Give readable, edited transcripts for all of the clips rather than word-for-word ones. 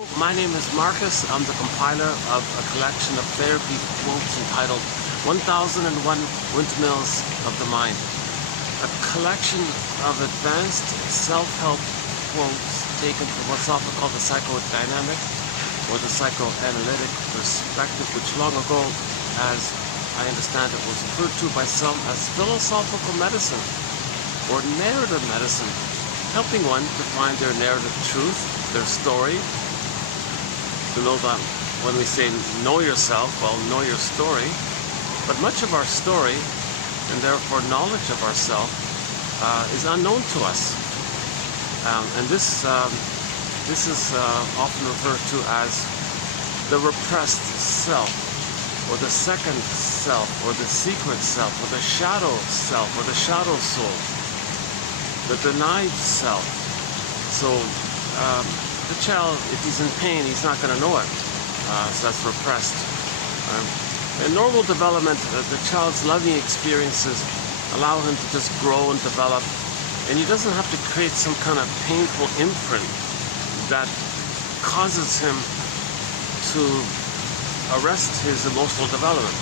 My name is Marcus. I'm the compiler of a collection of therapy quotes entitled 1001 Windmills of the Mind. A collection of advanced self-help quotes taken from what's often called the psychodynamic or the psychoanalytic perspective, which long ago, as I understand it, was referred to by some as philosophical medicine or narrative medicine, helping one to find their narrative truth, their story. To know that when we say know yourself, well, know your story, but much of our story and therefore knowledge of ourself is unknown to us, and this is often referred to as the repressed self, or the second self, or the secret self, or the shadow self, or the shadow soul, the denied self. So the child, if he's in pain, he's not going to know it. So that's repressed. In normal development, the child's loving experiences allow him to just grow and develop, and he doesn't have to create some kind of painful imprint that causes him to arrest his emotional development,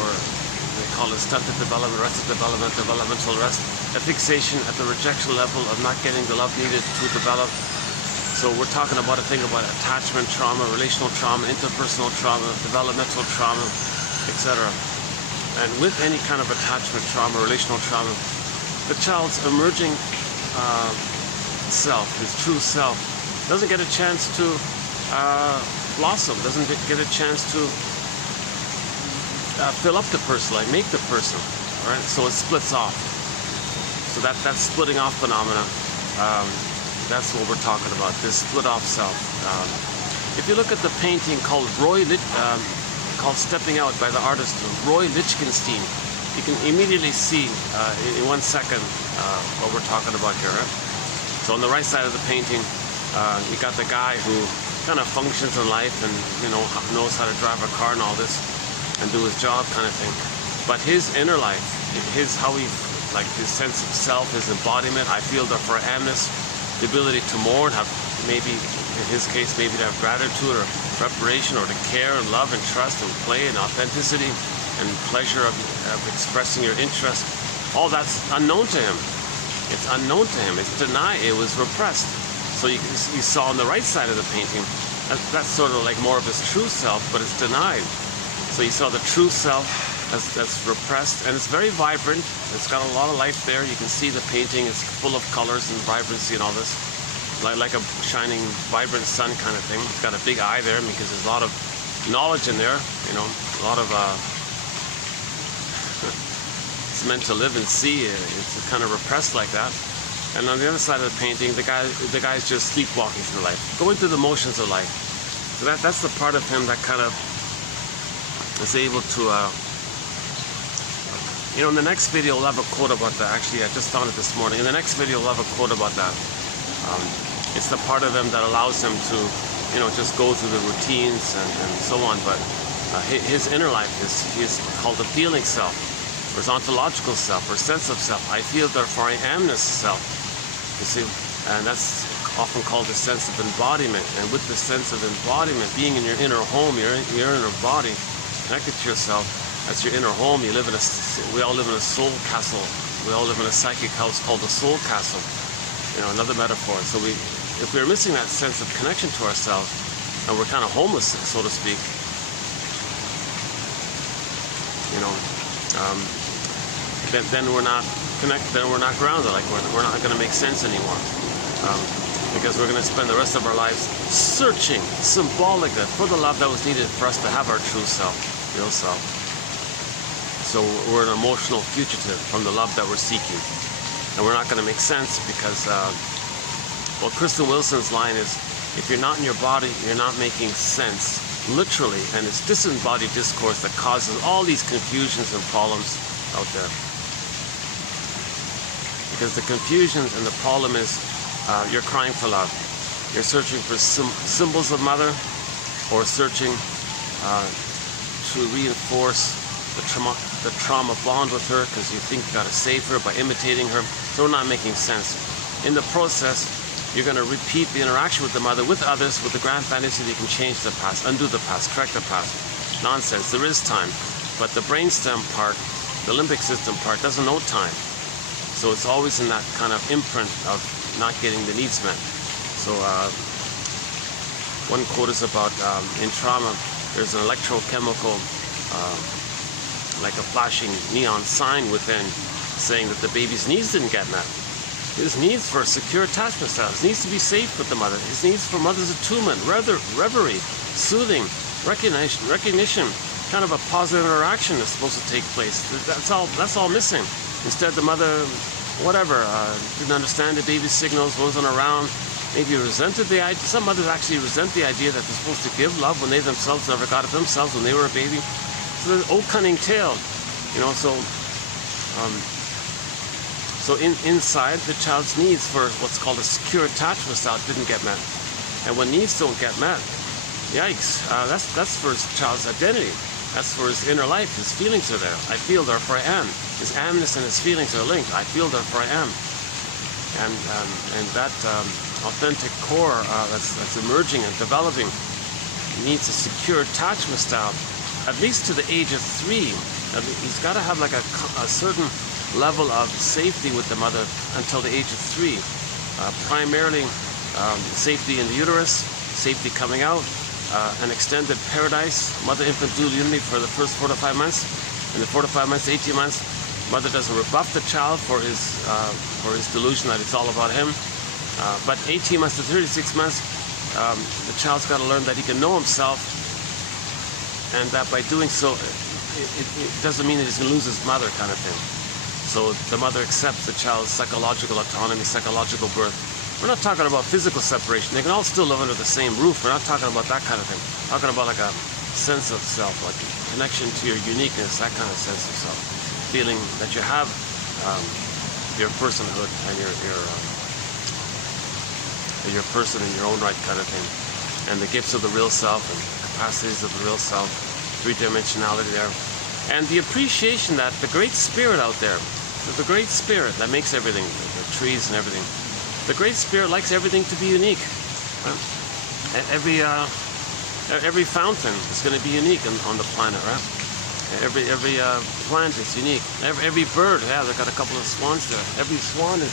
or they call it stunted development, arrested development, developmental arrest, a fixation at the rejection level of not getting the love needed to develop. So we're talking about a thing about attachment trauma, relational trauma, interpersonal trauma, developmental trauma, etc. And with any kind of attachment trauma, relational trauma, the child's emerging self, his true self, doesn't get a chance to blossom, doesn't get a chance to fill up the person, like make the person, right? So it splits off. So that splitting off phenomena, that's what we're talking about, this split-off self. If you look at the painting called called Stepping Out by the artist Roy Lichtenstein, you can immediately see in 1 second what we're talking about here. Right? So on the right side of the painting, you got the guy who kind of functions in life and knows how to drive a car and all this and do his job kind of thing. But his inner life, his sense of self, his embodiment, I feel the foramness, the ability to mourn, have maybe, in his case, maybe to have gratitude or reparation, or to care and love and trust and play and authenticity and pleasure of expressing your interest. All that's unknown to him. It's unknown to him. It's denied. It was repressed. So you saw on the right side of the painting, that's sort of like more of his true self, but it's denied. So you saw the true self that's repressed, and it's very vibrant. It's got a lot of life there. You can see the painting is full of colors and vibrancy and all this, like a shining, vibrant sun kind of thing. It's got a big eye there because there's a lot of knowledge in there. A lot of it's meant to live and see. It's kind of repressed like that. And on the other side of the painting, the guy's just sleepwalking through life, going through the motions of life. So that's the part of him that kind of is able to. In the next video, we'll have a quote about that. Actually, I just found it this morning. In the next video, we'll have a quote about that. It's the part of him that allows him to, just go through the routines and so on. But his inner life is called the feeling self, or his ontological self, or sense of self. I feel, therefore I amness self. You see, and that's often called the sense of embodiment. And with the sense of embodiment, being in your inner home, your inner body, connected to yourself. That's your inner home. We all live in a soul castle. We all live in a psychic house called the soul castle. Another metaphor. So if we're missing that sense of connection to ourselves, and we're kind of homeless, so to speak, then we're not connected. Then we're not grounded. Like we're not going to make sense anymore, because we're going to spend the rest of our lives searching symbolically for the love that was needed for us to have our true self, real self. So we're an emotional fugitive from the love that we're seeking. And we're not going to make sense because, Kristen Wilson's line is, if you're not in your body, you're not making sense, literally. And it's disembodied discourse that causes all these confusions and problems out there. Because the confusion and the problem is you're crying for love. You're searching for symbols of mother, or searching to reinforce the trauma bond with her because you think you got to save her by imitating her. So we're not making sense. In the process, you're going to repeat the interaction with the mother, with others, with the grand fantasy that you can change the past, undo the past, correct the past. Nonsense. There is time. But the brainstem part, the limbic system part, doesn't know time. So it's always in that kind of imprint of not getting the needs met. So one quote is about in trauma, there's an electrochemical, like a flashing neon sign within, saying that the baby's needs didn't get met. His needs for secure attachment style, his needs to be safe with the mother, his needs for mother's attunement, reverie, soothing, recognition, kind of a positive interaction is supposed to take place. That's all missing. Instead, the mother, whatever, didn't understand the baby's signals, wasn't around, maybe resented the idea. Some mothers actually resent the idea that they're supposed to give love when they themselves never got it themselves when they were a baby. So there's old cunning tale, you know. So inside, the child's needs for what's called a secure attachment style didn't get met. And when needs don't get met, yikes, that's for his child's identity. That's for his inner life. His feelings are there. I feel, therefore I am. His amness and his feelings are linked. I feel, therefore I am. And that authentic core that's emerging and developing needs a secure attachment style, at least to the age of 3. He's got to have like a certain level of safety with the mother until the age of 3. Primarily safety in the uterus, safety coming out, an extended paradise, mother-infant dual unity for the first 4 to 5 months. In the 4 to 5 months to 18 months, mother doesn't rebuff the child for his delusion that it's all about him. But 18 months to 36 months, the child's got to learn that he can know himself, and that by doing so, it doesn't mean that he's going to lose his mother, kind of thing. So the mother accepts the child's psychological autonomy, psychological birth. We're not talking about physical separation. They can all still live under the same roof. We're not talking about that kind of thing. We're talking about like a sense of self, like connection to your uniqueness, that kind of sense of self. Feeling that you have your personhood and your person in your own right, kind of thing. And the gifts of the real self and capacities of the real self, 3-dimensionality there. And the appreciation that the great spirit out there, the great spirit that makes everything, the trees and everything, the great spirit likes everything to be unique. Every fountain is going to be unique on the planet, right? Every plant is unique. Every bird, yeah, they've got a couple of swans there. Every swan is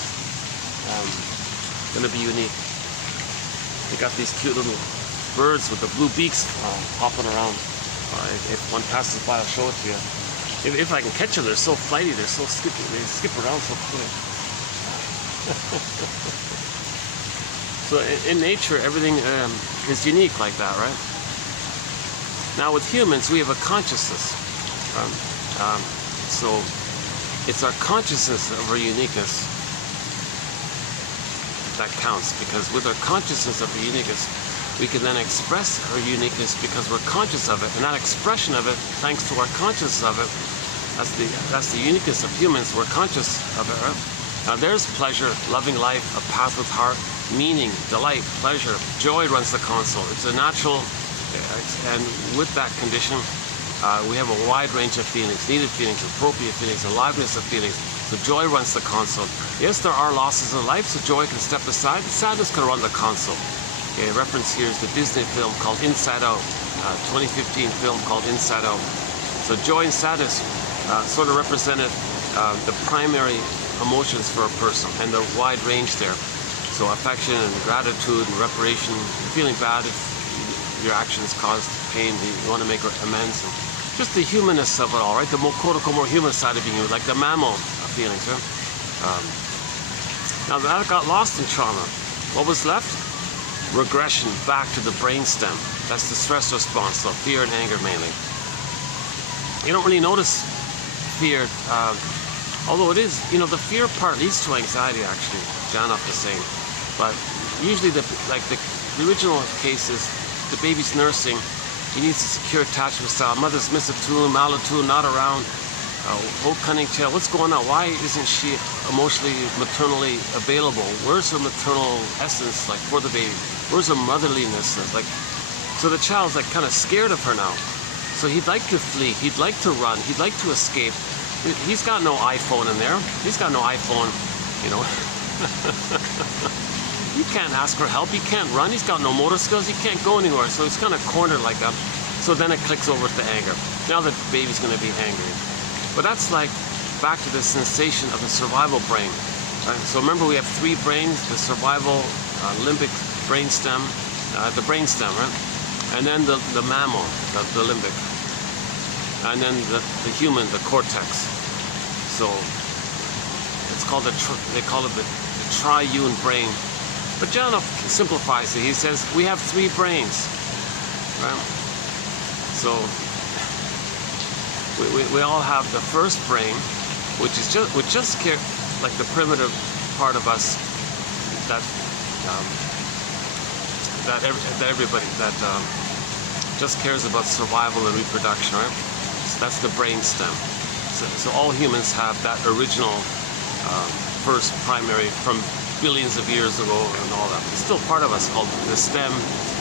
going to be unique. They got these cute little birds with the blue beaks hopping around. If one passes by, I'll show it to you. If I can catch them, they're so flighty, they're so skippy, they skip around so quick. So in nature, everything is unique like that, right? Now with humans, we have a consciousness. So it's our consciousness of our uniqueness that counts, because with our consciousness of our uniqueness, we can then express our uniqueness because we're conscious of it, and that expression of it, thanks to our consciousness of it, that's the uniqueness of humans. We're conscious of it, right? Now there's pleasure, loving life, a path with heart, meaning, delight, pleasure, joy runs the console. It's a natural, and with that condition, we have a wide range of feelings, needed feelings, appropriate feelings, aliveness of feelings. So joy runs the console. Yes, there are losses in life, so joy can step aside. Sadness can run the console. Okay, reference here is the Disney film called Inside Out, 2015 film called Inside Out. So joy and sadness sort of represented the primary emotions for a person, and the wide range there. So affection and gratitude and reparation, feeling bad if your actions caused pain, you want to make amends. And just the humanness of it all, right? The more quote-unquote more human side of being you, like the mammal feelings, right? Now that got lost in trauma. What was left? Regression back to the brainstem. That's the stress response, so fear and anger mainly. You don't really notice fear, although it is, you know, the fear part leads to anxiety, actually, John off the saying. But usually the original case is the baby's nursing, he needs a secure attachment style, mother's misattuned, malattuned, not around, old cunning tail, what's going on? Why isn't she emotionally, maternally available? Where's her maternal essence, like, for the baby? Where's her motherliness? Like, so the child's like kind of scared of her now. So he'd like to flee, he'd like to run, he'd like to escape. He's got no iPhone in there. He's got no iPhone, you know. can't ask for help. He can't run. He's got no motor skills. He can't go anywhere. So he's kind of cornered like that. So then it clicks over to anger. Now the baby's going to be angry. But that's like back to the sensation of the survival brain. Right? So remember, we have three brains: the survival limbic brainstem, the brainstem, right? And then the mammal, the limbic, and then the human, the cortex. So it's called they call it the triune brain. But Janov simplifies it. He says we have three brains, right? So we all have the first brain, which just care, like the primitive part of us that everybody just cares about survival and reproduction, right? So that's the brain stem. So all humans have that original first primary from billions of years ago and all that. It's still part of us, called the stem,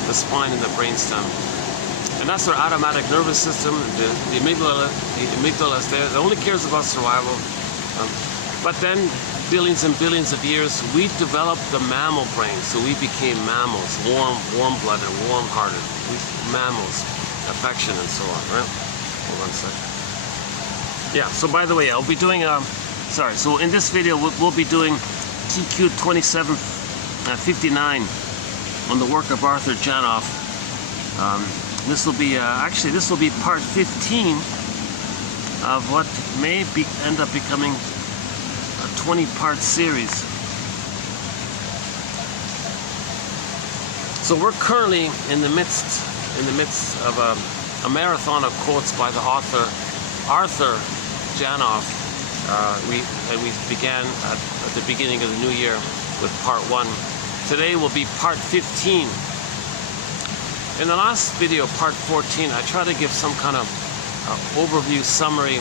the spine, and the brain stem. And that's our automatic nervous system. The amygdala is there. It only cares about survival. But then, billions and billions of years, we developed the mammal brain. So we became mammals, warm-blooded, warm-hearted. Mammals, affection and so on, right? Hold on a second. Yeah, so by the way, I'll be doing, so in this video, we'll be doing TQ 2759 on the work of Arthur Janov. This will be, this will be part 15 of what may end up becoming a 20-part series. So we're currently in the midst of a marathon of quotes by the author Arthur Janov. We began at the beginning of the new year with part 1. Today will be part 15. In the last video, part 14, I try to give some kind of overview summary,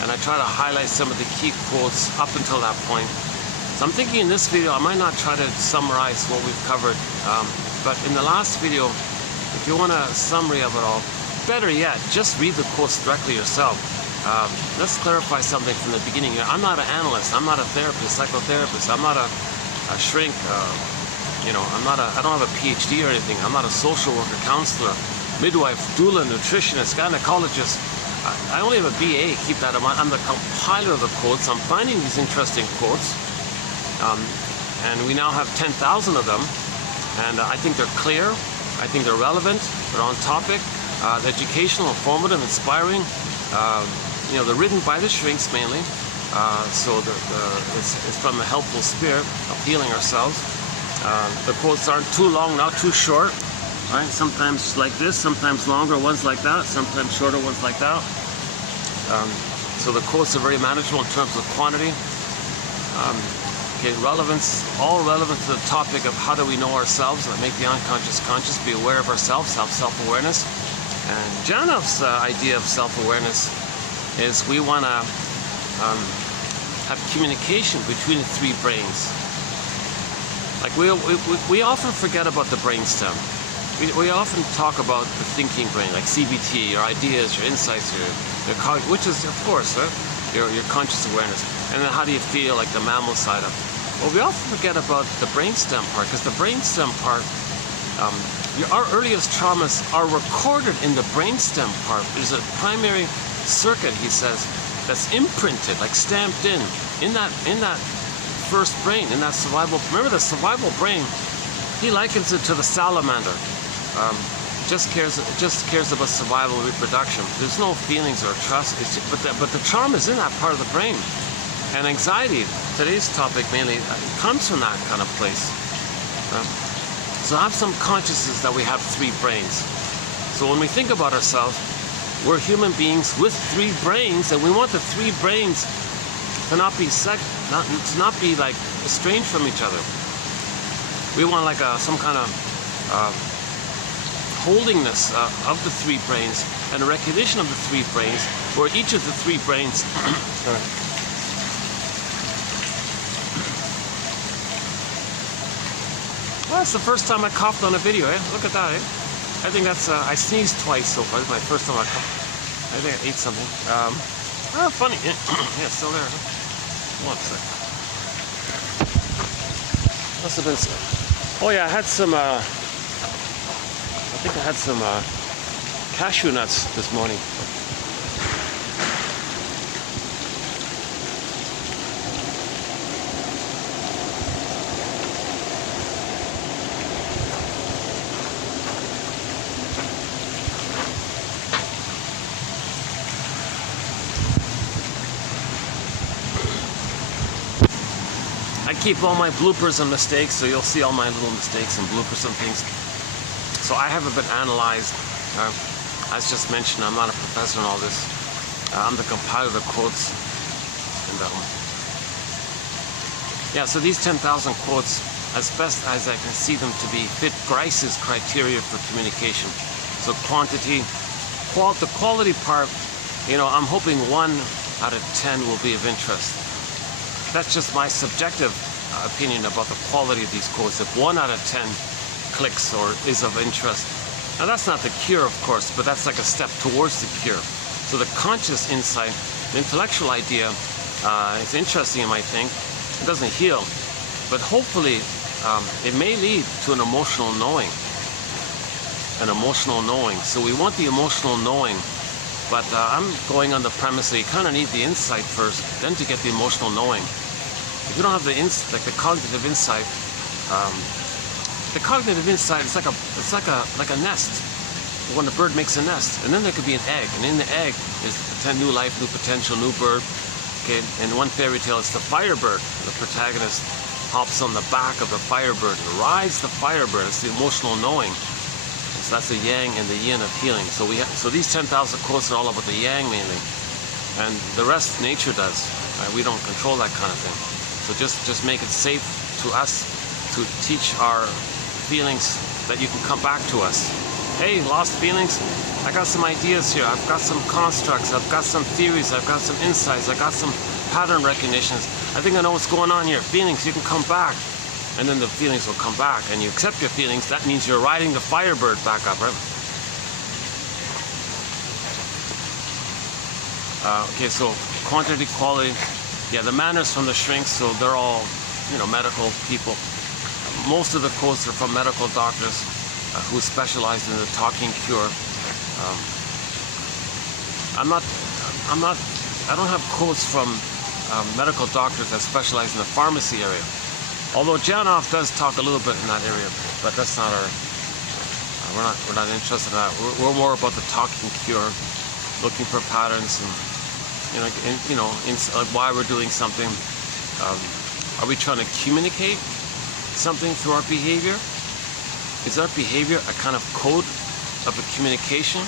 and I try to highlight some of the key quotes up until that point. So I'm thinking in this video I might not try to summarize what we've covered, but in the last video, if you want a summary of it all, better yet, just read the quotes directly yourself. Let's clarify something from the beginning here. I'm not an analyst. I'm not a therapist, psychotherapist. I'm not a shrink. I don't have a PhD or anything. I'm not a social worker, counselor, midwife, doula, nutritionist, gynecologist. I only have a BA. Keep that in mind. I'm the compiler of the quotes. I'm finding these interesting quotes, and we now have 10,000 of them. And I think they're clear. I think they're relevant. They're on topic. They're educational, informative, inspiring. They're written by the shrinks mainly, so it's from a helpful spirit of healing ourselves. The quotes aren't too long, not too short, right? Sometimes like this, sometimes longer ones like that, sometimes shorter ones like that. So the quotes are very manageable in terms of quantity. Relevance, all relevant to the topic of how do we know ourselves, and make the unconscious conscious, be aware of ourselves, have self-awareness. And Janov's idea of self-awareness is we want to have communication between the three brains. Like we often forget about the brainstem. We often talk about the thinking brain, like CBT, your ideas, your insights, which is of course your conscious awareness. And then how do you feel, like the mammal side of it. Well, we often forget about the brainstem part, because the brainstem part, our earliest traumas are recorded in the brainstem part. There's a primary circuit, he says, that's imprinted, like stamped in that first brain, in that survival. Remember, the survival brain, he likens it to the salamander. Just cares about survival and reproduction. There's no feelings or trust. But the trauma is in that part of the brain. And anxiety, today's topic mainly, comes from that kind of place. So have some consciousness that we have three brains. So when we think about ourselves, we're human beings with three brains, and we want the three brains to not be like estranged from each other. We want like some kind of holdingness of the three brains, and a recognition of the three brains, where each of the three brains Well, that's the first time I coughed on a video, eh? Look at that, eh? I think that's, I sneezed twice so far. This is my first time I coughed. I think I ate something. Funny. Yeah, it's still there. Huh? 1 second. Must have been Oh yeah, I had some, I think I had some cashew nuts this morning. I keep all my bloopers and mistakes, so you'll see all my little mistakes and bloopers and things. So I haven't been analyzed. As just mentioned, I'm not a professor in all this. I'm the compiler of the quotes. And, yeah, so these 10,000 quotes, as best as I can see them to be, fit Grice's criteria for communication. So quantity, the quality part, you know, I'm hoping 1 out of 10 will be of interest. That's just my subjective opinion about the quality of these quotes. If 1 out of 10 clicks or is of interest, now that's not the cure, of course, but that's like a step towards the cure. So the conscious insight, the intellectual idea, is interesting, you might think. It doesn't heal, but hopefully it may lead to an emotional knowing. An emotional knowing. So we want the emotional knowing, but I'm going on the premise that you kind of need the insight first, then to get the emotional knowing. If you don't have the cognitive insight, it's like a nest. When a bird makes a nest, and then there could be an egg, and in the egg is new life, new potential, new bird. Okay, in one fairy tale, it's the firebird. The protagonist hops on the back of the firebird and rides the firebird. It's the emotional knowing. So that's the yang and the yin of healing. So these 10,000 quotes are all about the yang mainly, and the rest nature does. We don't control that kind of thing. So just make it safe to us to teach our feelings that you can come back to us. Hey, lost feelings, I got some ideas here. I've got some constructs. I've got some theories. I've got some insights. I've got some pattern recognitions. I think I know what's going on here. Feelings, you can come back. And then the feelings will come back, and you accept your feelings. That means you're riding the firebird back up, right? Okay, so quantity, quality. Yeah, the manners from the shrinks, so they're all, you know, medical people. Most of the quotes are from medical doctors who specialize in the talking cure. I don't have quotes from medical doctors that specialize in the pharmacy area. Although Janoff does talk a little bit in that area, but that's not our. We're not interested in that. We're more about the talking cure, looking for patterns and why we're doing something. Are we trying to communicate something through our behavior? Is our behavior a kind of code of a communication?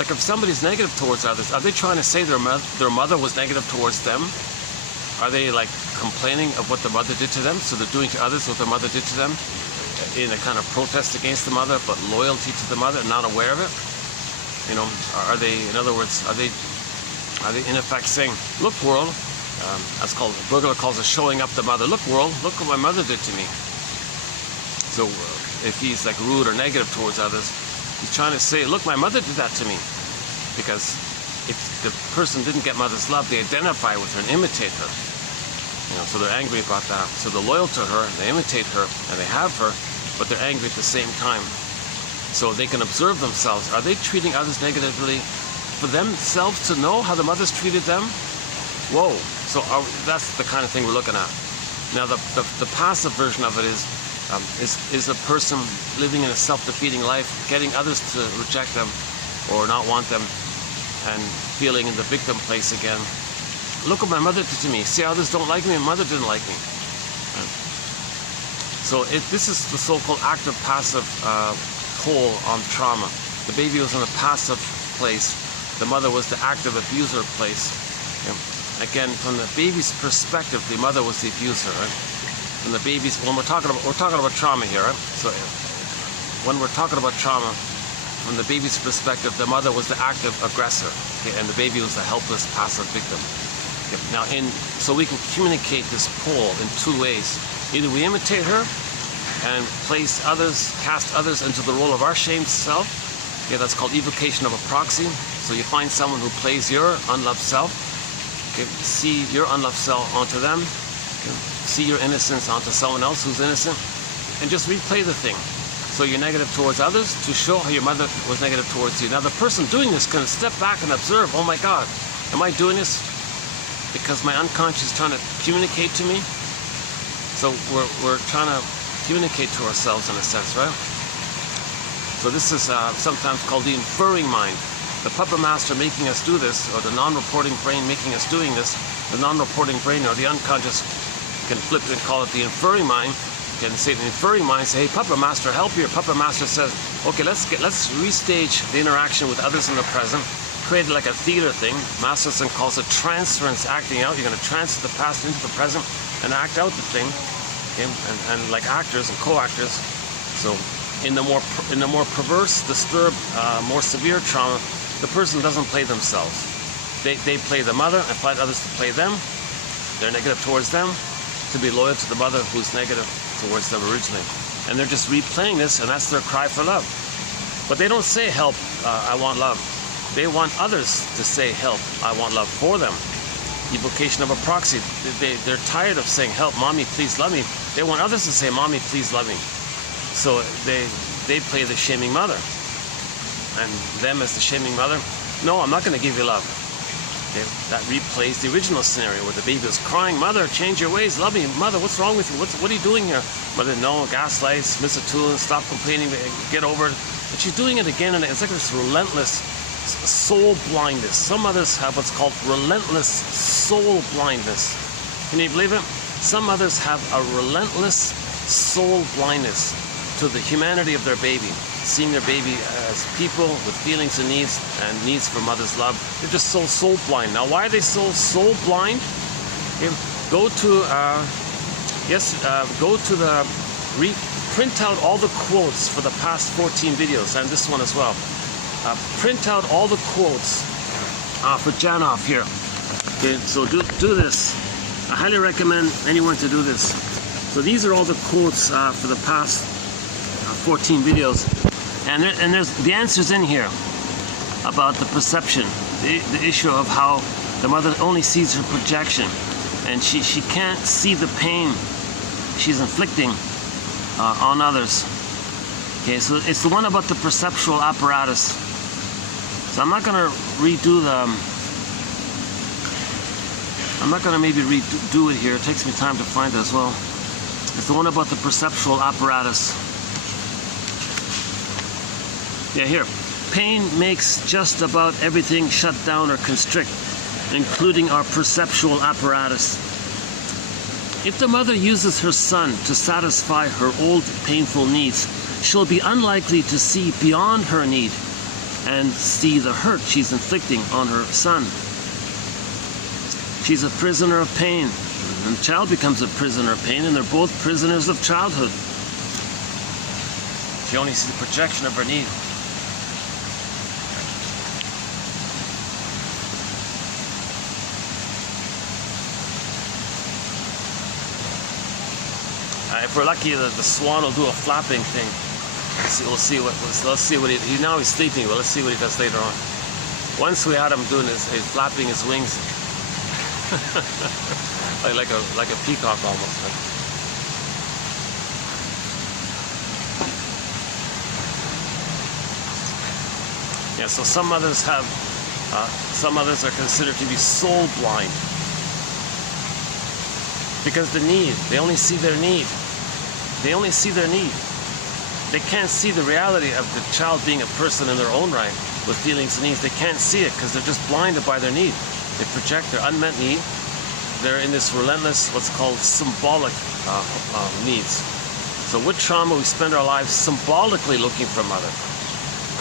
Like if somebody's negative towards others, are they trying to say their mother was negative towards them? Are they like complaining of what the mother did to them? So they're doing to others what their mother did to them in a kind of protest against the mother, but loyalty to the mother, not aware of it? You know, are they, in other words, are they in effect saying, look world, that's called, Burglar calls it showing up the mother. Look world, look what my mother did to me. So if he's like rude or negative towards others, he's trying to say, look, my mother did that to me. Because if the person didn't get mother's love, they identify with her and imitate her. You know, so they're angry about that. So they're loyal to her, they imitate her, and they have her, but they're angry at the same time. So they can observe themselves. Are they treating others negatively for themselves to know how the mother's treated them? Whoa. So that's the kind of thing we're looking at. Now the passive version of it is a person living in a self-defeating life, getting others to reject them or not want them, and feeling in the victim place again. Look what my mother did to me. See, others don't like me, and mother didn't like me. So this is the so-called active-passive pole on trauma. The baby was in a passive place. The mother was the active abuser place. Again, from the baby's perspective, the mother was the abuser. Right? From the baby's, when we're talking about trauma here. Right? So when we're talking about trauma, from the baby's perspective, the mother was the active aggressor, okay, and the baby was the helpless, passive victim. Okay. Now, so we can communicate this pole in two ways. Either we imitate her and place others, cast others into the role of our shamed self. Okay, that's called evocation of a proxy. So you find someone who plays your unloved self. Okay, see your unloved self onto them. Okay, see your innocence onto someone else who's innocent. and just replay the thing. So you're negative towards others to show how your mother was negative towards you. Now the person doing this can step back and observe, oh my God, am I doing this because my unconscious is trying to communicate to me? So we're trying to communicate to ourselves in a sense, right? So this is sometimes called the inferring mind. The puppet master making us do this, or the non-reporting brain making us doing this, the non-reporting brain or the unconscious can flip it and call it the inferring mind. You can say the inferring mind, say, hey, puppet master, help here. Puppet master says, okay, let's restage the interaction with others in the present, create like a theater thing. Masterson calls it transference, acting out. You're going to transfer the past into the present and act out the thing, okay? And like actors and co-actors. So in the more perverse, disturbed, more severe trauma, the person doesn't play themselves. They play the mother and find others to play them. They're negative towards them, to be loyal to the mother who's negative towards them originally. And they're just replaying this, and that's their cry for love. But they don't say, help, I want love. They want others to say, help, I want love for them. Evocation of a proxy. They're tired of saying, help, mommy, please love me. They want others to say, mommy, please love me. So they play the shaming mother. And them as the shaming mother, no, I'm not going to give you love. Okay? That replays the original scenario where the baby is crying, mother, change your ways, love me. Mother, what's wrong with you? What are you doing here? Mother, no, gaslights, miss a tool, stop complaining, get over it. But she's doing it again, and it's like this relentless soul blindness. Some mothers have what's called relentless soul blindness. Can you believe it? Some mothers have a relentless soul blindness to the humanity of their baby, seeing their baby as people with feelings and needs for mother's love. They're just so soul blind. Now, why are they so soul blind? Okay. Go to print out all the quotes for the past 14 videos and this one as well. Print out all the quotes for Janoff here. Okay, so do this. I highly recommend anyone to do this. So these are all the quotes for the past 14 videos, and there's the answers in here about the perception, the issue of how the mother only sees her projection, and she can't see the pain she's inflicting on others. Okay, so it's the one about the perceptual apparatus. So I'm not going to redo I'm not going to maybe redo it here. It takes me time to find it as well. It's the one about the perceptual apparatus. Yeah, here. Pain makes just about everything shut down or constrict, including our perceptual apparatus. If the mother uses her son to satisfy her old painful needs, she'll be unlikely to see beyond her need and see the hurt she's inflicting on her son. She's a prisoner of pain, and the child becomes a prisoner of pain, and they're both prisoners of childhood. She only sees the projection of her need. If we're lucky, the swan will do a flapping thing. Let's see what he now he's sleeping, but let's see what he does later on. Once we had him doing his flapping his wings, like a peacock almost. Yeah. So some mothers are considered to be soul blind because they only see their need. They only see their need. They can't see the reality of the child being a person in their own right with feelings and needs. They can't see it because they're just blinded by their need. They project their unmet need. They're in this relentless, what's called symbolic needs. So with trauma, we spend our lives symbolically looking for mother.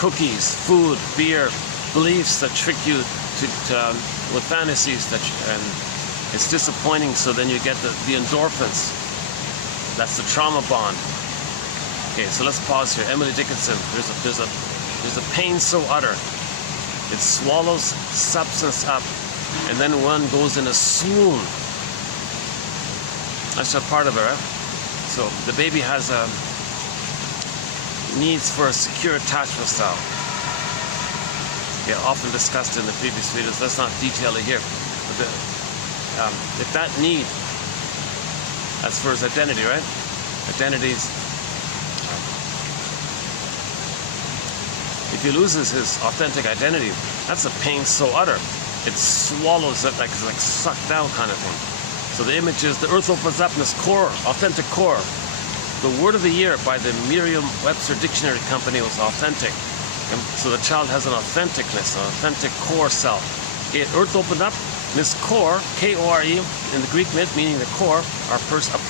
Cookies, food, beer, beliefs that trick you with fantasies and it's disappointing. So then you get the endorphins. That's the trauma bond. Okay, so let's pause here. Emily Dickinson. There's a pain so utter it swallows substance up, and then one goes in a swoon. That's a part of it, right? So the baby has needs for a secure attachment style. Yeah, often discussed in the previous videos. Let's not detail it here. But if that need, that's for his identity, right? Identities if he loses his authentic identity, that's a pain so utter. It swallows it like sucked down kind of thing. So the image is the earth opens up in this core, authentic core. The word of the year by the Merriam-Webster Dictionary Company was authentic. And so the child has an authenticness, an authentic core self. Okay, earth opened up, this core, K-O-R-E, in the Greek myth, meaning the core, a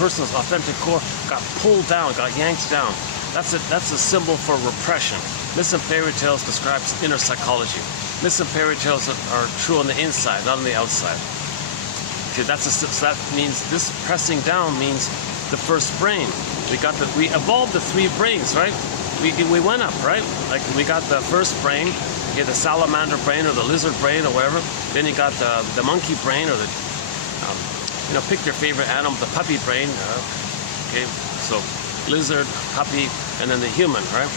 person's authentic core, got pulled down, got yanked down. That's a symbol for repression. Myths and fairy tales describes inner psychology. Myths and fairy tales are true on the inside, not on the outside. Okay, so that means this pressing down means the first brain. We evolved the three brains, right? We went up, right? Like we got the first brain, you get the salamander brain or the lizard brain or whatever. Then you got the monkey brain or the, pick your favorite animal, the puppy brain. Okay, so lizard, puppy, and then the human, right?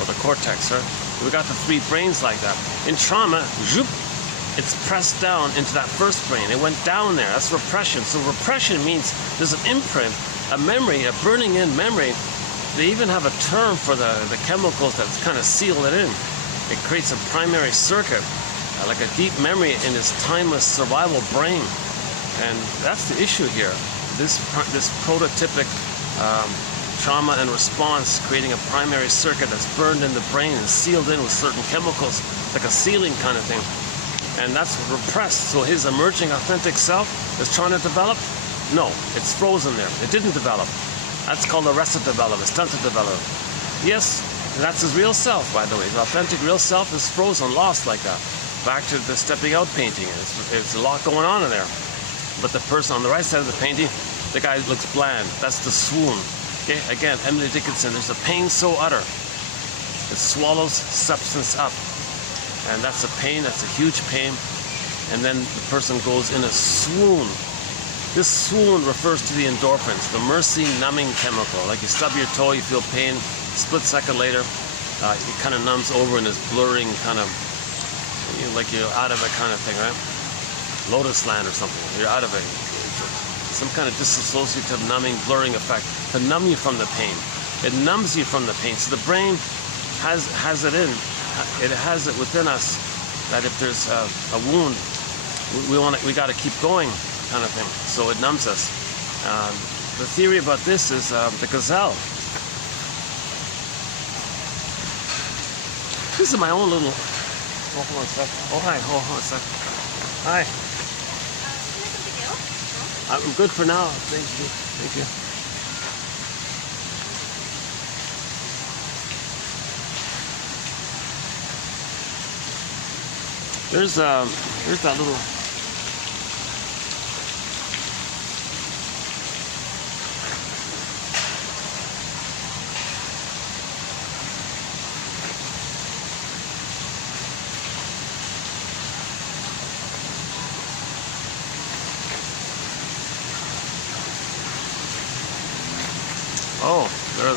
Or the cortex, right? We got the three brains like that. In trauma, zoop, it's pressed down into that first brain. It went down there. That's repression. So repression means there's an imprint, a memory, a burning in memory. They even have a term for the chemicals that kind of seal it in. It creates a primary circuit, like a deep memory in his timeless survival brain. And that's the issue here. This prototypic trauma and response, creating a primary circuit that's burned in the brain and sealed in with certain chemicals, like a sealing kind of thing. And that's repressed. So his emerging authentic self is trying to develop? No, it's frozen there. It didn't develop. That's called arrested development, stunted development. Yes, that's his real self, by the way. His authentic real self is frozen, lost like that. Back to the stepping out painting. It's a lot going on in there. But the person on the right side of the painting, the guy looks bland. That's the swoon. Okay, again, Emily Dickinson, there's a pain so utter. It swallows substance up. And that's a pain, that's a huge pain. And then the person goes in a swoon. This swoon refers to the endorphins, the mercy numbing chemical. Like you stub your toe, you feel pain. Split second later, it kind of numbs over in this blurring kind of, like you're out of it kind of thing, right? Lotus land or something. You're out of it. It's some kind of dissociative numbing, blurring effect to numb you from the pain. It numbs you from the pain. So the brain has it in. It has it within us that if there's a wound, we got to keep going, kind of thing. So it numbs us. The theory about this is the gazelle. This is my own little. Oh, hold on a sec. Oh, hi. Hold on a sec. Hi. I'm good for now. Thank you. Thank you. There's that little. Oh, they're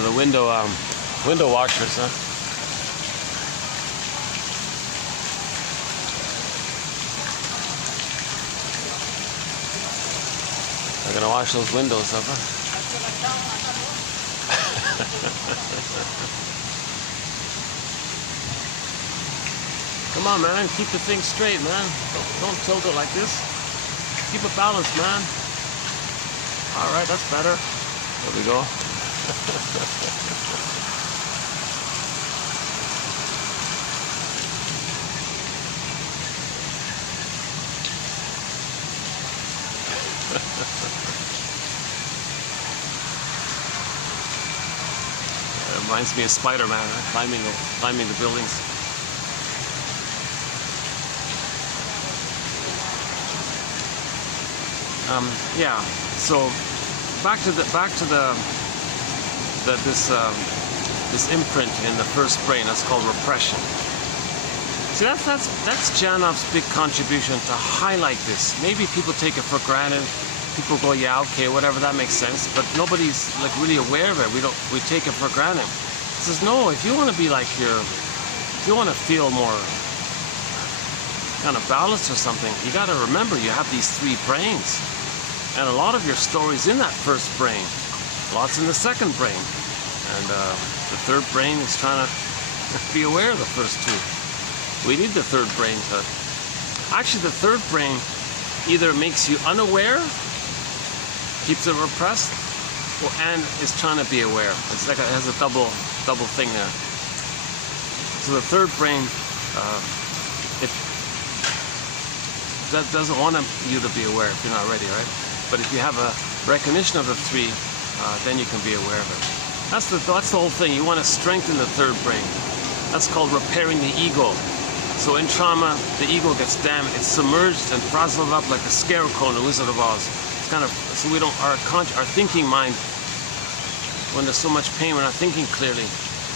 the window washers, huh? They're gonna wash those windows up, huh? Come on, man, keep the thing straight, man. Don't tilt it like this. Keep it balanced, man. All right, that's better. There we go. It reminds me of Spider-Man, right? climbing the buildings. Yeah. So back to this imprint in the first brain. That's called repression. See, that's Janov's big contribution to highlight this. Maybe people take it for granted. People go, yeah, okay, whatever, that makes sense. But nobody's like really aware of it. We take it for granted. He says, no, if you want to be like if you want to feel more kind of balanced or something, you got to remember you have these three brains. And a lot of your story's in that first brain. Lots in the second brain. And the third brain is trying to be aware of the first two. We need the third brain to... Actually, the third brain either makes you unaware, keeps it repressed, and is trying to be aware. It's like it has a double thing there. So the third brain, if that doesn't want you to be aware if you're not ready, right? But if you have a recognition of the three, then you can be aware of it. That's the whole thing. You want to strengthen the third brain. That's called repairing the ego. So in trauma, the ego gets damaged. It's submerged and frazzled up like a scarecrow in the Wizard of Oz. It's kind of, so we don't, our thinking mind, when there's so much pain, we're not thinking clearly.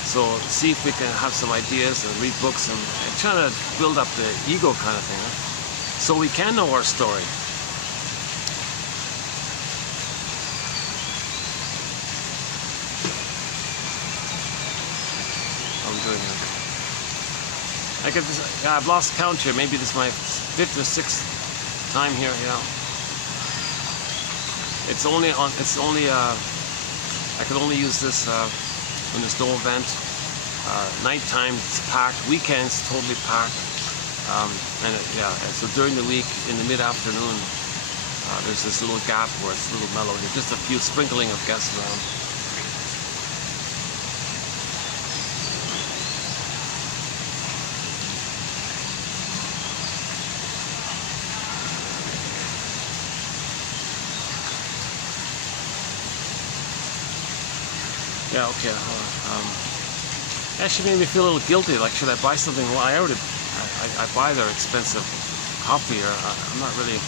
So see if we can have some ideas and read books and try to build up the ego kind of thing, huh? So we can know our story. I'm doing it. I get this. Yeah, I've lost count here. Maybe this is my 5th or 6th time here. Yeah. It's only on. It's only. I can only use this when there's no event. Nighttime it's packed. Weekends totally packed. And so during the week, in the mid-afternoon, there's this little gap where it's a little mellow. There's just a few sprinkling of guests around. Yeah, okay. Actually made me feel a little guilty. Like, should I buy something? Well, I buy their expensive coffee, or I'm not really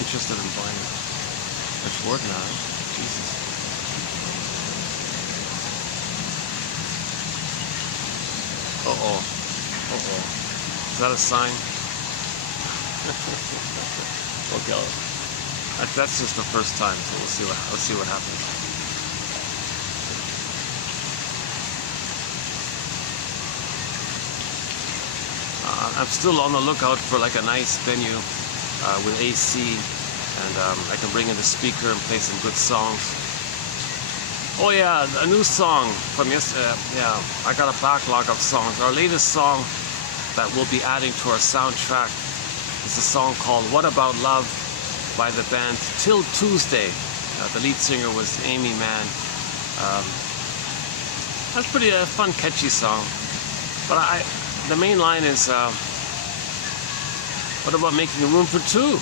interested in buying it. It's worth now. Jesus. Uh-oh. Uh-oh. Is that a sign? Okay. That's just the first time, so we'll see what happens. I'm still on the lookout for like a nice venue with AC, and I can bring in the speaker and play some good songs. Oh yeah, a new song from yesterday. Yeah, I got a backlog of songs. Our latest song that we'll be adding to our soundtrack is a song called "What About Love" by the band Till Tuesday. The lead singer was Amy Mann. That's pretty fun, catchy song. But the main line is, what about making room for two?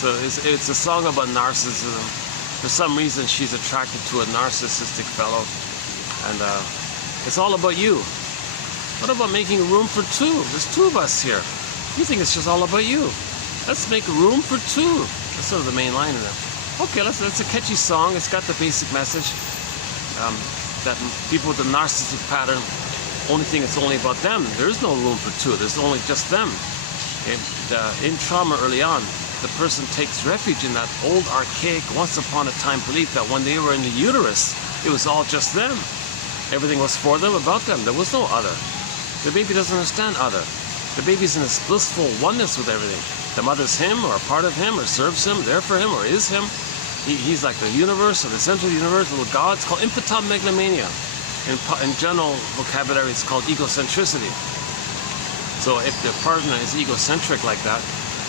So it's a song about narcissism. For some reason, she's attracted to a narcissistic fellow, and it's all about you. What about making room for two? There's two of us here. You think it's just all about you. Let's make room for two. That's sort of the main line in it. Okay, it's a catchy song. It's got the basic message that people with the narcissistic pattern only think it's only about them. There is no room for two. There's only just them. In trauma early on, the person takes refuge in that old archaic once upon a time belief that when they were in the uterus, it was all just them. Everything was for them, about them. There was no other. The baby doesn't understand other. The baby's in this blissful oneness with everything. The mother's him, or a part of him, or serves him, there for him, or is him. He's like the universe, or the center of the universe, little God. It's called infantile megalomania. In general vocabulary, it's called egocentricity. So if the partner is egocentric like that,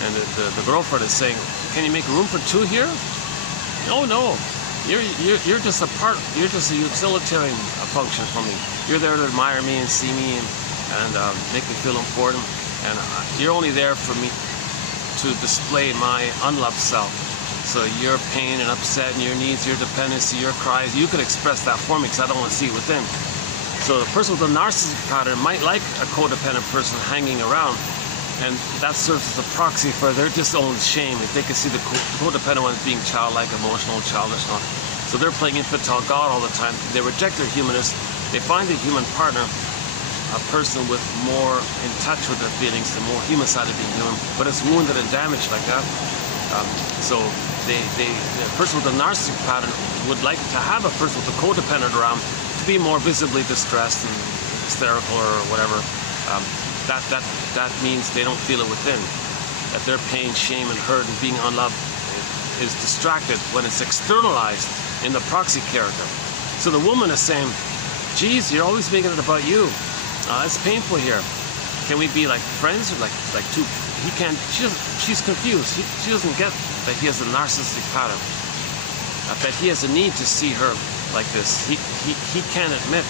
and the girlfriend is saying, "Can you make room for two here?" Oh no, you're just a part. You're just a utilitarian function for me. You're there to admire me and see me and make me feel important. And you're only there for me to display my unloved self. So your pain and upset and your needs, your dependency, your cries, you can express that for me because I don't want to see it within. So the person with a narcissistic pattern might like a codependent person hanging around, and that serves as a proxy for their disowned shame. If they can see the codependent one as being childlike, emotional, childish, and all. So they're playing infantile God all the time. They reject their humanness. They find a human partner, a person with more in touch with their feelings, the more human side of being human, but it's wounded and damaged like that. So the person with a narcissistic pattern would like to have a person with a codependent around to be more visibly distressed and hysterical or whatever. That means they don't feel it within. That their pain, shame, and hurt and being unloved is distracted when it's externalized in the proxy character. So the woman is saying, geez, you're always making it about you. It's painful here. Can we be like friends or like two? He can't. She's confused. She doesn't get that he has a narcissistic pattern. That he has a need to see her like this. He can't admit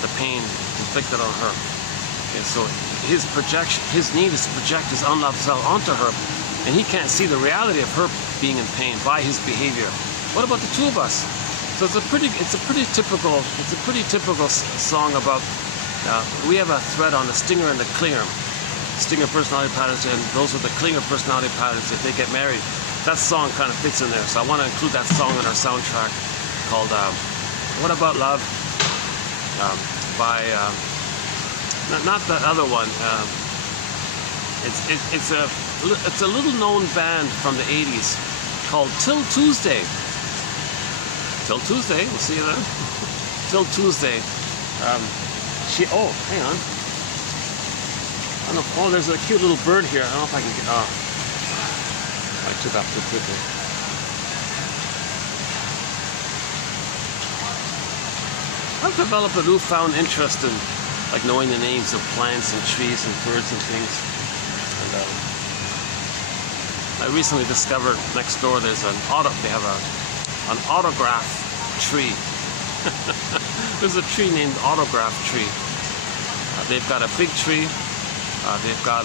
the pain inflicted on her. And so his need is to project his unloved self onto her, and he can't see the reality of her being in pain by his behavior. What about the two of us? So it's a pretty typical song about. We have a thread on the stinger and the clinger. Stinger personality patterns, and those are the clinger personality patterns if they get married. That song kind of fits in there, so I want to include that song in our soundtrack called "What About Love" by not that other one. It's a little known band from the '80s called Till Tuesday. Till Tuesday, we'll see you then. Till Tuesday. Oh, hang on. I don't know. Oh, there's a cute little bird here. I don't know if I can get. Oh, I took off too quickly. I've developed a newfound interest in, like, knowing the names of plants and trees and birds and things. And I recently discovered next door they have an autograph tree. There's a tree named autograph tree. They've got a big tree. They've got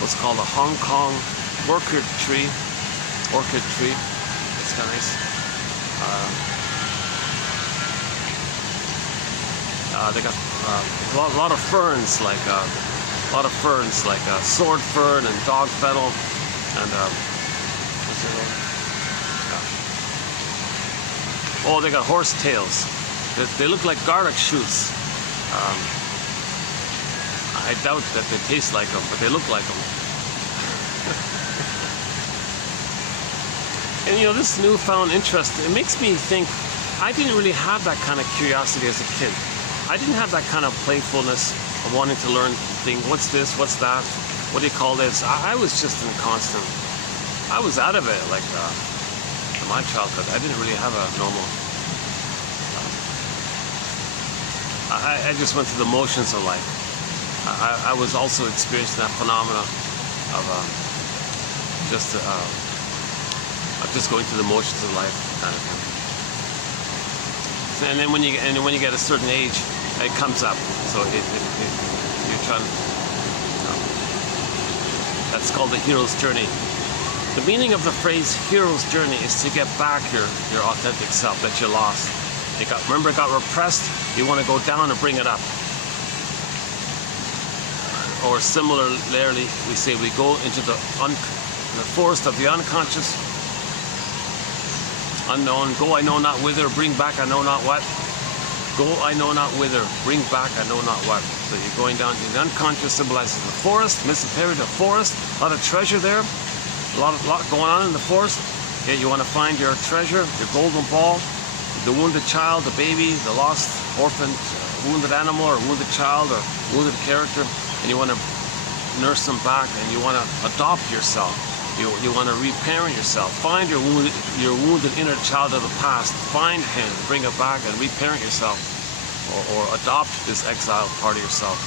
what's called a Hong Kong orchid tree. It's kind of nice. They got a lot of ferns, like sword fern and dog fennel, and what's the other? Oh, they got horsetails. They look like garlic shoots. I doubt that they taste like them, but they look like them. And you know, this newfound interest, it makes me think, I didn't really have that kind of curiosity as a kid. I didn't have that kind of playfulness of wanting to learn things. What's this? What's that? What do you call this? I was just in constant, I was out of it, like, in my childhood. I didn't really have a normal, I just went through the motions of life. I was also experiencing that phenomena of just going through the motions of life, kind of thing. And then when you get a certain age, it comes up. So you're trying. That's called the hero's journey. The meaning of the phrase "hero's journey" is to get back your authentic self that you lost. Remember, it got repressed. You want to go down and bring it up. Or similarly, we say we go into the forest of the unconscious, unknown. Go I know not whither, bring back I know not what. Go I know not whither, bring back I know not what. So you're going down to the unconscious, symbolizes the forest. Missing period of forest, a lot of treasure there, a lot going on in the forest. Okay, you want to find your treasure, your golden ball, the wounded child, the baby, the lost, orphaned, wounded animal, or wounded child, or wounded character. And you want to nurse them back, and you want to adopt yourself. You want to reparent yourself. Find your wounded inner child of the past. Find him, bring it back, and reparent yourself, or adopt this exiled part of yourself.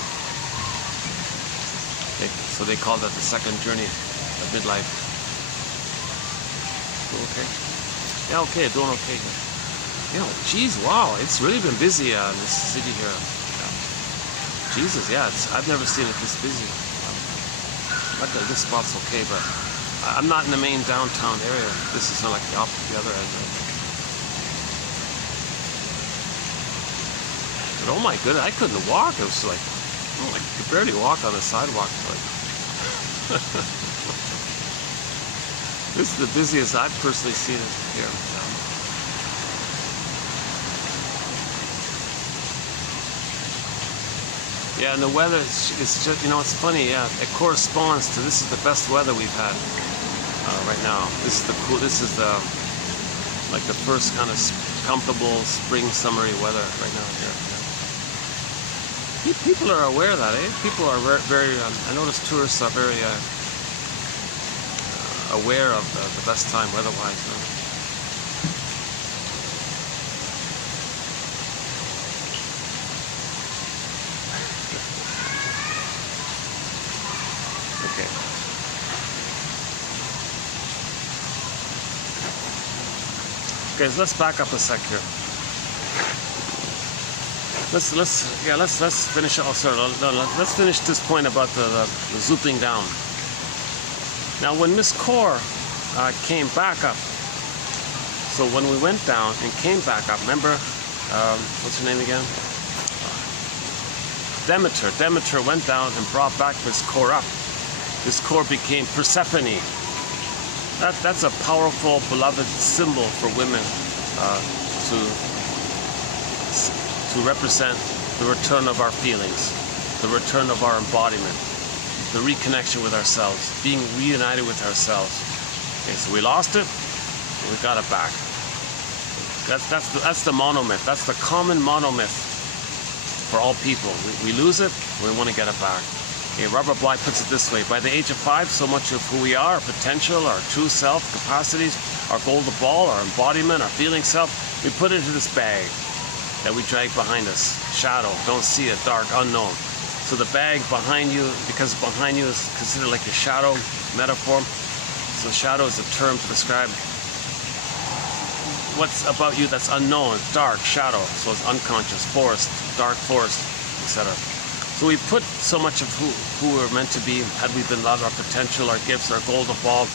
Okay, so they call that the second journey of midlife. Doing okay? Yeah, okay, doing okay. You know, geez, wow, it's really been busy in this city here. Jesus, yeah, I've never seen it this busy. This spot's okay, but I'm not in the main downtown area. This is like the other end. But oh my goodness, I couldn't walk. It was like, I could barely walk on the sidewalk. This is the busiest I've personally seen it here. Yeah, and the weather is just, you know, it's funny, yeah, it corresponds to, this is the best weather we've had right now. This is the like the first kind of comfortable spring, summery weather right now here. Yeah. People are aware of that, eh? People are very, I notice tourists are very aware of the best time weather-wise. You know? Okay. Okay, so let's back up a sec here. Let's finish. Oh, sorry, let's finish this point about the zooping down. Now, when Miss Core came back up, so when we went down and came back up, remember, what's her name again? Demeter. Demeter went down and brought back Miss Core up. Miss Core became Persephone. That's a powerful, beloved symbol for women to represent the return of our feelings, the return of our embodiment, the reconnection with ourselves, being reunited with ourselves. Okay, so we lost it, and we got it back. That's the monomyth. That's the common monomyth for all people. We lose it, we want to get it back. Okay, Robert Bly puts it this way: by the age of 5, so much of who we are, our potential, our true self, capacities, our golden ball, our embodiment, our feeling self, we put it into this bag that we drag behind us. Shadow, don't see it, dark, unknown. So the bag behind you, because behind you is considered like your shadow metaphor. So shadow is a term to describe what's about you that's unknown, dark, shadow. So it's unconscious, forest, dark forest, etc. So we put so much of who we're meant to be, had we been loved, our potential, our gifts, our golden ball,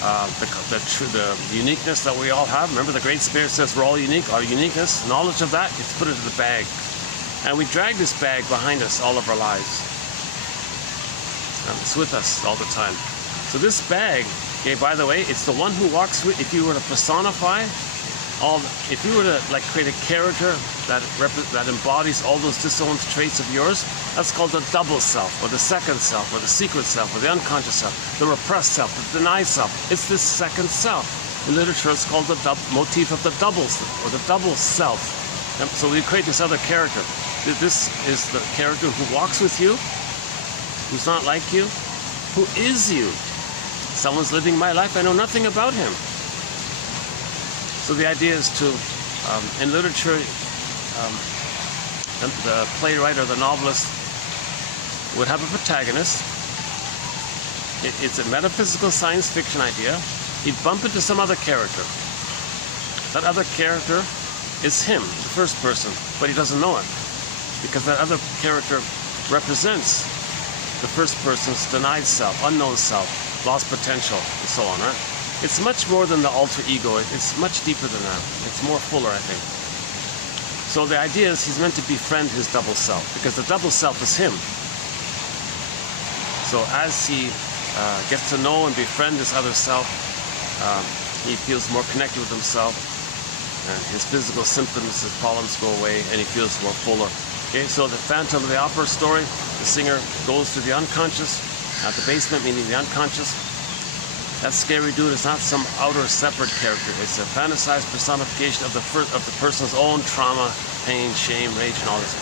the uniqueness that we all have. Remember, the Great Spirit says we're all unique. Our uniqueness, knowledge of that, it's put into the bag. And we drag this bag behind us all of our lives. It's with us all the time. So this bag, okay, by the way, it's the one who walks with, if you were to personify, if you were to like create a character that embodies all those disowned traits of yours, that's called the double self, or the second self, or the secret self, or the unconscious self, the repressed self, the denied self. It's this second self. In literature, it's called the motif of the double, or the double self. And so we create this other character. This is the character who walks with you, who's not like you, who is you. Someone's living my life, I know nothing about him. So the idea is to, in literature, the playwright or the novelist would have a protagonist. It's a metaphysical science fiction idea. He'd bump into some other character. That other character is him, the first person, but he doesn't know it, because that other character represents the first person's denied self, unknown self, lost potential, and so on, right? It's much more than the alter ego. It's much deeper than that. It's more fuller, I think. So the idea is he's meant to befriend his double self, because the double self is him. So as he gets to know and befriend this other self, he feels more connected with himself, and his physical symptoms, his problems go away, and he feels more fuller. Okay, so the Phantom of the Opera story, the singer goes to the unconscious, at the basement, meaning the unconscious. That scary dude is not some outer separate character. It's a fantasized personification of the person's own trauma, pain, shame, rage, and all this.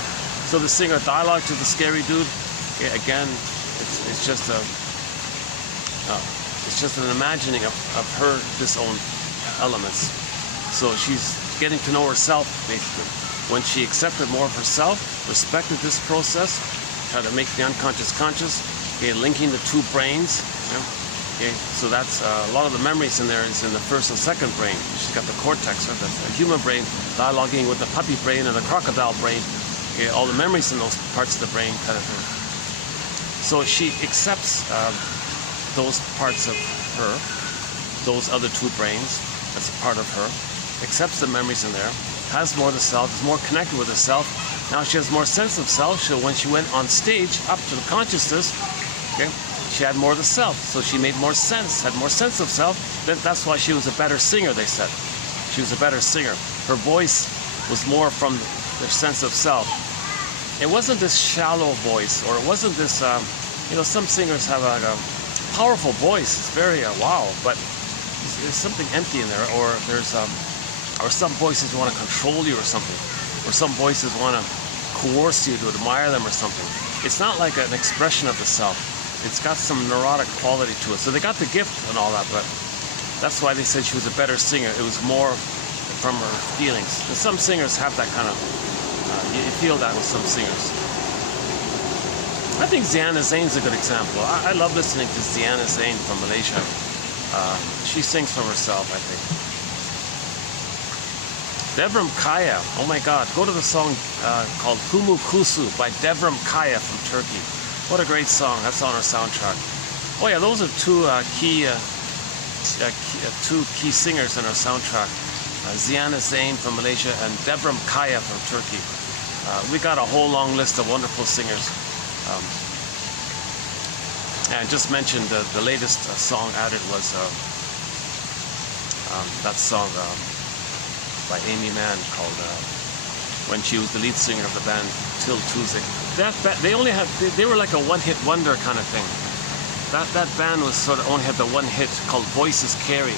So the singer dialogue to the scary dude, okay, again, it's just an imagining of her disowned elements. So she's getting to know herself, basically. When she accepted more of herself, respected this process, tried to make the unconscious conscious, okay, linking the two brains. Okay, so that's a lot of the memories in there is in the first and second brain. She's got the cortex, right? The human brain dialoguing with the puppy brain and the crocodile brain. Okay, all the memories in those parts of the brain, kind of thing. So she accepts those parts of her, those other two brains, that's a part of her, accepts the memories in there, has more of the self, is more connected with herself. Now she has more sense of self. So when she went on stage up to the consciousness, okay, she had more of the self, so she made more sense, had more sense of self. That's why she was a better singer, they said. She was a better singer. Her voice was more from the sense of self. It wasn't this shallow voice, or it wasn't this, some singers have a powerful voice. It's very, wow, but there's something empty in there, or there's, or some voices want to control you or something, or some voices want to coerce you to admire them or something. It's not like an expression of the self. It's got some neurotic quality to it. So they got the gift and all that, but that's why they said she was a better singer. It was more from her feelings. And some singers have that kind of, you feel that with some singers. I think Ziana Zain's a good example. I love listening to Ziana Zain from Malaysia. She sings for herself, I think. Devram Kaya, oh my God, go to the song called Humu Kusu by Devram Kaya from Turkey. What a great song, that's on our soundtrack. Oh yeah, those are two key singers in our soundtrack. Ziana Zain from Malaysia and Devram Kaya from Turkey. We got a whole long list of wonderful singers. And I just mentioned the latest song added was that song by Amy Mann called when she was the lead singer of the band Till Tuesday. They were like a one-hit wonder kind of thing. That band was sort of only had the one hit called Voices Carry.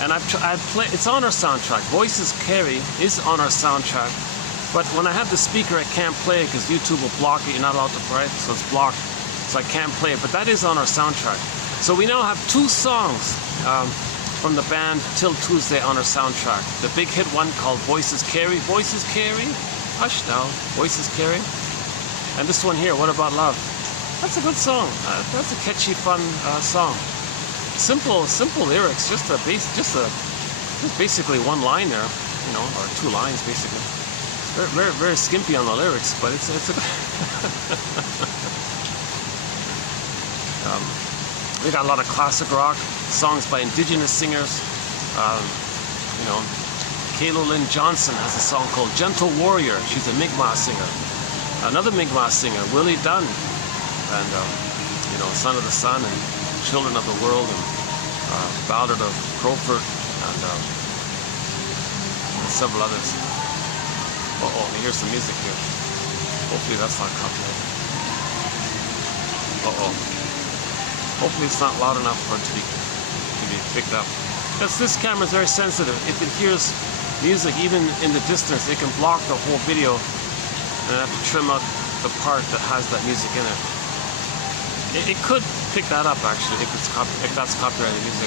And it's on our soundtrack. Voices Carry is on our soundtrack. But when I have the speaker, I can't play it because YouTube will block it. You're not allowed to play it, so it's blocked. So I can't play it. But that is on our soundtrack. So we now have two songs from the band Till Tuesday on our soundtrack. The big hit one called Voices Carry. Voices Carry. Hush now. Voices Carry. And this one here, What About Love? That's a good song. That's a catchy, fun song. Simple lyrics. Just basically one line there, you know, or two lines basically. Very skimpy on the lyrics, but it's a we got a lot of classic rock songs by indigenous singers. You know, Kayla Lynn Johnson has a song called Gentle Warrior. She's a Mi'kmaq singer. Another Mi'kmaq singer, Willie Dunn, and you know, Son of the Sun and Children of the World and Ballad of Crowford and several others. Uh-oh, here's some music here. Hopefully that's not copyrighted. Uh-oh. Hopefully it's not loud enough for it to be picked up. Because this camera is very sensitive. If it hears music even in the distance, it can block the whole video, and I have to trim out the part that has that music in it. It could pick that up actually if that's copyrighted music.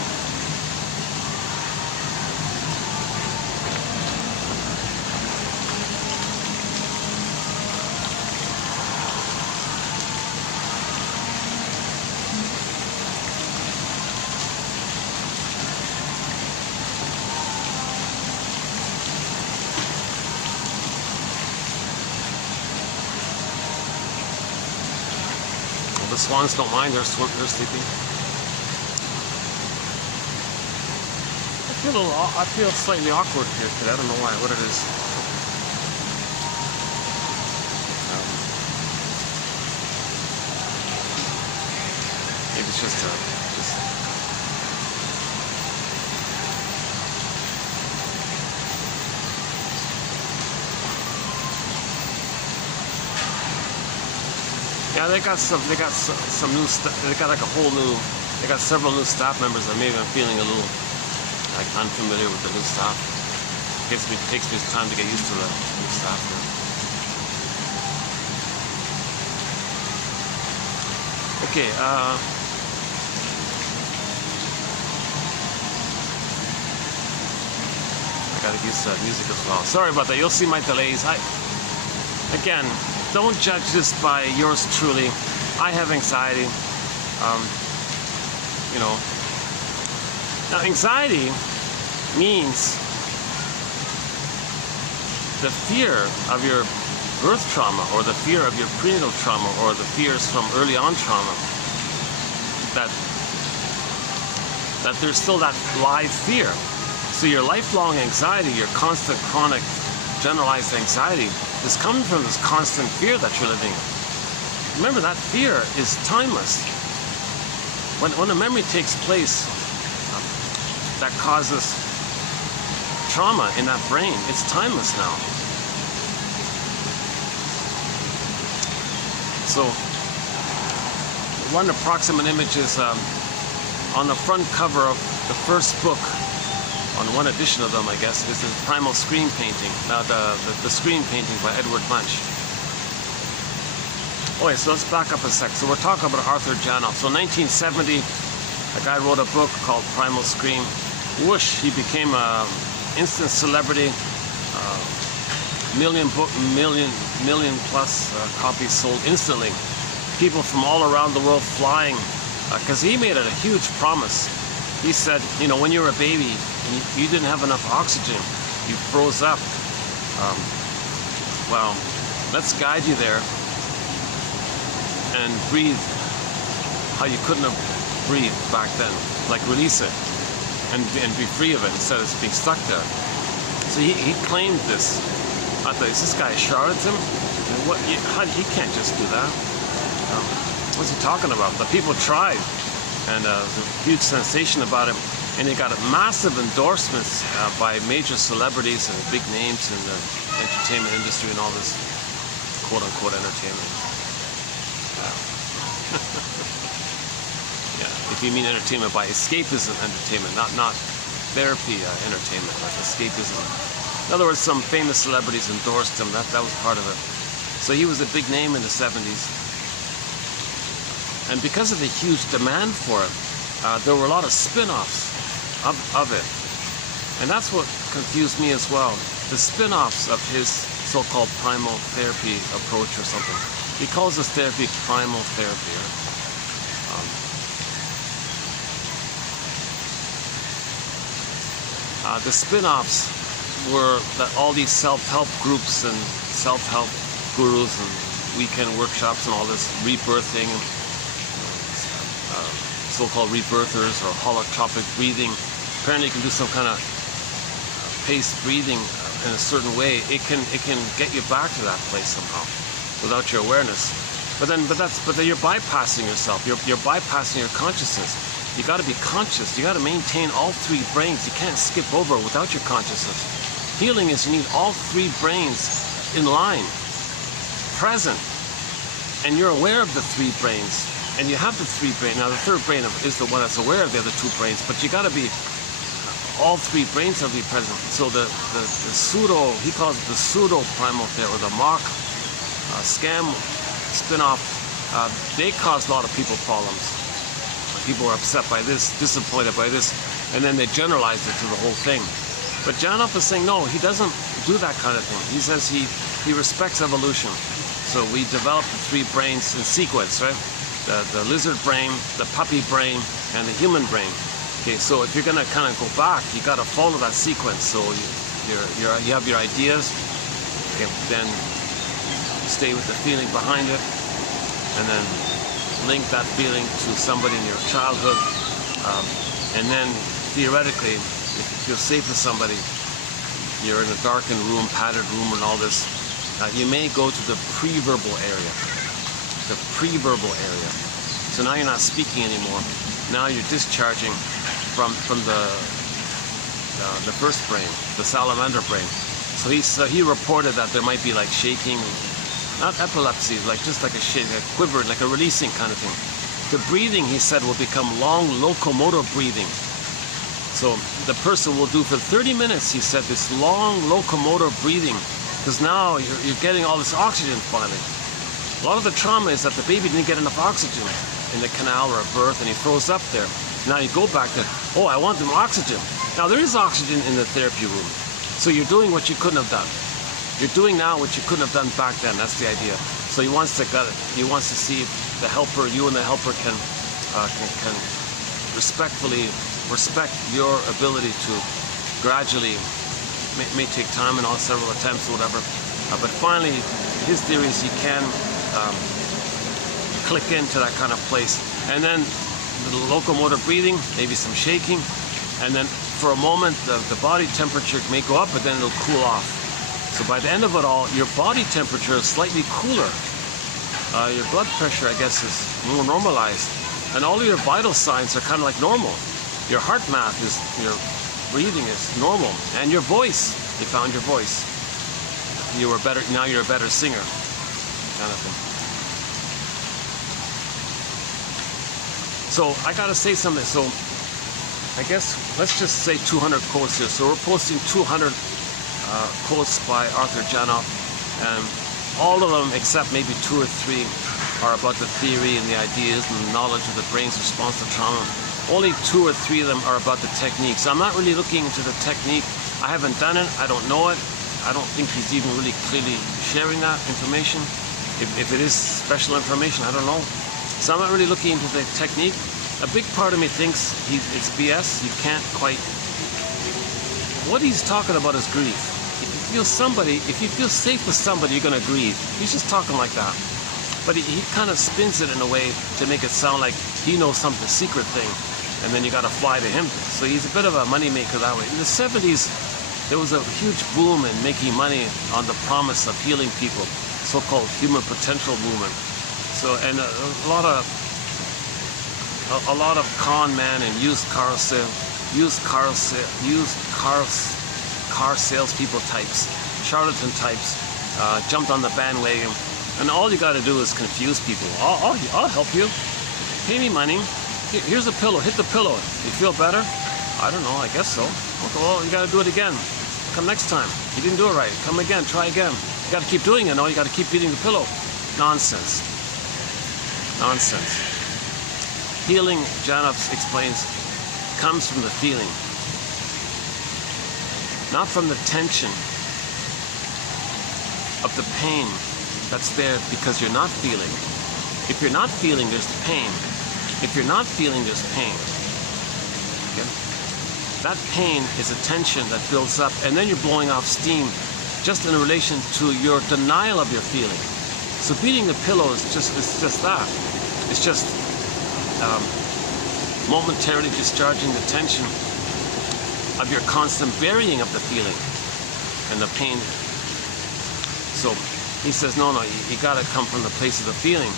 The swans don't mind, they're sleeping. I feel slightly awkward here today. I don't know why, what it is. Maybe it's just yeah, they got some new stuff. They got like a whole new. They got several new staff members that maybe I'm feeling a little like unfamiliar with the new staff. It takes me time to get used to the new staff here. Okay. I gotta get used to that music as well. Sorry about that. You'll see my delays. Again. Don't judge this by yours truly. I have anxiety. You know. Now, anxiety means the fear of your birth trauma, or the fear of your prenatal trauma, or the fears from early on trauma. That there's still that live fear. So your lifelong anxiety, your constant chronic generalized anxiety, is coming from this constant fear that you're living in. Remember, that fear is timeless. When a memory takes place that causes trauma in that brain, it's timeless now. So, one approximate image is on the front cover of the first book. On one edition of them, I guess, is the Primal screen painting. Now, the screen painting by Edward Munch. Okay, so let's back up a sec. So we're talking about Arthur Janoff. So 1970, a guy wrote a book called Primal Scream. Whoosh, he became an instant celebrity. Million plus copies sold instantly. people from all around the world flying, because he made it a huge promise. He said, you know, when you were a baby and you didn't have enough oxygen, you froze up. Well, let's guide you there and breathe how you couldn't have breathed back then. Like release it and be free of it instead of being stuck there. So he claimed this. I thought, is this guy a charlatan? What? He can't just do that. What's he talking about? The people tried, and there's a huge sensation about him, and he got massive endorsements by major celebrities and big names in the entertainment industry and all this quote-unquote entertainment. Yeah, if you mean entertainment by escapism entertainment, not therapy entertainment, like escapism. In other words, some famous celebrities endorsed him. That was part of it. So he was a big name in the 70s. And because of the huge demand for it, there were a lot of spin-offs of it. And that's what confused me as well. The spin-offs of his so-called primal therapy approach or something. He calls this therapy primal therapy. The spin-offs were that all these self-help groups and self-help gurus and weekend workshops and all this rebirthing, so-called rebirthers or holotropic breathing. Apparently you can do some kind of paced breathing in a certain way. It can get you back to that place somehow without your awareness. But then you're bypassing yourself. You're bypassing your consciousness. You got to be conscious. You got to maintain all three brains. You can't skip over without your consciousness. Healing is you need all three brains in line, present, and you're aware of the three brains, and you have the three brains. Now the third brain is the one that's aware of the other two brains, but you got to be, all three brains have to be present. So the pseudo, he calls it the pseudo primal therapy, or the mock scam spin-off, they cause a lot of people problems. People are upset by this, disappointed by this, and then they generalize it to the whole thing. But Janop is saying, no, he doesn't do that kind of thing. He says he respects evolution. So we develop the three brains in sequence, right? The lizard brain, the puppy brain, and the human brain. Okay, so if you're gonna kind of go back, you gotta follow that sequence. So you have your ideas, okay, then stay with the feeling behind it, and then link that feeling to somebody in your childhood, and then theoretically, if you feel safe with somebody, you're in a darkened room, padded room, and all this, you may go to the pre-verbal area. The pre-verbal area. So now you're not speaking anymore. Now you're discharging from the first brain, the salamander brain. So he reported that there might be like shaking, not epilepsy, like just like a shake, a quiver, like a releasing kind of thing. The breathing, he said, will become long locomotor breathing. So the person will do for 30 minutes, he said, this long locomotor breathing, because now you're getting all this oxygen finally. A lot of the trauma is that the baby didn't get enough oxygen in the canal or a birth, and he froze up there. Now you go back to, oh, I want them oxygen. Now there is oxygen in the therapy room. So you're doing what you couldn't have done. You're doing now what you couldn't have done back then. That's the idea. So he wants to see if the helper, you and the helper can respectfully respect your ability to gradually, may take time and all several attempts or whatever, but finally his theory is he can click into that kind of place, and then the locomotor breathing, maybe some shaking, and then for a moment the body temperature may go up, but then it'll cool off. So by the end of it all, your body temperature is slightly cooler. Your blood pressure, I guess, is more normalized, and all of your vital signs are kind of like normal. Your heart math is, your breathing is normal, and your voice, you found your voice. You were better, now you're a better singer, kind of thing. So I gotta say something. So I guess let's just say 200 quotes here. So we're posting 200 quotes by Arthur Janop, and all of them except maybe 2 or 3 are about the theory and the ideas and the knowledge of the brain's response to trauma. Only 2 or 3 of them are about the technique. So I'm not really looking into the technique. I haven't done it. I don't know it. I don't think he's even really clearly sharing that information. if it is special information, I don't know. So I'm not really looking into the technique. A big part of me thinks it's BS. You can't quite. What he's talking about is grief. If you feel safe with somebody, you're going to grieve. He's just talking like that. But he kind of spins it in a way to make it sound like he knows some secret thing, and then you got to fly to him. So he's a bit of a moneymaker that way. In the 70s, there was a huge boom in making money on the promise of healing people, so-called human potential movement. So, and a lot of con man and used car salespeople types, charlatan types, jumped on the bandwagon. And all you got to do is confuse people. I'll help you. Pay me money. Here's a pillow. Hit the pillow. You feel better? I don't know. I guess so. Okay, well, you got to do it again. Come next time. You didn't do it right. Come again. Try again. You got to keep doing it. No, you got to keep beating the pillow. Nonsense. Nonsense. Healing, Janoff explains, comes from the feeling, not from the tension of the pain that's there because you're not feeling. If you're not feeling, there's pain. If you're not feeling, there's pain. Okay? That pain is a tension that builds up, and then you're blowing off steam just in relation to your denial of your feeling. So beating the pillow is just that. It's just momentarily discharging the tension of your constant burying of the feeling and the pain. So he says, no, you got to come from the place of the feeling,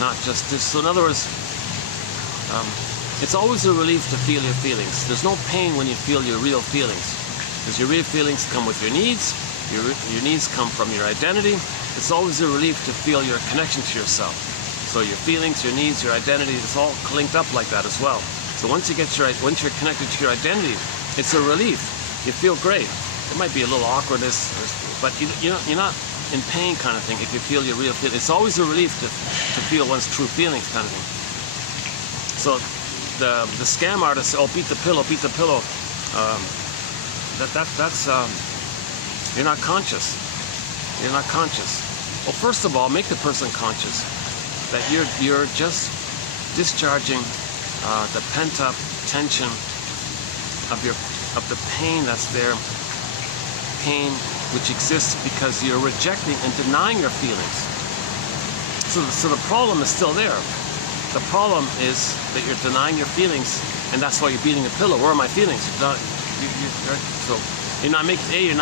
not just this. So in other words, it's always a relief to feel your feelings. There's no pain when you feel your real feelings, because your real feelings come with your needs. Your needs come from your identity. It's always a relief to feel your connection to yourself. So your feelings, your needs, your identity, it's all linked up like that as well. So once you're connected to your identity, it's a relief. You feel great. There might be a little awkwardness, but you're not in pain kind of thing if you feel your real feelings. It's always a relief to feel one's true feelings kind of thing. So the scam artists say, oh, beat the pillow, beat the pillow. That's you're not conscious. You're not conscious. Well, first of all, make the person conscious that you're just discharging the pent-up tension of the pain that's there, pain which exists because you're rejecting and denying your feelings. So the problem is still there. The problem is that you're denying your feelings, and that's why you're beating a pillow. Where are my feelings? You're not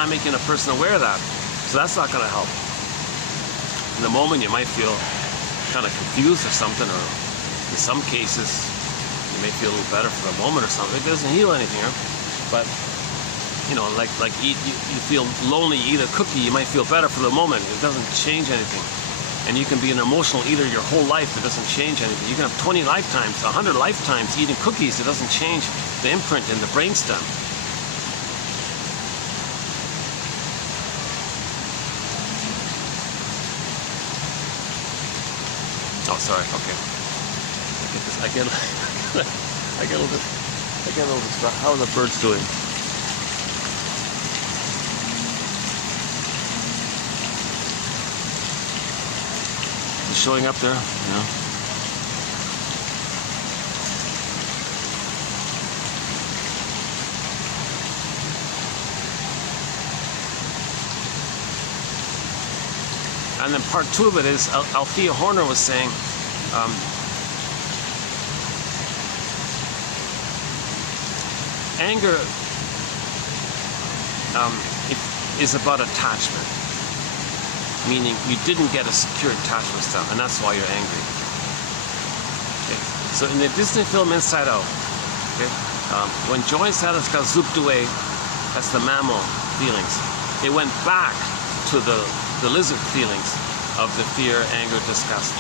making a person aware of that. So that's not going to help. In the moment, you might feel kind of confused or something, or in some cases, you may feel a little better for a moment or something. It doesn't heal anything, but like you feel lonely, eat a cookie, you might feel better for the moment. It doesn't change anything. And you can be an emotional eater your whole life. It doesn't change anything. You can have 20 lifetimes, 100 lifetimes eating cookies. It doesn't change the imprint in the brainstem. Oh, sorry. Okay. I get a little distracted. How are the birds doing? Showing up there, And then part two of it is, Althea Horner was saying, anger is about attachment. Meaning you didn't get a secure attachment style, and that's why you're angry. Okay. So in the Disney film Inside Out, okay, when Joy and Silas got zooped away, that's the mammal feelings. It went back to the lizard feelings of the fear, anger, disgust.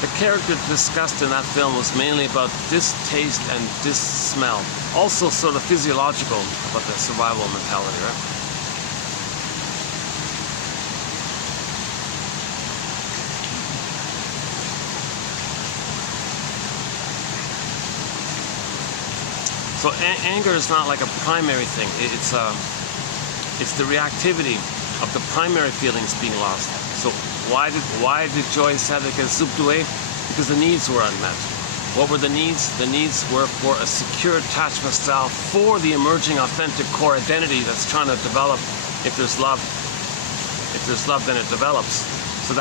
The character disgust in that film was mainly about distaste and dis-smell. Also sort of physiological about the survival mentality, right? So anger is not like a primary thing. It's the reactivity of the primary feelings being lost. So why did joy and sadness get zooped away? Because the needs were unmet. What were the needs? The needs were for a secure attachment style for the emerging authentic core identity that's trying to develop. If there's love, then it develops. So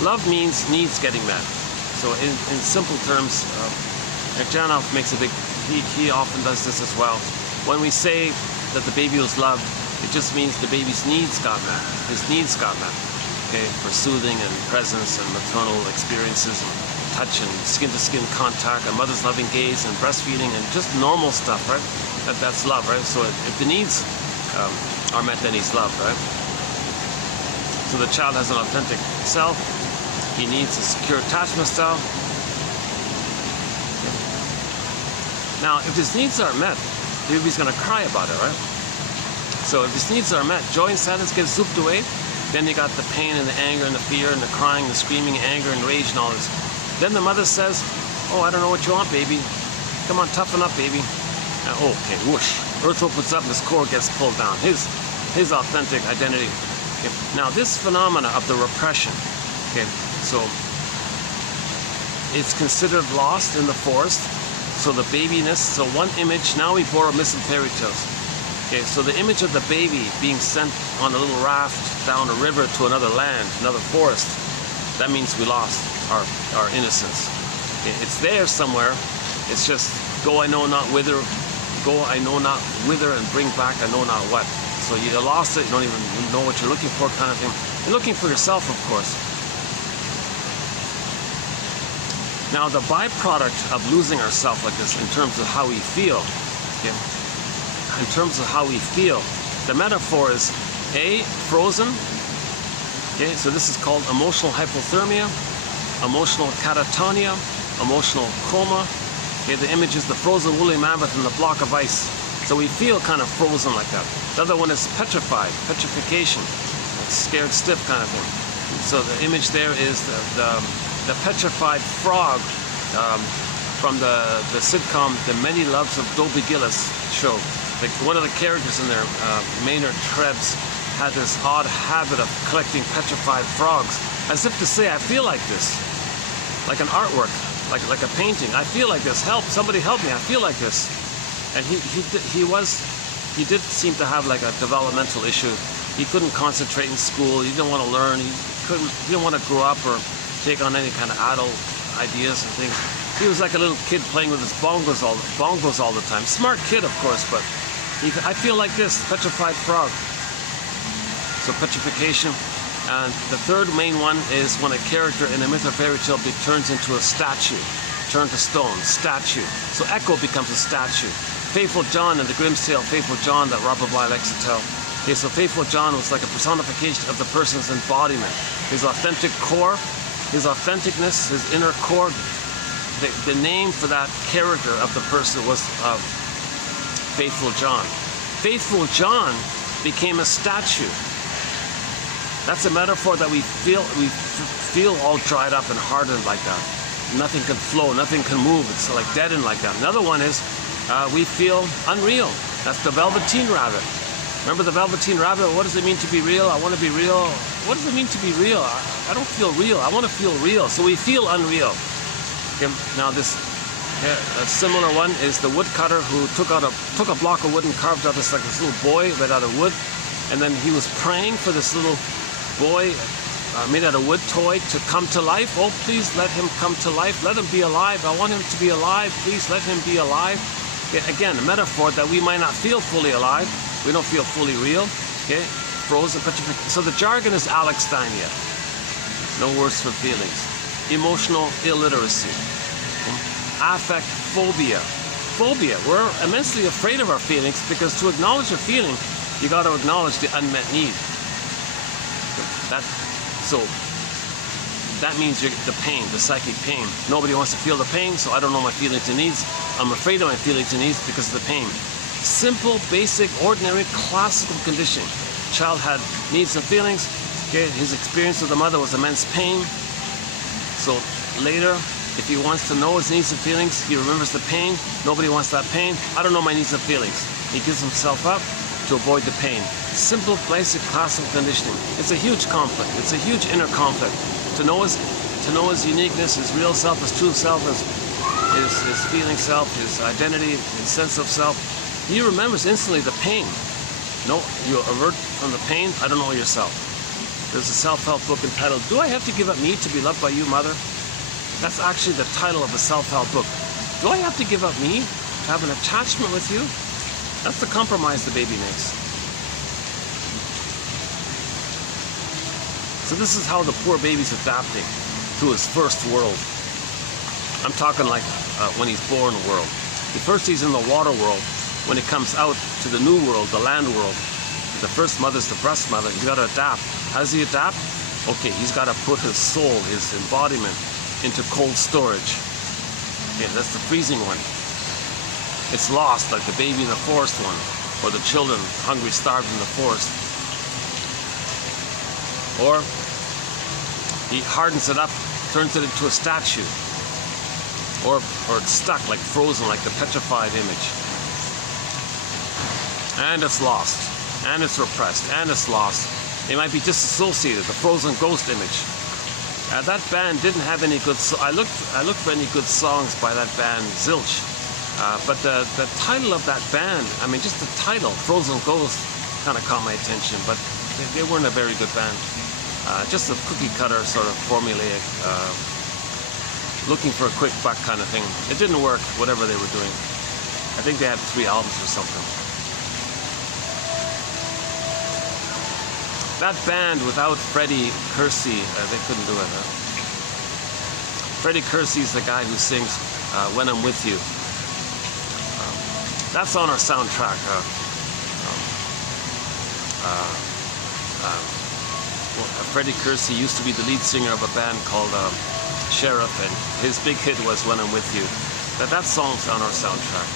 love means needs getting met. So in simple terms, Janov makes a big, he often does this as well. When we say that the baby was loved, it just means the baby's needs got met. His needs got met. Okay, for soothing and presence and maternal experiences and touch and skin-to-skin contact and mother's loving gaze and breastfeeding and just normal stuff, right? That's love, right? So if the needs are met, then he's loved, right? So the child has an authentic self. He needs a secure attachment style. Now, if his needs aren't met, the baby's going to cry about it, right? So if his needs are met, joy and sadness get zooped away. Then you got the pain and the anger and the fear and the crying, the screaming, anger and rage and all this. Then the mother says, oh, I don't know what you want, baby. Come on, toughen up, baby. And, okay, whoosh. Earth opens up and his core gets pulled down. His authentic identity. Okay. Now, this phenomena of the repression, okay, so it's considered lost in the forest. So the babiness, so one image, now we borrow myths and fairy tales. Okay, so the image of the baby being sent on a little raft down a river to another land, another forest, that means we lost our innocence. Okay, it's there somewhere. It's just go I know not whither, and bring back I know not what. So you lost it, you don't even know what you're looking for, kind of thing. You're looking for yourself, of course. Now the byproduct of losing ourselves like this in terms of how we feel, okay, in terms of how we feel, the metaphor is A, frozen. Okay, so this is called emotional hypothermia, emotional catatonia, emotional coma. Okay, the image is the frozen woolly mammoth and the block of ice. So we feel kind of frozen like that. The other one is petrified, petrification, scared stiff kind of thing. So the image there is the petrified frog from the sitcom The Many Loves of Dobie Gillis show. Like one of the characters in there, Maynard Krebs, had this odd habit of collecting petrified frogs, as if to say, I feel like this, like an artwork, like a painting. I feel like this. Help! Somebody help me! I feel like this. And he did seem to have like a developmental issue. He couldn't concentrate in school. He didn't want to learn. He didn't want to grow up or take on any kind of adult ideas and things. He was like a little kid playing with his bongos all the time. Smart kid, of course, but I feel like this, petrified frog. So petrification. And the third main one is when a character in a myth or fairy tale turns into a statue, turned to stone, statue. So Echo becomes a statue. Faithful John in the Grimm's tale, Faithful John that Robert Bly likes to tell. Okay, so Faithful John was like a personification of the person's embodiment. His authentic core, his authenticness, his inner core. The name for that character of the person was Faithful John. Faithful John became a statue. That's a metaphor that we feel all dried up and hardened like that. Nothing can flow, nothing can move. It's like deadened like that. Another one is we feel unreal. That's the Velveteen Rabbit. Remember the Velveteen Rabbit? What does it mean to be real? I want to be real. What does it mean to be real? I don't feel real. I want to feel real. So we feel unreal. Okay, now this a similar one is the woodcutter who took a block of wood and carved out this little boy made out of wood, and then he was praying for this little boy made out of wood toy to come to life. Oh, please let him come to life. Let him be alive. I want him to be alive. Please let him be alive. Okay, again, a metaphor that we might not feel fully alive. We don't feel fully real. Okay, frozen, petrified. So the jargon is Alexithymia. No words for feelings. Emotional illiteracy. Affect phobia. Phobia. We're immensely afraid of our feelings because to acknowledge a feeling, you got to acknowledge the unmet need. So that means the pain, the psychic pain. Nobody wants to feel the pain, so I don't know my feelings and needs. I'm afraid of my feelings and needs because of the pain. Simple, basic, ordinary, classical conditioning. Child had needs and feelings. Okay, his experience with the mother was immense pain. So later, if he wants to know his needs and feelings, he remembers the pain. Nobody wants that pain. I don't know my needs and feelings. He gives himself up to avoid the pain. simple, basic, classical conditioning. It's a huge conflict. It's a huge inner conflict. To know his uniqueness, his real self, his true self, his feeling self, his identity, his sense of self. He remembers instantly the pain. No, you avert from the pain. I don't know yourself. There's a self-help book entitled, "Do I Have to Give Up Me to Be Loved by You, Mother?" That's actually the title of a self-help book. Do I have to give up me to have an attachment with you? That's the compromise the baby makes. So this is how the poor baby's adapting to his first world. I'm talking like when he's born world. First he's in the water world. When he comes out to the new world, the land world, the first mother's the breast mother. He's got to adapt. How does he adapt? Okay, he's got to put his soul, his embodiment, into cold storage. Yeah, that's the freezing one. It's lost, like the baby in the forest one, or the children hungry, starved in the forest. Or he hardens it up, turns it into a statue. Or it's stuck, like frozen, like the petrified image. And it's lost, and it's repressed, and it's lost. They might be disassociated, the frozen ghost image. That band didn't have any good. I looked for any good songs by that band, Zilch. But the title of that band, I mean, just the title, Frozen Ghost, kind of caught my attention. But they weren't a very good band. Just a cookie cutter sort of formulaic, looking for a quick buck kind of thing. It didn't work, whatever they were doing. I think they had 3 albums or something. That band without Freddie Kersey, they couldn't do it. Freddie Kersey is the guy who sings "When I'm With You." That's on our soundtrack. Freddie Kersey used to be the lead singer of a band called Sheriff, and his big hit was "When I'm With You." That song's on our soundtrack.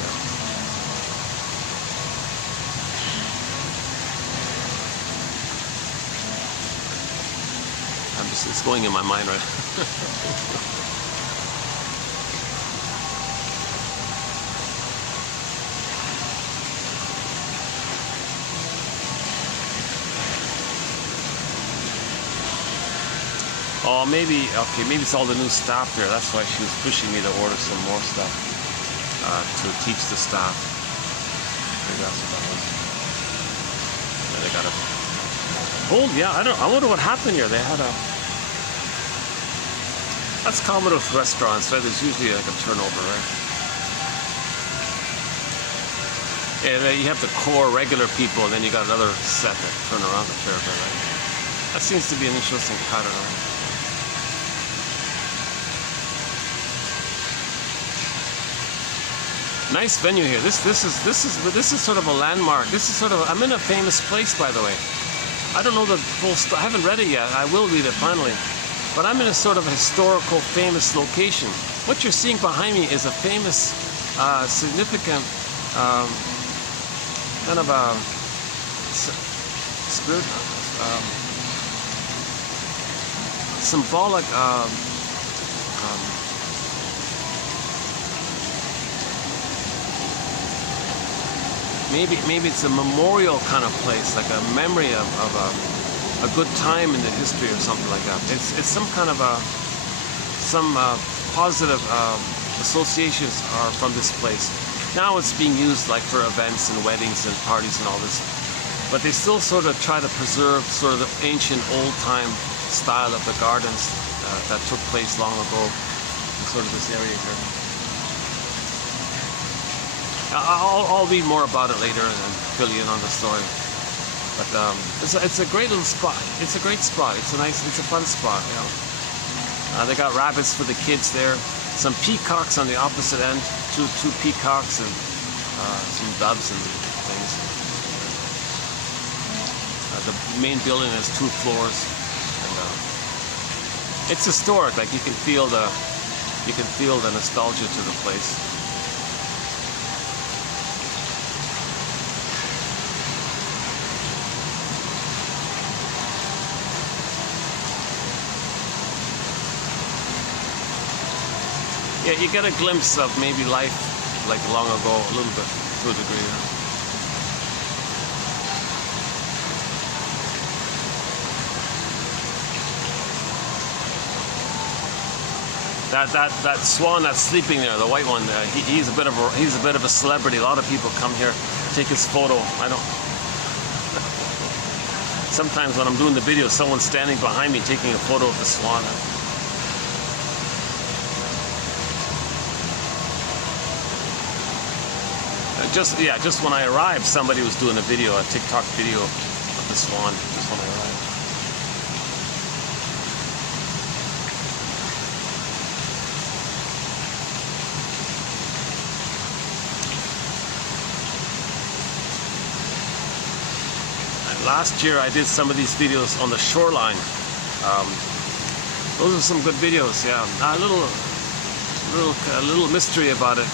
It's going in my mind right. Oh, maybe it's all the new staff there. That's why she was pushing me to order some more stuff to teach the staff. Maybe that's what that was. Yeah, they got a hold. Yeah, I wonder what happened here. They had a. That's common with restaurants, right? There's usually like a turnover, right? Yeah, you have the core regular people, and then you got another set that turn around a fair bit, right? That seems to be an interesting pattern, right? Nice venue here. This is sort of a landmark. This is sort of. I'm in a famous place, by the way. I don't know the full story. I haven't read it yet. I will read it finally. But I'm in a sort of historical, famous location. What you're seeing behind me is a famous, significant, kind of a spirit, symbolic, maybe it's a memorial kind of place, like a memory of a good time in the history or something like that. It's some kind of positive associations are from this place. Now it's being used like for events and weddings and parties and all this, but they still sort of try to preserve sort of the ancient old-time style of the gardens that took place long ago in sort of this area here. I'll read more about it later and fill you in on the story. But it's a great little spot. It's a great spot. It's a fun spot. You know, they got rabbits for the kids there. Some peacocks on the opposite end. Two peacocks and some doves and things. The main building has 2 floors. And, it's historic. Like you can feel the nostalgia to the place. Yeah, you get a glimpse of maybe life like long ago, a little bit, to a degree. That swan that's sleeping there, the white one, he's a bit of a celebrity. A lot of people come here, take his photo. I don't. Sometimes when I'm doing the video, someone's standing behind me taking a photo of the swan. Just when I arrived, somebody was doing a video, a TikTok video of the swan. Just when I arrived. Last year I did some of these videos on the shoreline. Those are some good videos. Yeah, a little mystery about it.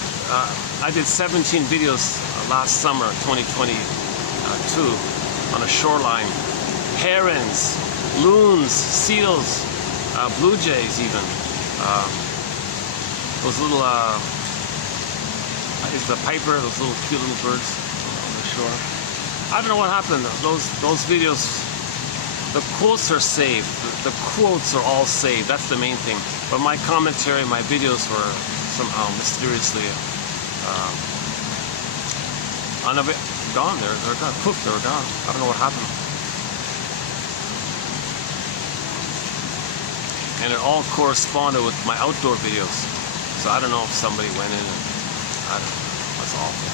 I did 17 videos last summer, 2022, on a shoreline. Herons, loons, seals, blue jays, even. Those little, is the piper? Those little cute little birds on the shore. I don't know what happened. Those videos, the quotes are saved. The quotes are all saved. That's the main thing. But my commentary, my videos were somehow mysteriously gone. They're gone. Poof, they were gone. I don't know what happened. And it all corresponded with my outdoor videos. So I don't know if somebody went in and I don't know. That's awful.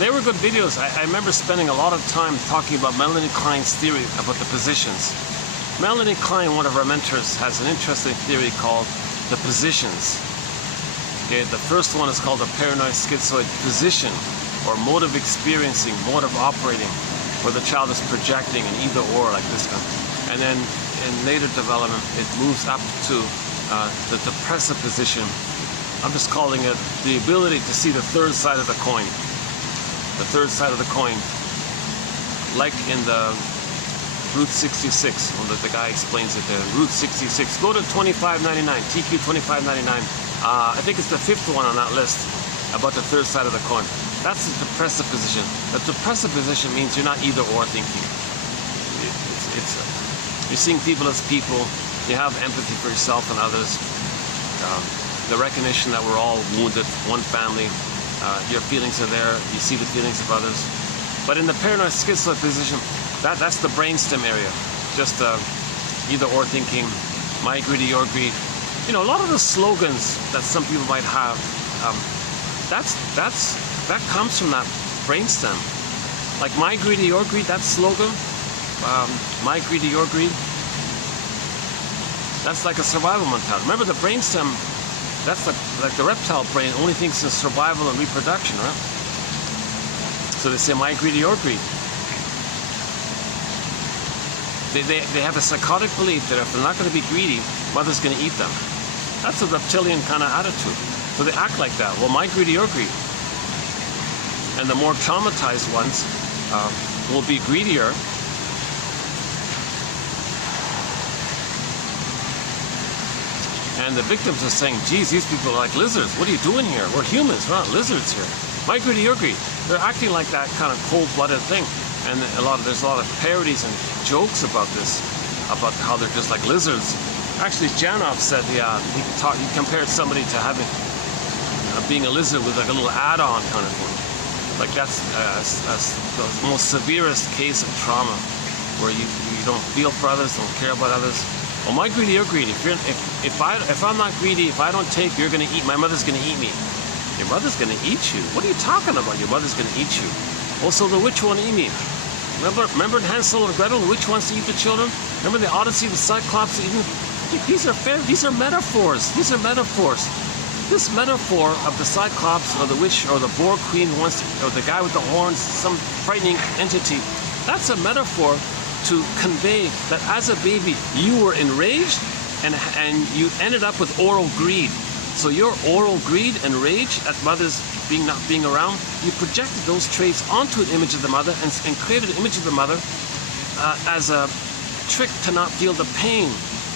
They were good videos. I remember spending a lot of time talking about Melanie Klein's theory about the positions. Melanie Klein, one of our mentors, has an interesting theory called the positions. Okay, the first one is called the paranoid schizoid position, or mode of experiencing, mode of operating, where the child is projecting an either or like this one. And then in later development, it moves up to the depressive position. I'm just calling it the ability to see the third side of the coin. The third side of the coin, like in the Route 66, when the guy explains it there. Route 66. Go to 2599, TQ 2599. I think it's the fifth one on that list about the third side of the coin. That's the depressive position. The depressive position means you're not either or thinking. You're seeing people as people. You have empathy for yourself and others. The recognition that we're all wounded, one family. Your feelings are there, you see the feelings of others. But in the paranoid schizoid position, that's the brainstem area. Just either or thinking, my greedy, your greed. You know, a lot of the slogans that some people might have, that comes from that brainstem. Like my greedy, your greed, that slogan, my greedy, your greed, that's like a survival mentality. Remember the brainstem, that's like the reptile brain only thinks in survival and reproduction, right? So they say, my greedy, your greed. They have a psychotic belief that if they're not going to be greedy, mother's going to eat them. That's a reptilian kind of attitude. So they act like that. Well, my greedy, your greed. And the more traumatized ones will be greedier. And the victims are saying, geez, these people are like lizards. What are you doing here? We're humans, we're not lizards here. My greedy, your greed. They're acting like that kind of cold-blooded thing. And there's a lot of parodies and jokes about this, about how they're just like lizards. Actually, Janov said he compared somebody to having being a lizard with like a little add-on kind of thing. Like that's the most severest case of trauma, where you don't feel for others, don't care about others. Well, my greedy, you're greedy. If I'm not greedy, if I don't take, you're going to eat. My mother's going to eat me. Your mother's going to eat you? What are you talking about? Your mother's going to eat you. Also, the witch won't eat me. Remember in Hansel and Gretel, the witch wants to eat the children? Remember the Odyssey, the Cyclops eating? These are metaphors. These are metaphors. This metaphor of the Cyclops or the witch or the boar queen wants to, or the guy with the horns, some frightening entity, that's a metaphor to convey that as a baby you were enraged and you ended up with oral greed. So your oral greed and rage at mother's not being around, you projected those traits onto an image of the mother and created an image of the mother as a trick to not feel the pain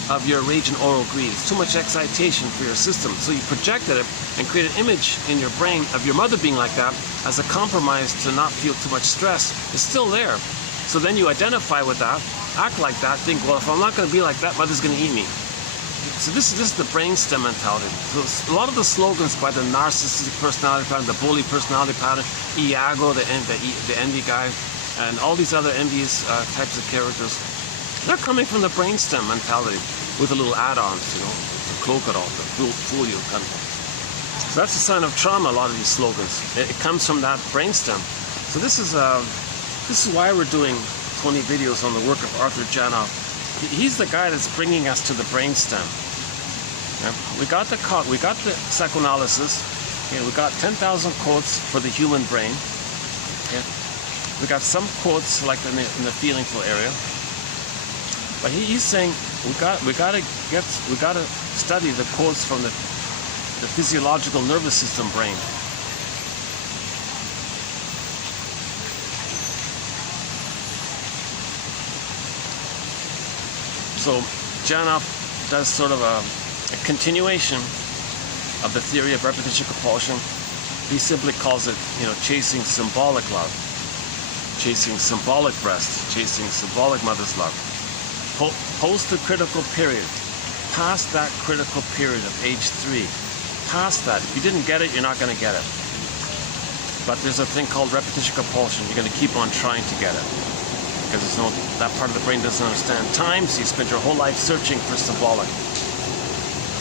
of your rage and oral greed. It's too much excitation for your system. So you projected it and created an image in your brain of your mother being like that as a compromise to not feel too much stress. It's still there. So then you identify with that, act like that, think, well, if I'm not going to be like that, mother's going to eat me. So this is the brainstem mentality. So a lot of the slogans by the narcissistic personality pattern, the bully personality pattern, Iago, the envy guy, and all these other envious types of characters, they're coming from the brainstem mentality with a little add-ons, you know, to cloak it all, to fool you, kind of. So that's a sign of trauma, a lot of these slogans. It comes from that brainstem. So this is why we're doing 20 videos on the work of Arthur Janov. He's the guy that's bringing us to the brainstem. We got the psychoanalysis. Okay, we got 10,000 quotes for the human brain. Okay. We got some quotes like in the feelingful area. But he's saying we gotta study the quotes from the physiological nervous system brain. So Janov does sort of a continuation of the theory of repetition compulsion. He simply calls it, you know, chasing symbolic love, chasing symbolic breast, chasing symbolic mother's love. Post the critical period, past that critical period of age 3, past that. If you didn't get it, you're not going to get it. But there's a thing called repetition compulsion. You're going to keep on trying to get it. Because that part of the brain doesn't understand time, so you spend your whole life searching for symbolic.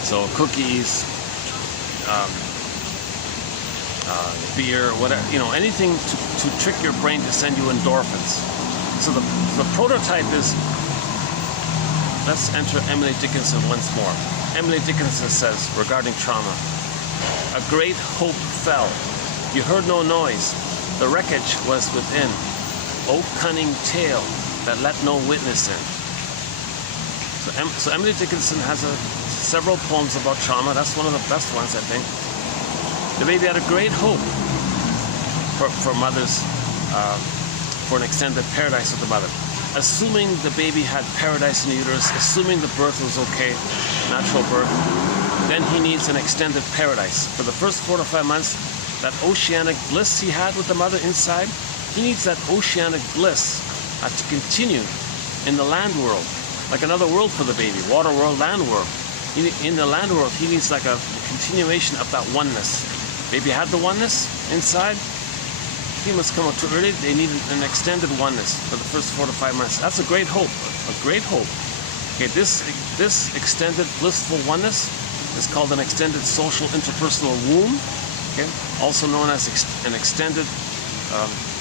So cookies, beer, whatever, you know, anything to trick your brain to send you endorphins. So the prototype is, let's enter Emily Dickinson once more. Emily Dickinson says regarding trauma, a great hope fell. You heard no noise. The wreckage was within. O cunning tale that let no witness in. So Emily Dickinson has several poems about trauma. That's one of the best ones, I think. The baby had a great hope for mothers, for an extended paradise with the mother. Assuming the baby had paradise in the uterus, assuming the birth was okay, natural birth, then he needs an extended paradise. For the first 4 to 5 months, that oceanic bliss he had with the mother inside, he needs that oceanic bliss to continue in the land world, like another world for the baby, water world, land world. In the land world, he needs like a continuation of that oneness. Baby had the oneness inside. He must come out too early. They need an extended oneness for the first 4 to 5 months. That's a great hope, a great hope. Okay, this extended blissful oneness is called an extended social interpersonal womb. Okay, also known as an extended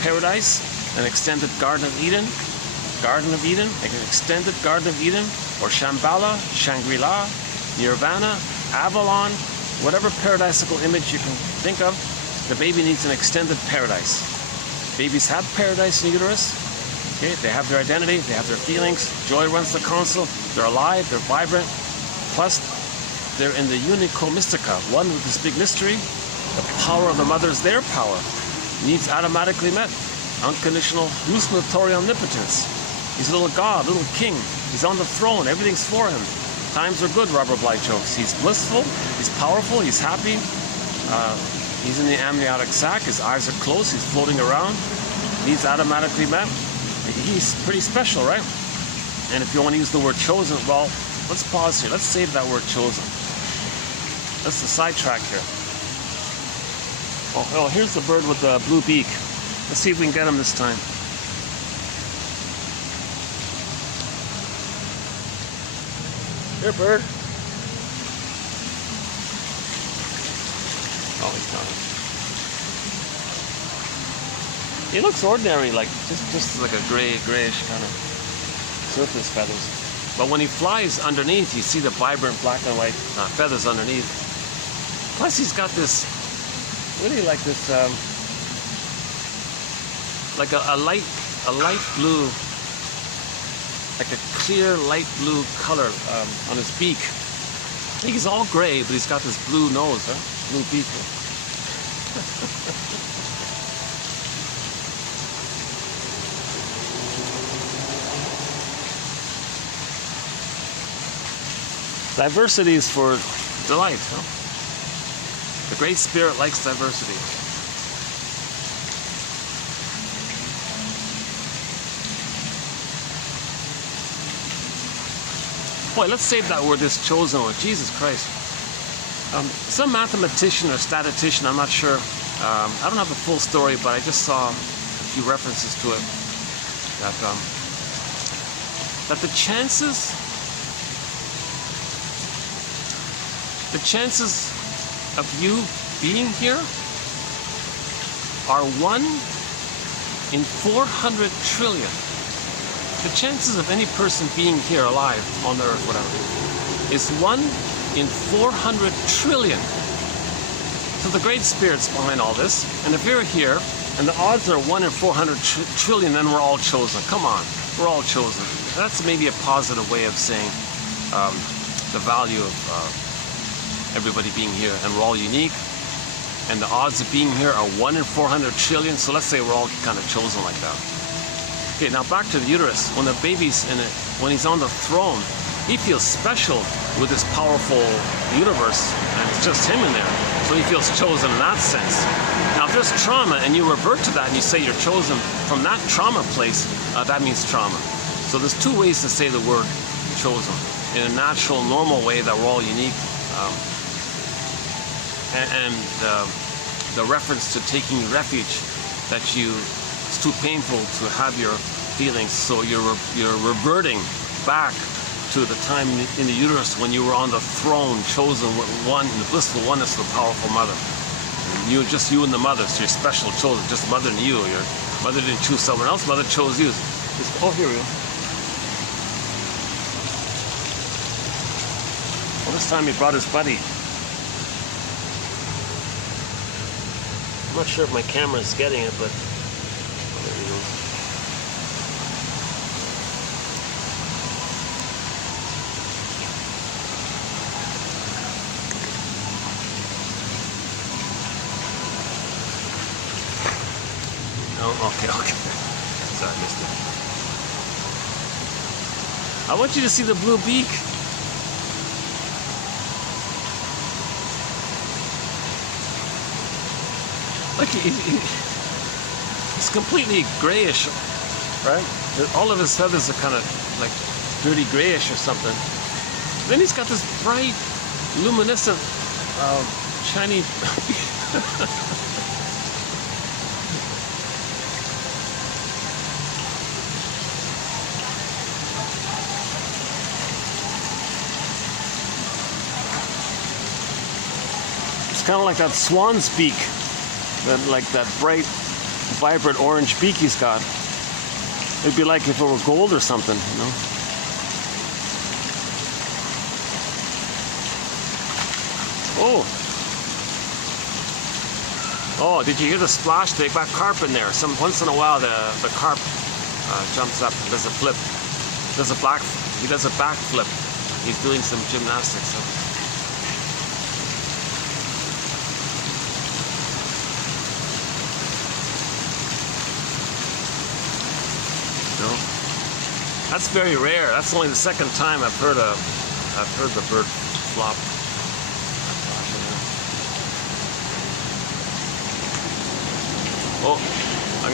paradise, an extended Garden of Eden, like an extended Garden of Eden, or Shambhala, Shangri-La, Nirvana, Avalon, whatever paradisical image you can think of. The baby needs an extended paradise. Babies have paradise in the uterus. Okay, they have their identity, they have their feelings. Joy runs the console. They're alive, they're vibrant. Plus, they're in the unico mystica, one with this big mystery. The power of the mother is their power. Needs automatically met. Unconditional hallucinatory omnipotence. He's a little god, little king. He's on the throne. Everything's for him. Times are good, Robert Bly jokes. He's blissful. He's powerful. He's happy. He's in the amniotic sac. His eyes are closed. He's floating around. Needs automatically met. He's pretty special, right? And if you want to use the word chosen, well, let's pause here. Let's save that word chosen. That's the sidetrack here. Oh, here's the bird with the blue beak. Let's see if we can get him this time. Here, bird. Oh, he's gone. He looks ordinary, like just like a grayish kind of surface feathers. But when he flies underneath, you see the vibrant black and white feathers underneath. Plus, he's got this really like this, like a light blue, like a clear light blue color on his beak. I think he's all gray, but he's got this blue nose, huh? Blue beak. Diversity is for delight, huh? The Great Spirit likes diversity. Boy, let's save that word, this chosen one. Jesus Christ. Some mathematician or statistician, I'm not sure. I don't have the full story, but I just saw a few references to it. That the chances of you being here are 1 in 400 trillion. The chances of any person being here alive on the earth, whatever, is 1 in 400 trillion. So the great spirit's behind all this. And if you're here, and the odds are 1 in 400 trillion, then we're all chosen. Come on, we're all chosen. That's maybe a positive way of saying the value of everybody being here. And we're all unique. And the odds of being here are 1 in 400 trillion. So let's say we're all kind of chosen like that. Okay, now back to the uterus. When the baby's in it, when he's on the throne, he feels special with this powerful universe, and it's just him in there. So he feels chosen in that sense. Now, if there's trauma and you revert to that and you say you're chosen from that trauma place, that means trauma. So there's two ways to say the word chosen. In a natural, normal way that we're all unique, and the reference to taking refuge, that it's too painful to have your feelings, so you're reverting back to the time in the uterus when you were on the throne, chosen with one, in the blissful oneness of the powerful mother. And just you and the mother, so you're special, chosen, just mother and you. Your mother didn't choose someone else, mother chose you. Oh, here we go. Well, this time he brought his buddy. I'm not sure if my camera's getting it, but there he goes. Oh, okay. Sorry, I missed it. I want you to see the blue beak. Look, he's completely grayish, right? All of his feathers are kind of like dirty grayish or something. Then he's got this bright, luminescent, shiny. It's kind of like that swan's beak. Like that bright, vibrant orange beak he's got. It'd be like if it were gold or something, you know? Oh, did you hear the splash? They got carp in there. Once in a while, the carp jumps up and does a flip. He does a back flip. He's doing some gymnastics. So. That's very rare. That's only the second time I've heard the bird flop. Oh, I'm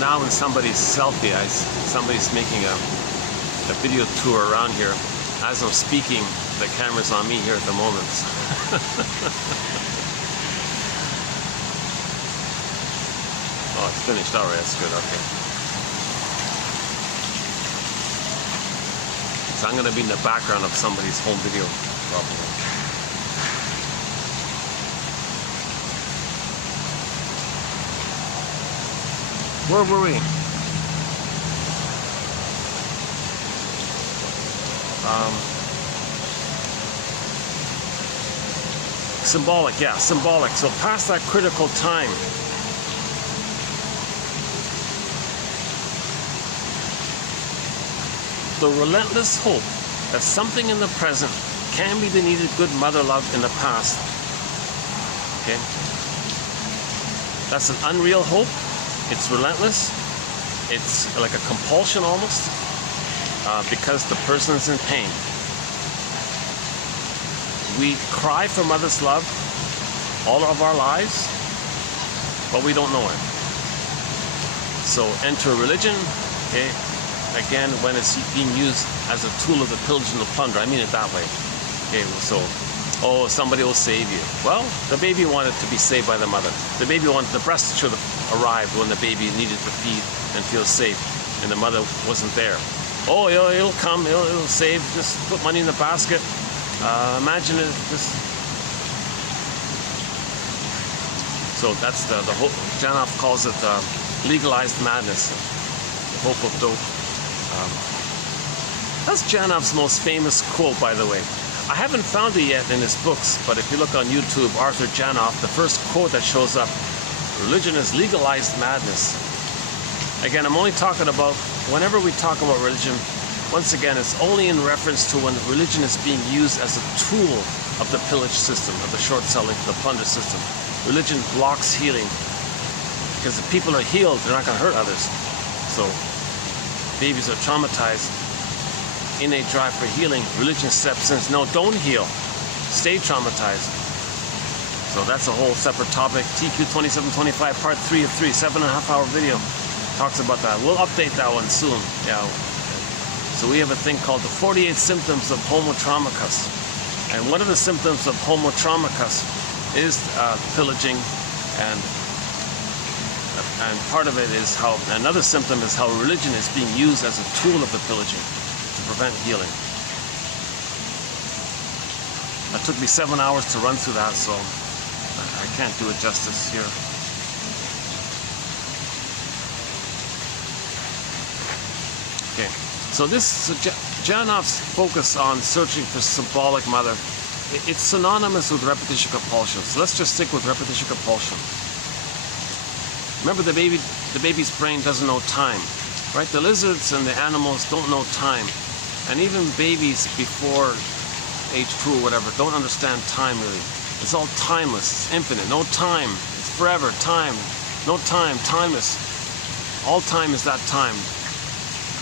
now in somebody's selfie. Somebody's making a video tour around here. As I'm speaking, the camera's on me here at the moment. Oh, it's finished already. That's good. Okay. So I'm going to be in the background of somebody's home video, probably. Where were we? Symbolic, yeah, symbolic. So past that critical time. The relentless hope that something in the present can be the needed good mother love in the past. Okay? That's an unreal hope. It's relentless. It's like a compulsion almost, because the person's in pain. We cry for mother's love all of our lives, but we don't know it. So enter religion, okay? again, when it's being used as a tool of the pillage and the plunder. I mean it that way. Okay, so, oh, somebody will save you. Well, the baby wanted to be saved by the mother. The baby wanted, the breast should have arrived when the baby needed to feed and feel safe, and the mother wasn't there. Oh, it'll come, it'll save, just put money in the basket. Imagine it, just... So that's the whole, Janov calls it legalized madness, the hope of dope. That's Janov's most famous quote, by the way. I haven't found it yet in his books, but if you look on YouTube, Arthur Janov, the first quote that shows up, religion is legalized madness. Again, I'm only talking about, whenever we talk about religion, once again, it's only in reference to when religion is being used as a tool of the pillage system, of the short selling, the plunder system. Religion blocks healing, because if people are healed, they're not going to hurt others. So babies are traumatized, innate drive for healing. Religion steps in, no, don't heal, stay traumatized. So that's a whole separate topic. TQ 2725 part 3 of 3, 7.5-hour video talks about that. We'll update that one soon. Yeah. So we have a thing called the 48 symptoms of Homo traumacus, and one of the symptoms of Homo traumacus is pillaging, and part of it is how, another symptom is how religion is being used as a tool of the pillaging to prevent healing. It took me 7 hours to run through that, so I can't do it justice here. Okay, so this Janov's focus on searching for symbolic mother, it's synonymous with repetition compulsion. So let's just stick with repetition compulsion. Remember, the baby's brain doesn't know time, right? The lizards and the animals don't know time, and even babies before age 2 or whatever don't understand time really. It's all timeless, it's infinite, no time, it's forever, time, no time, timeless. All time is that time.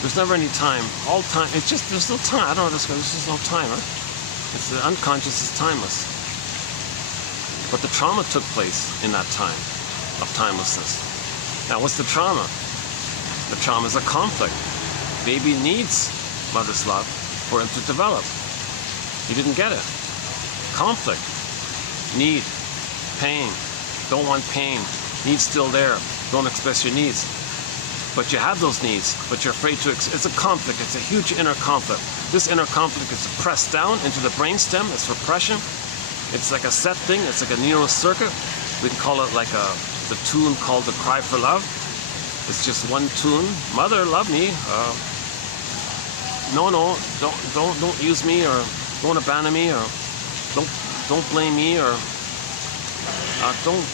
There's never any time. All time, it's just, there's no time. I don't know this guy, there's just no time, right? It's the unconscious is timeless. But the trauma took place in that time of timelessness. Now, what's the trauma? The trauma is a conflict. Baby needs mother's love for him to develop. He didn't get it. Conflict. Need. Pain. Don't want pain. Need still there. Don't express your needs. But you have those needs, but you're afraid to, it's a conflict, it's a huge inner conflict. This inner conflict is pressed down into the brainstem, it's repression. It's like a set thing, it's like a neural circuit. We can call it like the tune called the cry for love. It's just one tune. Mother, love me. No, don't use me, or don't abandon me, or don't blame me, or don't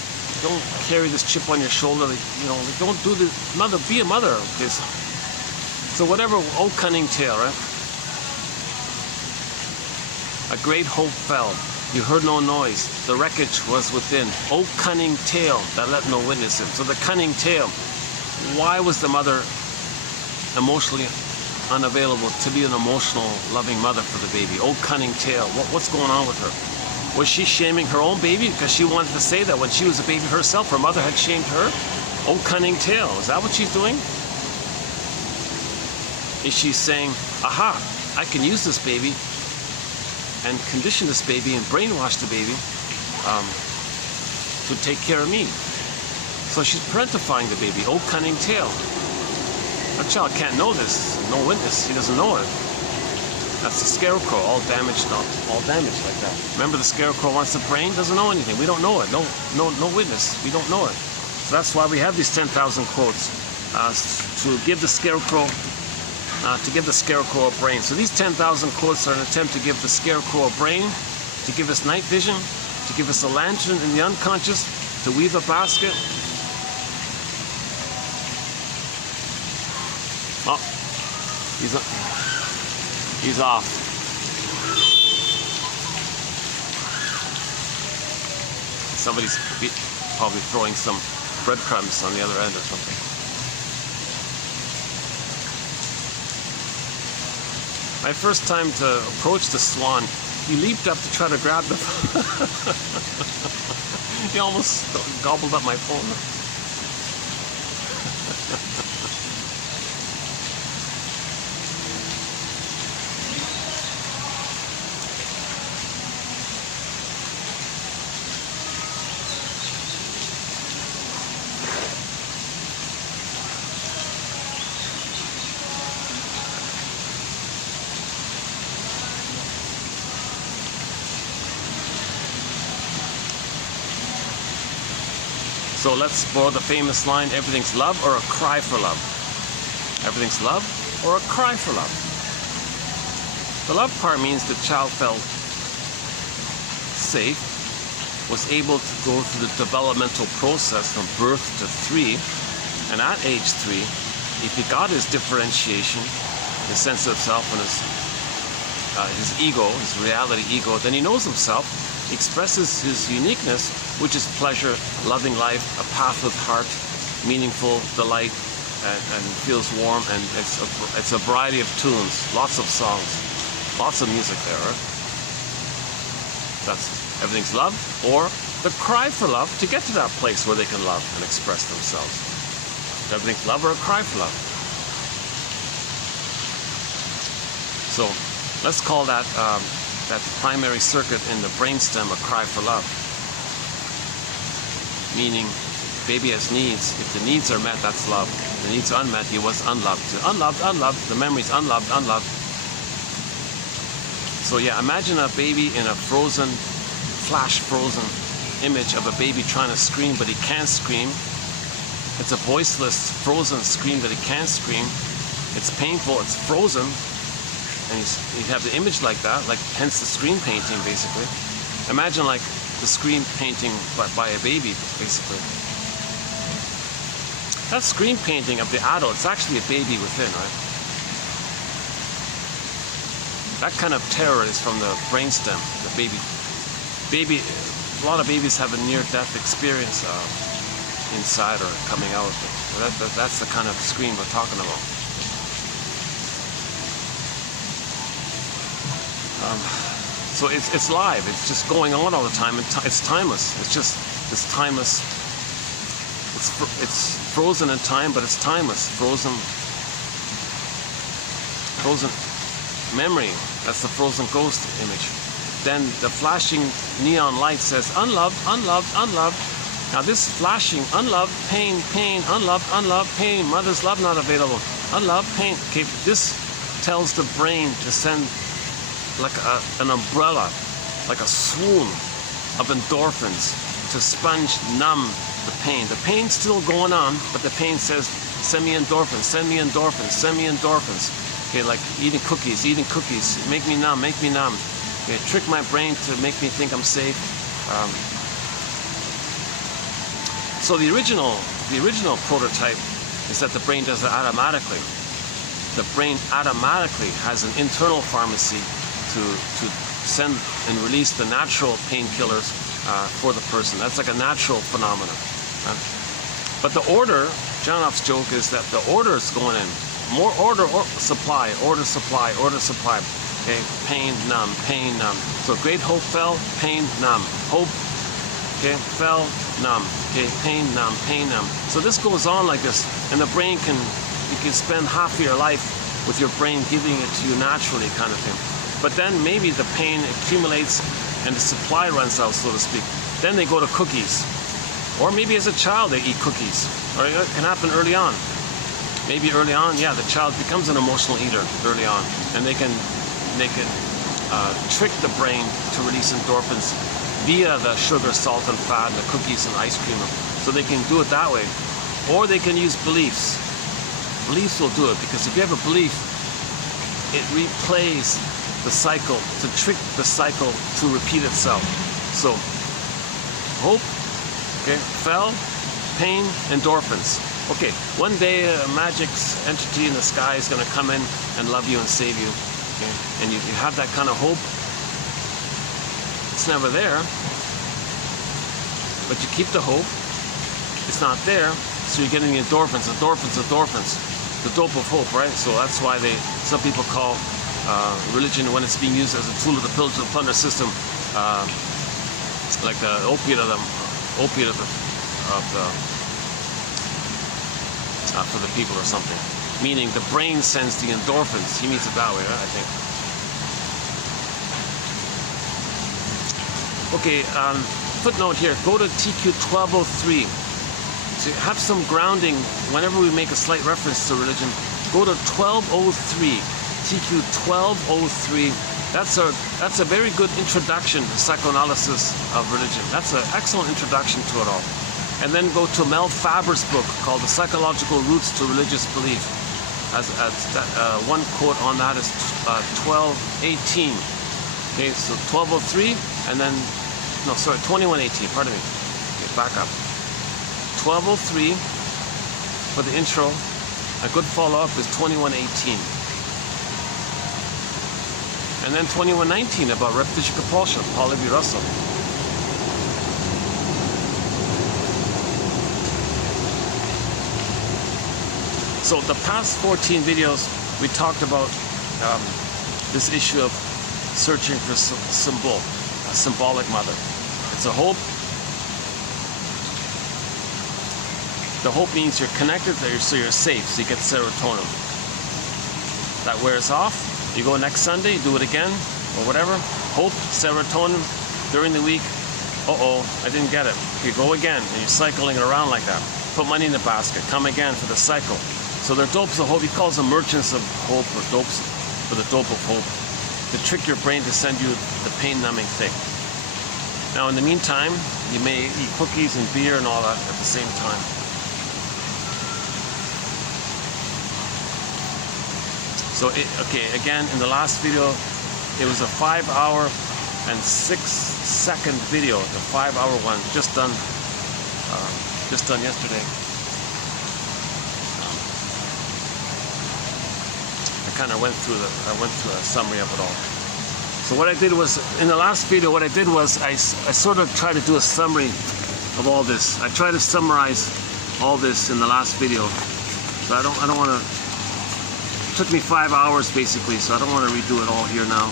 carry this chip on your shoulder. You know, don't do this. Mother, be a mother. Okay, so whatever. Oh, cunning tale, right? A great hope fell. You heard no noise. The wreckage was within. Oh, cunning tale that let no witness it. So the cunning tale. Why was the mother emotionally unavailable to be an emotional, loving mother for the baby? Oh, cunning tale. What's going on with her? Was she shaming her own baby because she wanted to say that when she was a baby herself, her mother had shamed her? Oh, cunning tale. Is that what she's doing? Is she saying, aha, I can use this baby and condition this baby and brainwash the baby to take care of me? So she's parentifying the baby. Oh, cunning tale. A child can't know this. No witness. He doesn't know it. That's the scarecrow, all damaged like that. Remember, the scarecrow wants the brain, doesn't know anything. We don't know it. No witness. We don't know it. So that's why we have these 10,000 quotes to give the scarecrow a brain. So these 10,000 quotes are an attempt to give the scarecrow a brain, to give us night vision, to give us a lantern in the unconscious, to weave a basket. Oh, he's off. Somebody's probably throwing some breadcrumbs on the other end or something. My first time to approach the swan, he leaped up to try to grab the... He almost gobbled up my phone. So let's borrow the famous line, everything's love or a cry for love. Everything's love or a cry for love. The love part means the child felt safe, was able to go through the developmental process from birth to 3, and at age 3, if he got his differentiation, his sense of self and his ego, his reality ego, then he knows himself, he expresses his uniqueness, which is pleasure, loving life, a path with heart, meaningful delight, and feels warm, and it's a variety of tunes, lots of songs, lots of music there, right? That's everything's love, or the cry for love to get to that place where they can love and express themselves. Everything's love or a cry for love. So let's call that that primary circuit in the brainstem a cry for love. Meaning, baby has needs. If the needs are met, that's love. The needs are unmet, he was unloved. Unloved, unloved. The memory's unloved, unloved. So yeah, imagine a baby in a frozen, flash frozen image of a baby trying to scream, but he can't scream. It's a voiceless, frozen scream that he can't scream. It's painful, it's frozen. And you have the image like that, like hence the screen painting, basically. Imagine like the screen painting by a baby, basically. That screen painting of the adult, it's actually a baby within, right? That kind of terror is from the brainstem, the baby. A lot of babies have a near-death experience inside or coming out. That's the kind of scream we're talking about. So it's live. It's just going on all the time, and it's timeless. It's just this timeless. It's frozen in time, but it's timeless. Frozen memory. That's the frozen ghost image. Then the flashing neon light says unloved, unloved, unloved. Now this flashing unloved, pain, pain, unloved, unloved, pain, mother's love not available, unloved, pain. Okay, this tells the brain to send like an umbrella, like a swoon of endorphins to sponge, numb the pain. The pain's still going on, but the pain says, send me endorphins, send me endorphins, send me endorphins. Okay, like eating cookies, make me numb, make me numb. Okay, trick my brain to make me think I'm safe. So the original prototype is that the brain does it automatically. The brain automatically has an internal pharmacy to send and release the natural painkillers for the person. That's like a natural phenomenon. But the order, Janoff's joke is that the order is going in. More order, supply, order, supply, order, supply. Okay, pain, numb, pain, numb. So great hope fell, pain, numb. Hope, okay, fell, numb. Okay, pain, numb, pain, numb. So this goes on like this, and the brain you can spend half of your life with your brain giving it to you naturally, kind of thing. But then maybe the pain accumulates and the supply runs out, so to speak. Then they go to cookies. Or maybe as a child they eat cookies. Or it can happen early on. Maybe early on, yeah, the child becomes an emotional eater early on. And they can trick the brain to release endorphins via the sugar, salt, and fat, and the cookies and ice cream. So they can do it that way. Or they can use beliefs. Beliefs will do it, because if you have a belief, it replays the cycle, to trick the cycle to repeat itself. So, hope, okay, fell, pain, endorphins. Okay, one day a magic entity in the sky is going to come in and love you and save you. Okay? And you have that kind of hope. It's never there, but you keep the hope. It's not there, so you're getting the endorphins, endorphins, endorphins. The dope of hope, right? So that's why some people call religion, when it's being used as a tool of the pillage and plunder system, like the opiate for the people or something. Meaning the brain sends the endorphins. He means it that way, right? I think. Okay, footnote here. Go to TQ 1203. To have some grounding, whenever we make a slight reference to religion, go to 1203. TQ 1203. That's a very good introduction to psychoanalysis of religion. That's an excellent introduction to it all. And then go to Mel Faber's book called The Psychological Roots to Religious Belief. One quote on that is 12:18. Okay, so 12:03 and then, no, sorry, 21:18, pardon me. Okay, back up. 12:03 for the intro. A good follow-up is 21:18. And then 21:19 about repetition compulsion, Paul B. Russell. So the past 14 videos, we talked about this issue of searching for a symbolic mother. It's a hope. The hope means you're connected, so you're safe, so you get serotonin. That wears off. You go next Sunday, do it again, or whatever. Hope, serotonin, during the week. Uh-oh, I didn't get it. You go again, and you're cycling around like that. Put money in the basket, come again for the cycle. So they're dopes of hope. He calls them merchants of hope, or dopes for the dope of hope, to trick your brain to send you the pain-numbing thing. Now, in the meantime, you may eat cookies and beer and all that at the same time. So, okay, again, in the last video, it was a 5-hour and 6-second video, the 5-hour one, just done yesterday. I kind of went through a summary of it all. So what I did was, in the last video, what I did was I sort of tried to do a summary of all this. I tried to summarize all this in the last video. So I don't want to. It took me 5 hours basically, so I don't want to redo it all here now.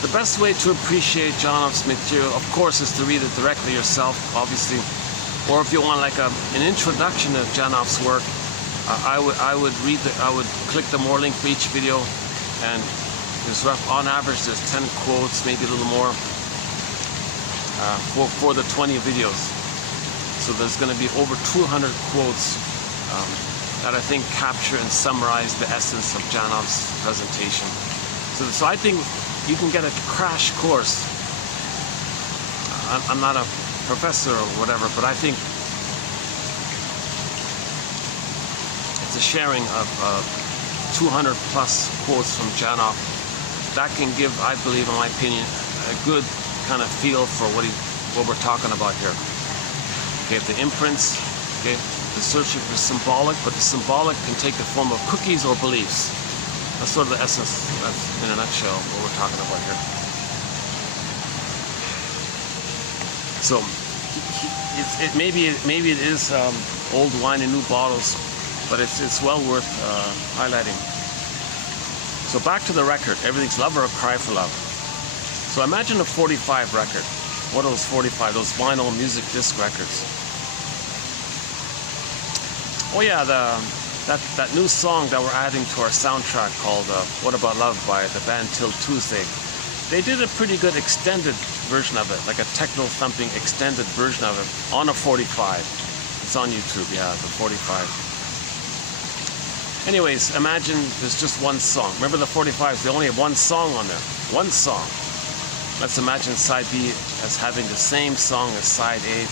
The best way to appreciate Janoff's material, of course, is to read it directly yourself, obviously. Or if you want like an introduction of Janoff's work, I would click the more link for each video, and there's on average there's 10 quotes, maybe a little more, for the 20 videos. So there's going to be over 200 quotes that I think capture and summarize the essence of Janoff's presentation. So I think you can get a crash course. I'm not a professor or whatever, but I think it's a sharing of 200 plus quotes from Janoff. That can give, I believe, in my opinion, a good kind of feel for what we're talking about here. Okay, the imprints, okay, the searching for symbolic, but the symbolic can take the form of cookies or beliefs. That's sort of the essence, that's in a nutshell what we're talking about here. So, maybe it is old wine in new bottles, but it's well worth highlighting. So back to the record, Everything's Love or a Cry for Love. So imagine a 45 record. What are those 45? Those vinyl music disc records. Oh yeah, that new song that we're adding to our soundtrack called What About Love by the band Till Tuesday. They did a pretty good extended version of it, like a techno-thumping extended version of it on a 45. It's on YouTube, yeah, the 45. Anyways, imagine there's just one song. Remember the 45s, they only have one song on there. One song. Let's imagine side B as having the same song as side A,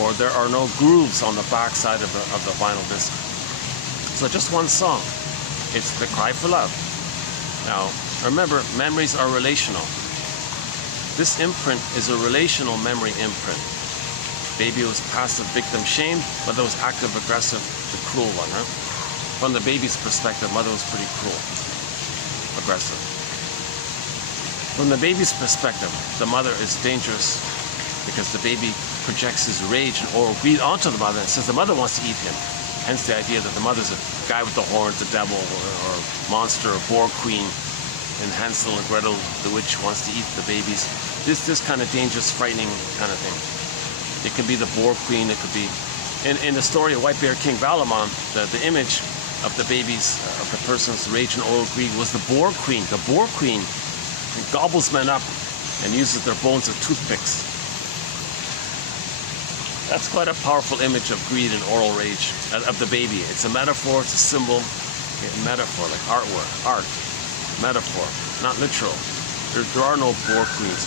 or there are no grooves on the back side of the vinyl disc. So just one song. It's The Cry for Love. Now, remember, memories are relational. This imprint is a relational memory imprint. Baby was passive, victim, shamed. Mother was active, aggressive, the cruel one, huh? From the baby's perspective, mother was pretty cruel, aggressive. From the baby's perspective, the mother is dangerous because the baby projects his rage and oral greed onto the mother and says the mother wants to eat him. Hence the idea that the mother's a guy with the horns, the devil, or monster, or boar queen, and Hansel and Gretel, the witch, wants to eat the babies. This kind of dangerous, frightening kind of thing. It can be the boar queen, it could be... In the story of White Bear King Valamon, the image of the babies, of the person's rage and oral greed was the boar queen. The boar queen gobbles men up and uses their bones as toothpicks. That's quite a powerful image of greed and oral rage of the baby. It's a metaphor, it's a symbol, a metaphor, like artwork, art. metaphor, not literal. There are no boar queens.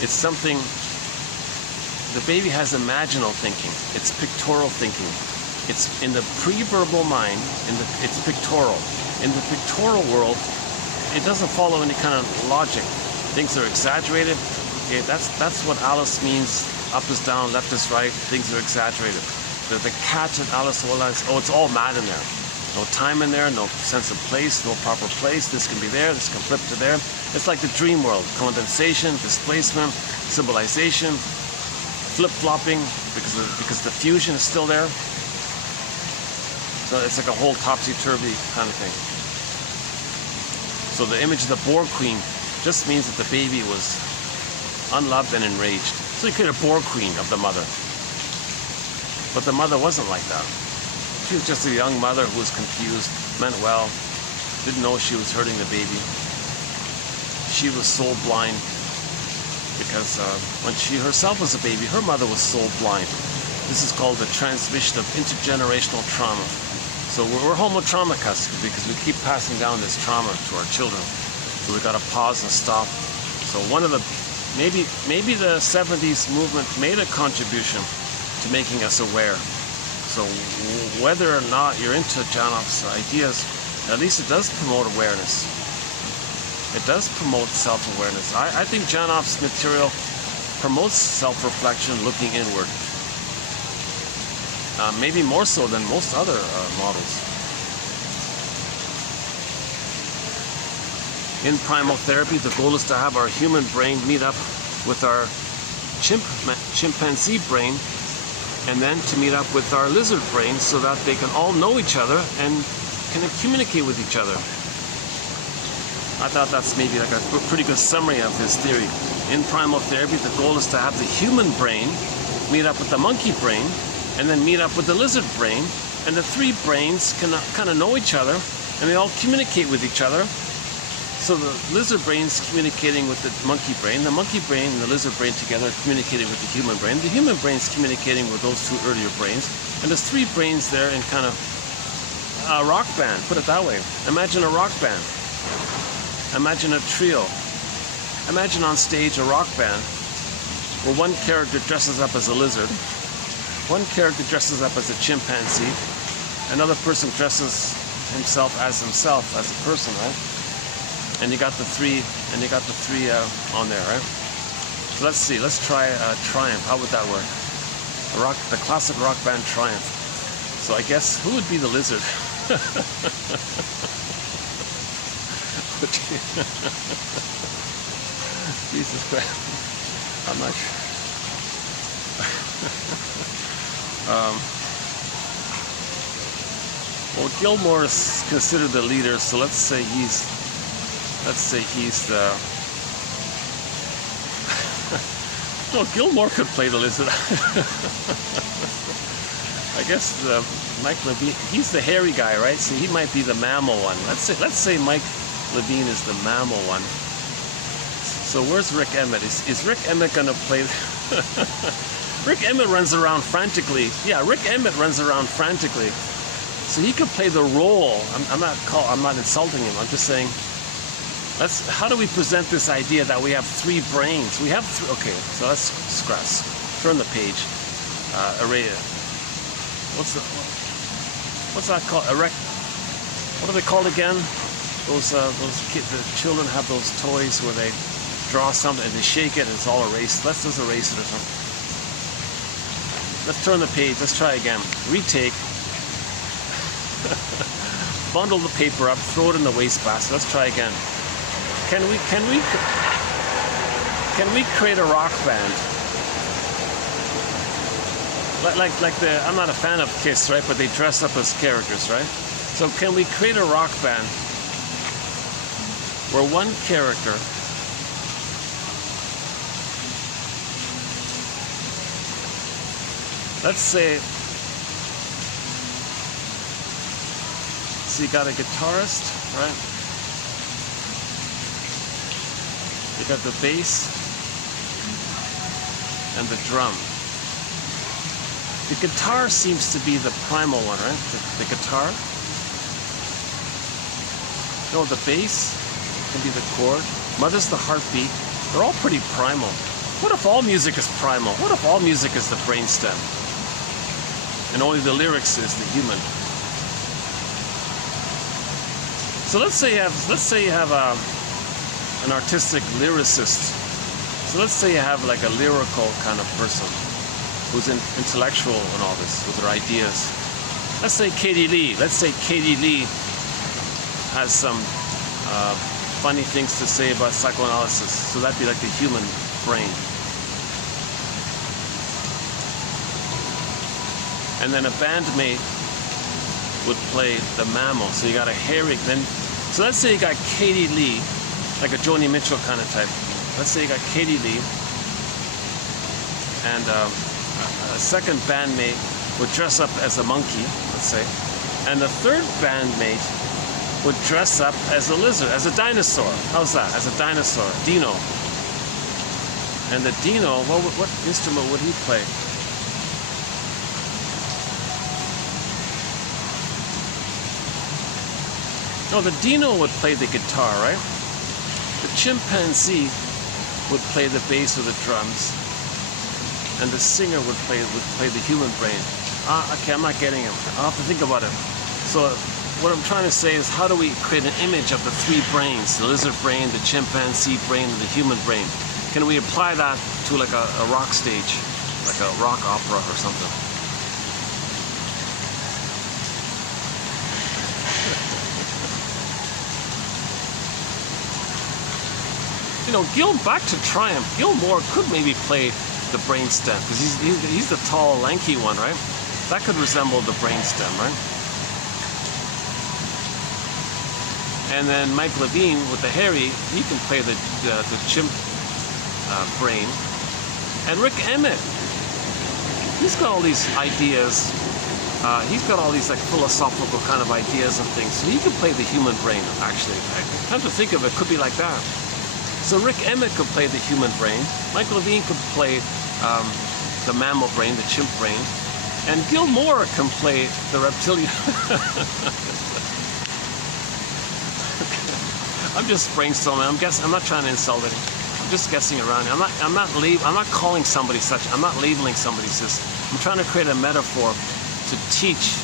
It's something. The baby has imaginal thinking. It's pictorial thinking. It's in the pre-verbal mind. It's pictorial. In the pictorial world, it doesn't follow any kind of logic. Things are exaggerated. Okay, that's what Alice means. Up is down, left is right. Things are exaggerated. The catch in Alice in Wonderland, oh, it's all mad in there. No time in there, no sense of place, no proper place. This can be there, this can flip to there. It's like the dream world. Condensation, displacement, symbolization, flip-flopping, because the fusion is still there. So it's like a whole topsy-turvy kind of thing. So the image of the boar queen just means that the baby was unloved and enraged. So you create a boar queen of the mother. But the mother wasn't like that. She was just a young mother who was confused, meant well, didn't know she was hurting the baby. She was soul blind because when she herself was a baby, her mother was soul blind. This is called the transmission of intergenerational trauma. So we're homotraumacus because we keep passing down this trauma to our children. So we got to pause and stop. So one of the, maybe the 70s movement made a contribution to making us aware. So whether or not you're into Janoff's ideas, at least it does promote awareness. It does promote self-awareness. I think Janoff's material promotes self-reflection, looking inward. Maybe more so than most other models. In primal therapy, the goal is to have our human brain meet up with our chimpanzee brain, and then to meet up with our lizard brain so that they can all know each other and can communicate with each other. I thought that's maybe like a pretty good summary of his theory. In primal therapy, the goal is to have the human brain meet up with the monkey brain, and then meet up with the lizard brain, and the three brains can kind of know each other, and they all communicate with each other. So the lizard brain's communicating with the monkey brain and the lizard brain together communicating with the human brain's communicating with those two earlier brains, and there's three brains there in kind of a rock band, put it that way. Imagine a rock band. Imagine a trio. Imagine on stage a rock band where one character dresses up as a lizard, one character dresses up as a chimpanzee, another person dresses himself as a person, right? And you got the three on there, right? So let's see, let's try Triumph. How would that work? The classic rock band Triumph. So I guess, who would be the lizard? Jesus Christ. I'm not sure. Well, Gilmore is considered the leader, so let's say he's the... No, Gilmore could play the lizard. I guess Mike Levine, he's the hairy guy, right? So he might be the mammal one. Let's say Mike Levine is the mammal one. So where's Rick Emmett? Is Rick Emmett gonna play? Rick Emmett runs around frantically. Yeah, Rick Emmett runs around frantically. So he could play the role. I'm not insulting him. I'm just saying. How do we present this idea that we have three brains? We have three. Okay, so let's scratch. Turn the page. Array. What's that called? What are they called again? Those kids, the children have those toys where they draw something and they shake it and it's all erased. Let's just erase it or something. Let's turn the page. Let's try again. Retake. Bundle the paper up. Throw it in the wastebasket. Let's try again. Can we create a rock band? I'm not a fan of Kiss, right? But they dress up as characters, right? So can we create a rock band where one character let's say, so you got a guitarist, right? You got the bass and the drum. The guitar seems to be the primal one, right? The guitar. No, the bass can be the chord. Mother's the heartbeat. They're all pretty primal. What if all music is primal? What if all music is the brainstem? And only the lyrics is the human. So let's say you have an artistic lyricist. So let's say you have like a lyrical kind of person who's intellectual and all this with their ideas. Let's say Katie Lee. Let's say Katie Lee has some funny things to say about psychoanalysis. So that'd be like the human brain. And then a bandmate would play the mammal. So you got a hairy, then, so let's say you got Katie Lee, like a Joni Mitchell kind of type. Let's say you got Katie Lee, and a second bandmate would dress up as a monkey, let's say, and the third bandmate would dress up as a lizard, as a dinosaur. How's that? As a dinosaur, Dino. And the Dino, what instrument would he play? No, the Dino would play the guitar, right? The chimpanzee would play the bass or the drums, and the singer would play the human brain. Okay, I'm not getting him. I'll have to think about it. So what I'm trying to say is, how do we create an image of the three brains, the lizard brain, the chimpanzee brain, and the human brain? Can we apply that to like a rock stage, like a rock opera or something? You know, back to Triumph, Gilmore could maybe play the brainstem, because he's the tall, lanky one, right? That could resemble the brainstem, right? And then Mike Levine with the hairy, he can play the chimp brain. And Rick Emmett, he's got all these ideas. He's got all these like philosophical kind of ideas and things. So he can play the human brain, actually. Come to think of it, could be like that. So Rick Emmett could play the human brain. Mike Levine could play the mammal brain, the chimp brain. And Gilmore can play the reptilian. I'm just brainstorming. I'm not trying to insult anyone. I'm just guessing around here. I'm not calling somebody such. I'm not labeling somebody this. I'm trying to create a metaphor to teach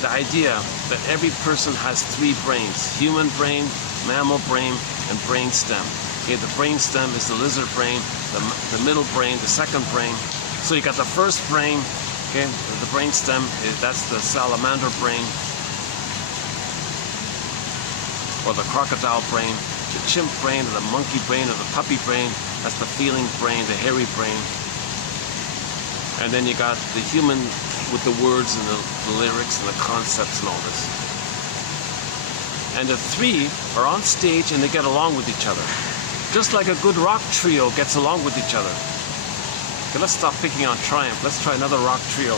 the idea that every person has three brains: human brain, mammal brain, and brainstem. Okay, the brainstem is the lizard brain, the middle brain, the second brain. So you got the first brain, okay, the brainstem, that's the salamander brain, or the crocodile brain, the chimp brain, or the monkey brain, or the puppy brain, that's the feeling brain, the hairy brain. And then you got the human with the words and the lyrics and the concepts and all this. And the three are on stage and they get along with each other. Just like a good rock trio gets along with each other. Okay, let's stop picking on Triumph. Let's try another rock trio.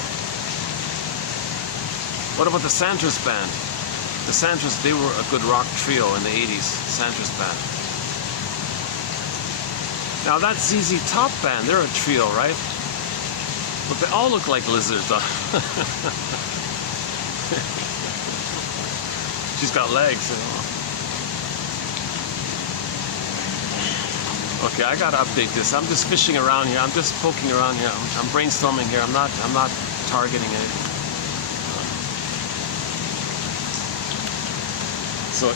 What about the Sanders Band? The Sanders, they were a good rock trio in the 80s, Sanders Band. Now that ZZ Top Band, they're a trio, right? But they all look like lizards, though. She's got legs, you know. Okay, I gotta update this. I'm just fishing around here. I'm just poking around here. I'm brainstorming here. I'm not targeting anything. So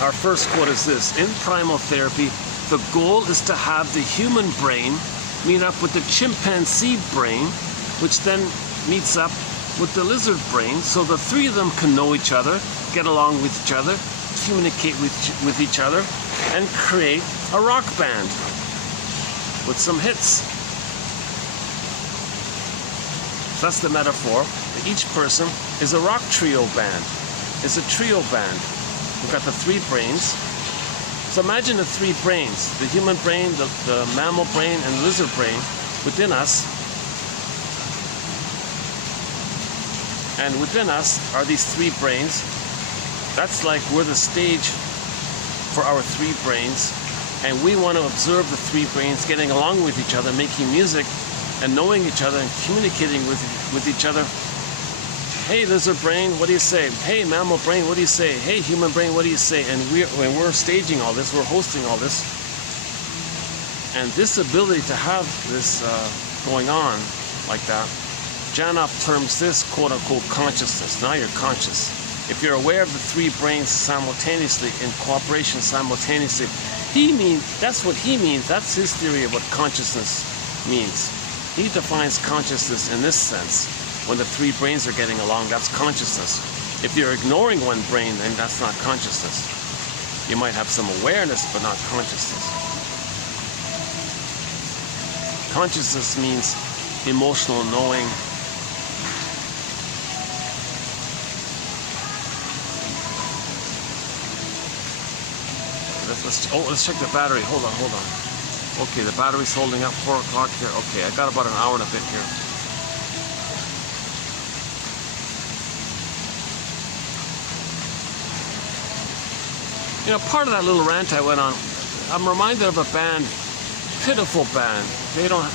our first quote is this: in primal therapy, the goal is to have the human brain meet up with the chimpanzee brain, which then meets up with the lizard brain, so the three of them can know each other, get along with each other, communicate with each other, and create a rock band with some hits. So that's the metaphor. Each person is a rock trio band. It's a trio band. We've got the three brains. So imagine the three brains: the human brain, the mammal brain, and the lizard brain within us. And within us are these three brains. That's like we're the stage for our three brains, and we want to observe the three brains getting along with each other, making music and knowing each other and communicating with each other. Hey, lizard brain, what do you say? Hey, mammal brain, what do you say? Hey, human brain, what do you say? And when we're staging all this, we're hosting all this. And this ability to have this going on like that, Janov terms this quote-unquote consciousness. Now you're conscious. If you're aware of the three brains simultaneously, in cooperation simultaneously, that's what he means. That's his theory of what consciousness means. He defines consciousness in this sense. When the three brains are getting along, that's consciousness. If you're ignoring one brain, then that's not consciousness. You might have some awareness, but not consciousness. Consciousness means emotional knowing. Let's check the battery. Hold on. Okay, the battery's holding up. 4 o'clock here. Okay, I got about an hour and a bit here. You know, part of that little rant I went on, I'm reminded of a band, pitiful band. They don't,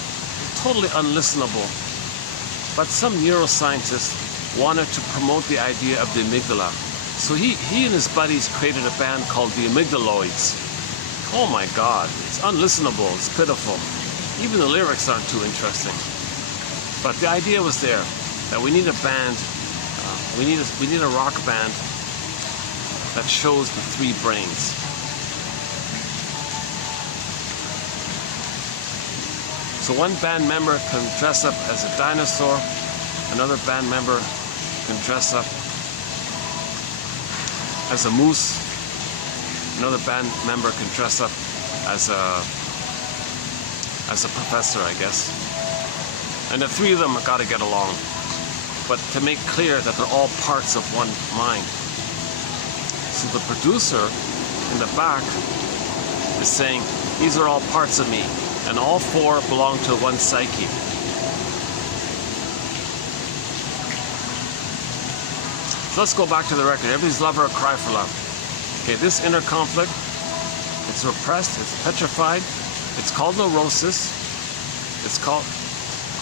totally unlistenable. But some neuroscientist wanted to promote the idea of the amygdala. So he and his buddies created a band called the Amygdaloids. Oh my God, it's unlistenable, it's pitiful. Even the lyrics aren't too interesting. But the idea was there, that we need a band, we need a rock band that shows the three brains. So one band member can dress up as a dinosaur, another band member can dress up as a moose, another band member can dress up as a professor, I guess. And the three of them have got to get along, but to make clear that they're all parts of one mind. So the producer in the back is saying, these are all parts of me, and all four belong to one psyche. So let's go back to the record. Everybody's love or a cry for love. Okay, this inner conflict, it's repressed, it's petrified, it's called neurosis.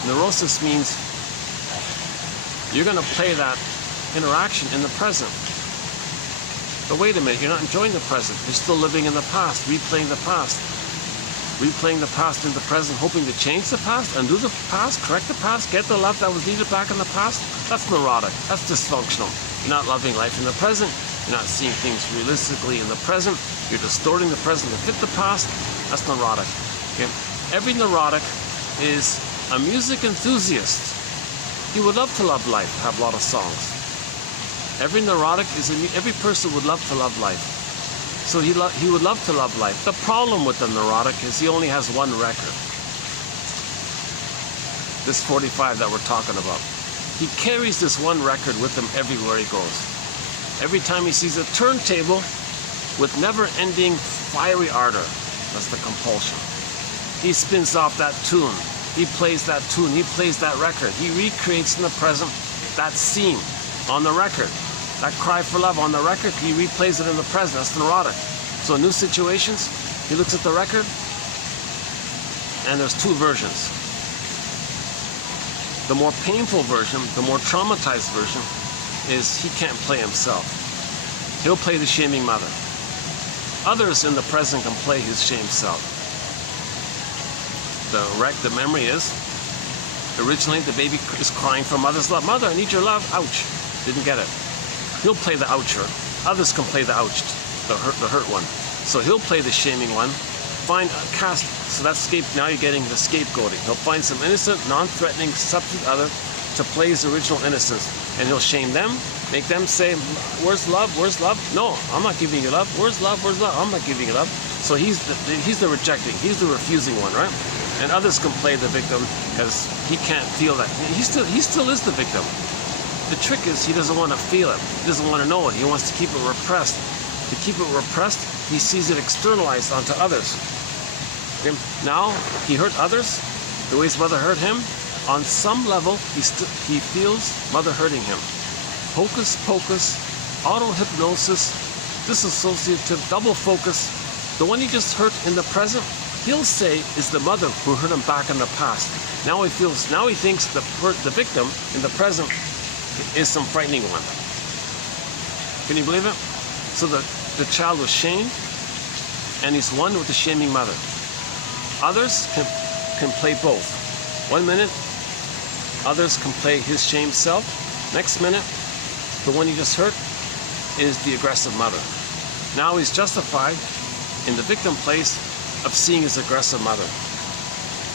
Neurosis means you're going to play that interaction in the present. But wait a minute, you're not enjoying the present. You're still living in the past, replaying the past. Replaying the past in the present, hoping to change the past, undo the past, correct the past, get the love that was needed back in the past. That's neurotic. That's dysfunctional. You're not loving life in the present. You're not seeing things realistically in the present. You're distorting the present to fit the past. That's neurotic. Okay? Every neurotic is a music enthusiast. He would love to love life, have a lot of songs. Every neurotic every person would love to love life. So he would love to love life. The problem with the neurotic is he only has one record. This 45 that we're talking about. He carries this one record with him everywhere he goes. Every time he sees a turntable with never-ending fiery ardor, that's the compulsion. He spins off that tune. He plays that tune. He plays that record. He recreates in the present that scene on the record. That cry for love on the record, he replays it in the present. That's neurotic. So in new situations, he looks at the record, and there's two versions. The more painful version, the more traumatized version, is he can't play himself. He'll play the shaming mother. Others in the present can play his shamed self. The memory is, originally the baby is crying for mother's love. Mother, I need your love. Ouch. Didn't get it. He'll play the oucher. Others can play the ouched, the hurt one. So he'll play the shaming one. Find a cast. So that's now you're getting the scapegoating. He'll find some innocent, non-threatening, substitute other to play his original innocence, and he'll shame them, make them say, "Where's love? Where's love? No, I'm not giving you love. Where's love? Where's love? I'm not giving you love." So he's the rejecting. He's the refusing one, right? And others can play the victim because he can't feel that. He still is the victim. The trick is he doesn't want to feel it. He doesn't want to know it. He wants to keep it repressed. To keep it repressed, he sees it externalized onto others. Okay? Now, he hurt others the way his mother hurt him. On some level, he feels mother hurting him. Hocus pocus, auto-hypnosis, disassociative, double focus. The one he just hurt in the present, he'll say is the mother who hurt him back in the past. Now he thinks the victim in the present is some frightening one. Can you believe it? So the child was shamed, and he's one with the shaming mother. Others can play both. 1 minute, others can play his shamed self. Next minute, the one he just hurt is the aggressive mother. Now he's justified in the victim place of seeing his aggressive mother.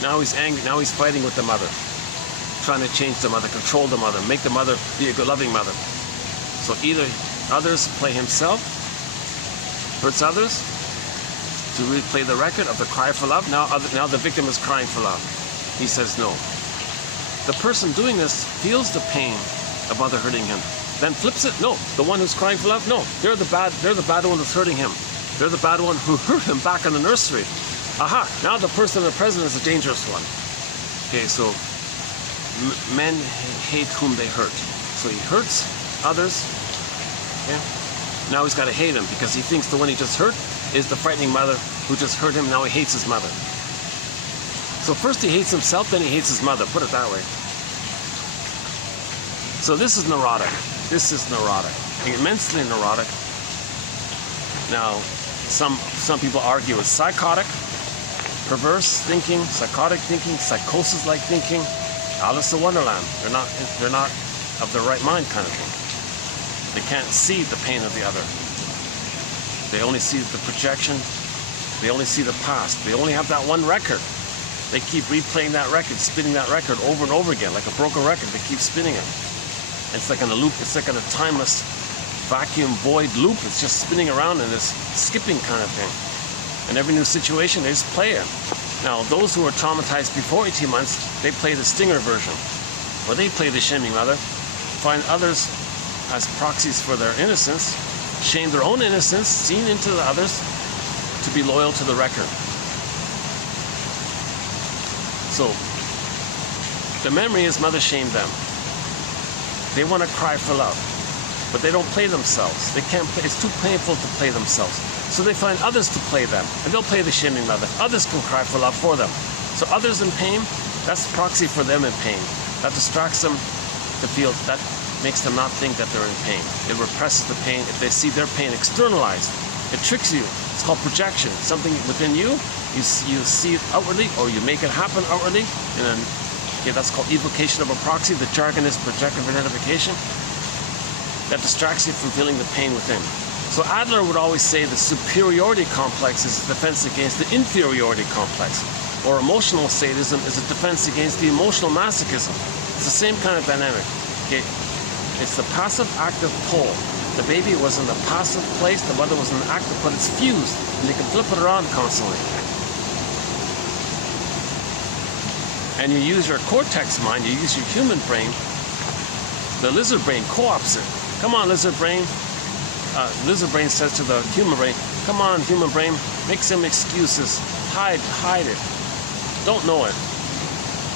Now he's angry, now he's fighting with the mother, trying to change the mother, control the mother, make the mother be a good loving mother. So either others play himself, hurts others, to replay the record of the cry for love. Now the victim is crying for love. He says no. The person doing this feels the pain of other hurting him, then flips it. No, the one who's crying for love, no, they're the bad one that's hurting him. They're the bad one who hurt him back in the nursery. Aha, now the person in the present is a dangerous one. Okay, so men hate whom they hurt. So he hurts others. Okay? Now he's got to hate him because he thinks the one he just hurt is the frightening mother who just hurt him. Now he hates his mother. So first he hates himself, then he hates his mother. Put it that way. So this is neurotic. This is neurotic. Immensely neurotic. Now, some people argue it's psychotic, perverse thinking, psychotic thinking, psychosis-like thinking, Alice in Wonderland. They're not of the right mind kind of thing. They can't see the pain of the other. They only see the projection. They only see the past. They only have that one record. They keep replaying that record, spinning that record over and over again, like a broken record. They keep spinning it. It's like in a loop. It's like in a timeless vacuum void loop. It's just spinning around in this skipping kind of thing. And every new situation, they just play it. Now, those who were traumatized before 18 months, they play the stinger version, where they play the shaming mother, find others as proxies for their innocence, shame their own innocence, seen into the others, to be loyal to the record. So, the memory is mother shamed them. They want to cry for love, but they don't play themselves. They can't play. It's too painful to play themselves. So they find others to play them, and they'll play the shaming mother. Others can cry for love for them. So others in pain, that's proxy for them in pain. That distracts them to feel, that makes them not think that they're in pain. It represses the pain. If they see their pain externalized, it tricks you. It's called projection. Something within you, you see it outwardly, or you make it happen outwardly. Okay, that's called evocation of a proxy. The jargon is projective identification. That distracts you from feeling the pain within. So Adler would always say the superiority complex is a defense against the inferiority complex, or emotional sadism is a defense against the emotional masochism. It's the same kind of dynamic. Okay, it's the passive-active pole. The baby was in the passive place, the mother was in the active, but it's fused, and you can flip it around constantly. And you use your cortex mind, you use your human brain. The lizard brain co-ops it. Come on, lizard brain. Lizard brain says to the human brain, come on, human brain, make some excuses. Hide it. Don't know it.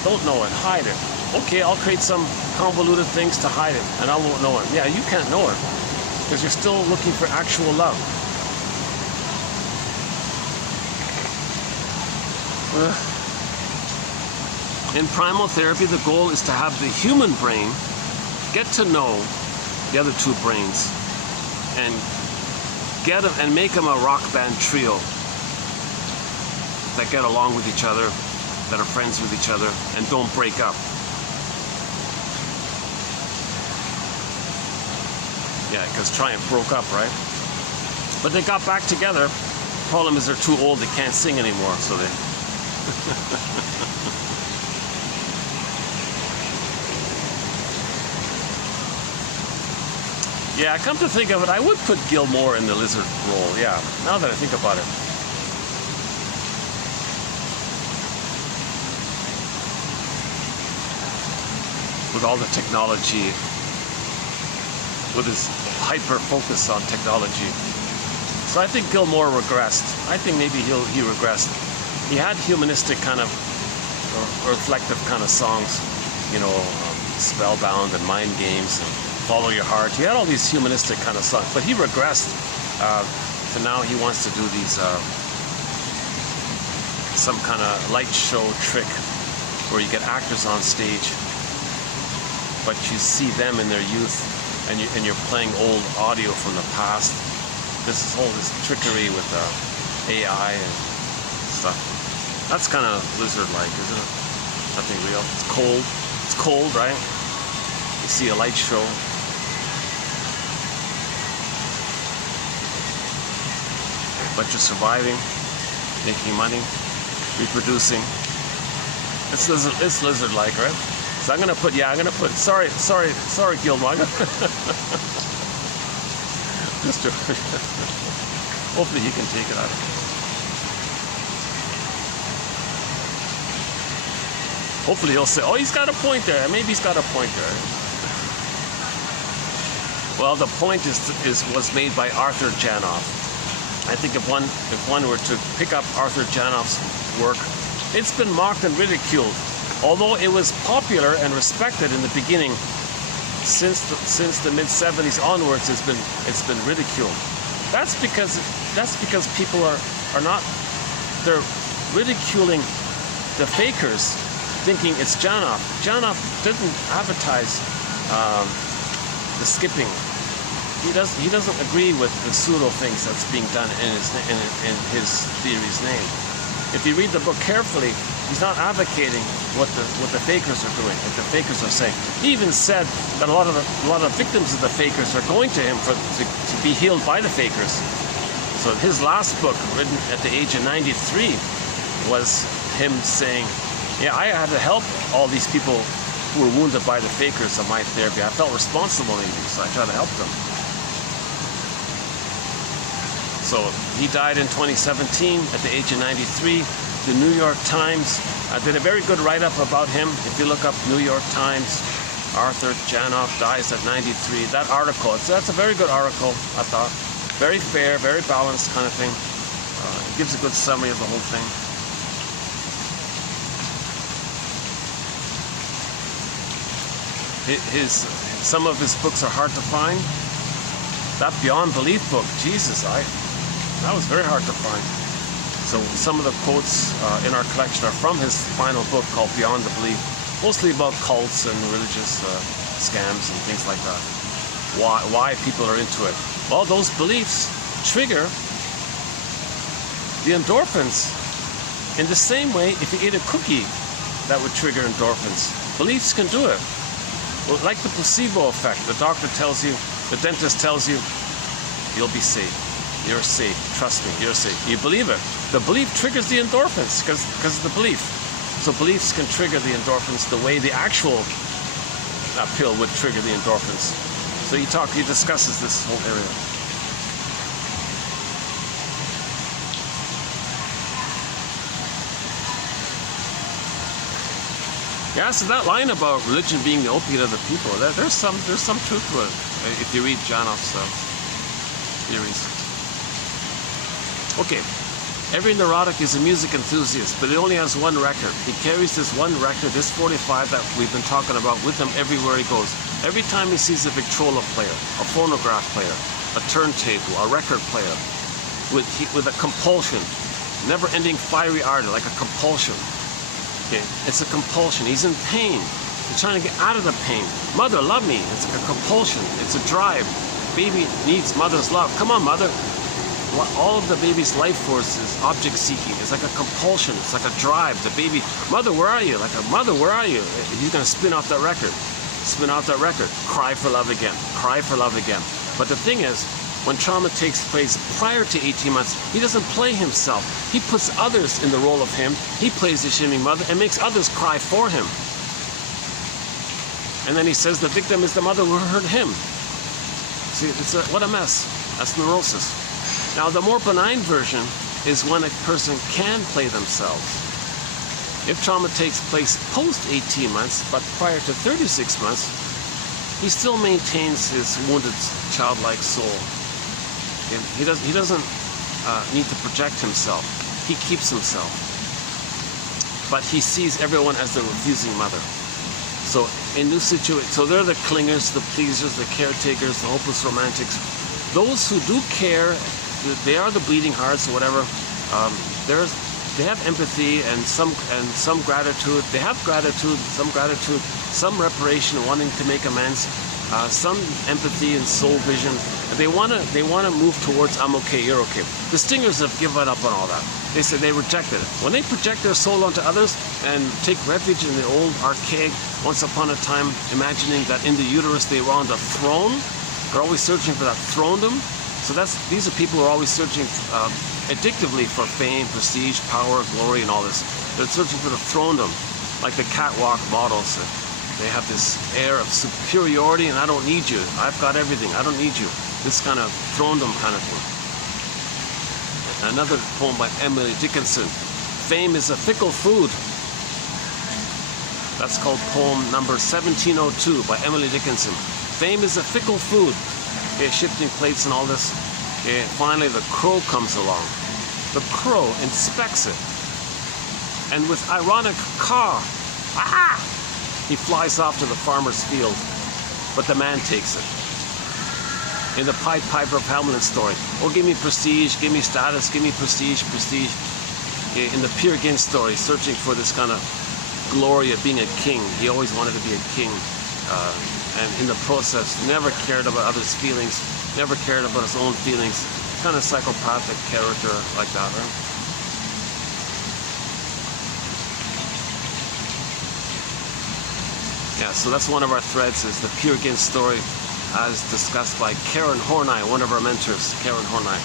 Don't know it. Hide it. Okay, I'll create some convoluted things to hide it, and I won't know it. Yeah, you can't know it, because you're still looking for actual love. In primal therapy, the goal is to have the human brain get to know the other two brains and get them and make them a rock band trio that get along with each other, that are friends with each other, and don't break up. Yeah, because Triumph broke up, right? But they got back together. Problem is they're too old, they can't sing anymore, so they... Yeah, come to think of it, I would put Gilmore in the lizard role, yeah, now that I think about it. With all the technology, with his hyper focus on technology. So I think Gilmore regressed. I think maybe he regressed. He had humanistic kind of, or reflective kind of songs, you know, Spellbound and Mind Games and Follow Your Heart. He had all these humanistic kind of songs, but he regressed. So now he wants to do these some kind of light show trick where you get actors on stage, but you see them in their youth, and you're playing old audio from the past. This is all this trickery with AI and stuff. That's kind of lizard-like, isn't it? Nothing real. It's cold. It's cold, right? You see a light show. But you're surviving, making money, reproducing. It's lizard-like, right? So I'm gonna put, sorry, Gilmore. Just hopefully he can take it out. Hopefully he'll say, oh, he's got a point there. Maybe he's got a point there. Well, the point was made by Arthur Janoff. I think if one were to pick up Arthur Janoff's work, it's been mocked and ridiculed. Although it was popular and respected in the beginning, since the mid-70s onwards, it's been ridiculed. That's because people are not, they're ridiculing the fakers, thinking it's Janoff. Janoff didn't advertise the skipping. He doesn't agree with the pseudo things that's being done in his theory's name. If you read the book carefully, he's not advocating what the fakers are doing, what the fakers are saying. He even said that a lot of victims of the fakers are going to him to be healed by the fakers. So his last book, written at the age of 93, was him saying, yeah, I had to help all these people who were wounded by the fakers of my therapy. I felt responsible maybe, so I tried to help them. So he died in 2017 at the age of 93. The New York Times did a very good write-up about him. If you look up New York Times, Arthur Janoff dies at 93. That article, that's a very good article, I thought. Very fair, very balanced kind of thing. It gives a good summary of the whole thing. Some of his books are hard to find. That Beyond Belief book, Jesus, that was very hard to find. So some of the quotes in our collection are from his final book called Beyond the Belief, mostly about cults and religious scams and things like that. Why people are into it. Well, those beliefs trigger the endorphins in the same way if you eat a cookie that would trigger endorphins. Beliefs can do it. Well, like the placebo effect, the doctor tells you, the dentist tells you, you'll be safe. You're safe. Trust me, you're safe. You believe it. The belief triggers the endorphins because of the belief. So beliefs can trigger the endorphins the way the actual pill would trigger the endorphins. So he discusses this whole area. Yeah, so that line about religion being the opiate of the people, there's some truth to it if you read Janoff's theories. Okay, every neurotic is a music enthusiast, but he only has one record. He carries this one record, this 45 that we've been talking about, with him everywhere he goes. Every time he sees a Victrola player, a phonograph player, a turntable, a record player, with a compulsion, never-ending fiery ardor, like a compulsion. Okay, it's a compulsion. He's in pain. He's trying to get out of the pain. Mother, love me. It's a compulsion. It's a drive. Baby needs mother's love. Come on, mother. All of the baby's life force is object seeking. It's like a compulsion. It's like a drive. The baby, mother, where are you? Like a mother, where are you? He's going to spin off that record. Spin off that record. Cry for love again. Cry for love again. But the thing is, when trauma takes place prior to 18 months, he doesn't play himself. He puts others in the role of him. He plays the shaming mother and makes others cry for him. And then he says the victim is the mother who hurt him. See, what a mess. That's neurosis. Now, the more benign version is when a person can play themselves. If trauma takes place post 18 months, but prior to 36 months, he still maintains his wounded childlike soul. He doesn't need to project himself. He keeps himself. But he sees everyone as the refusing mother. So in new situations, so they're the clingers, the pleasers, the caretakers, the hopeless romantics. Those who do care, they are the bleeding hearts or whatever. empathy and some gratitude. They have gratitude, some reparation, wanting to make amends, some empathy and soul vision. They wanna move towards I'm okay, you're okay. The stingers have given up on all that. They say they rejected it. When they project their soul onto others and take refuge in the old archaic, once upon a time, imagining that in the uterus they were on the throne, they're always searching for that throne-dom. So these are people who are always searching addictively for fame, prestige, power, glory, and all this. They're searching for the throne-dom, like the catwalk models. They have this air of superiority, and I don't need you. I've got everything. I don't need you. This kind of throne-dom kind of thing. Another poem by Emily Dickinson. Fame is a fickle food. That's called poem number 1702 by Emily Dickinson. Fame is a fickle food. Okay, shifting plates and all this. Okay, finally the crow comes along. The crow inspects it. And with ironic caw, he flies off to the farmer's field. But the man takes it. In the Pied Piper of Hamelin story. Oh, give me prestige, give me status, give me prestige. In the Peer Gynt story, searching for this kind of glory of being a king. He always wanted to be a king. And in the process, never cared about others' feelings, never cared about his own feelings. Kind of psychopathic character like that, right? Yeah, so that's one of our threads, is the Peer Gynt story, as discussed by Karen Horney, one of our mentors, Karen Horney.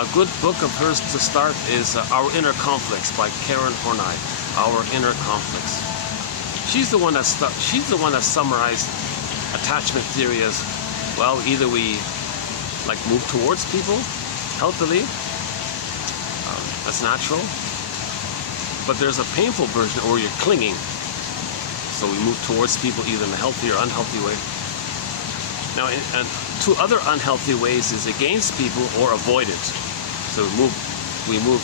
A good book of hers to start is Our Inner Conflicts by Karen Horney. Our Inner Conflicts. She's the one that summarized attachment theory as, well, either we like move towards people healthily, that's natural, but there's a painful version where you're clinging. So we move towards people either in a healthy or unhealthy way. Now, and two other unhealthy ways is against people or avoid it. So we move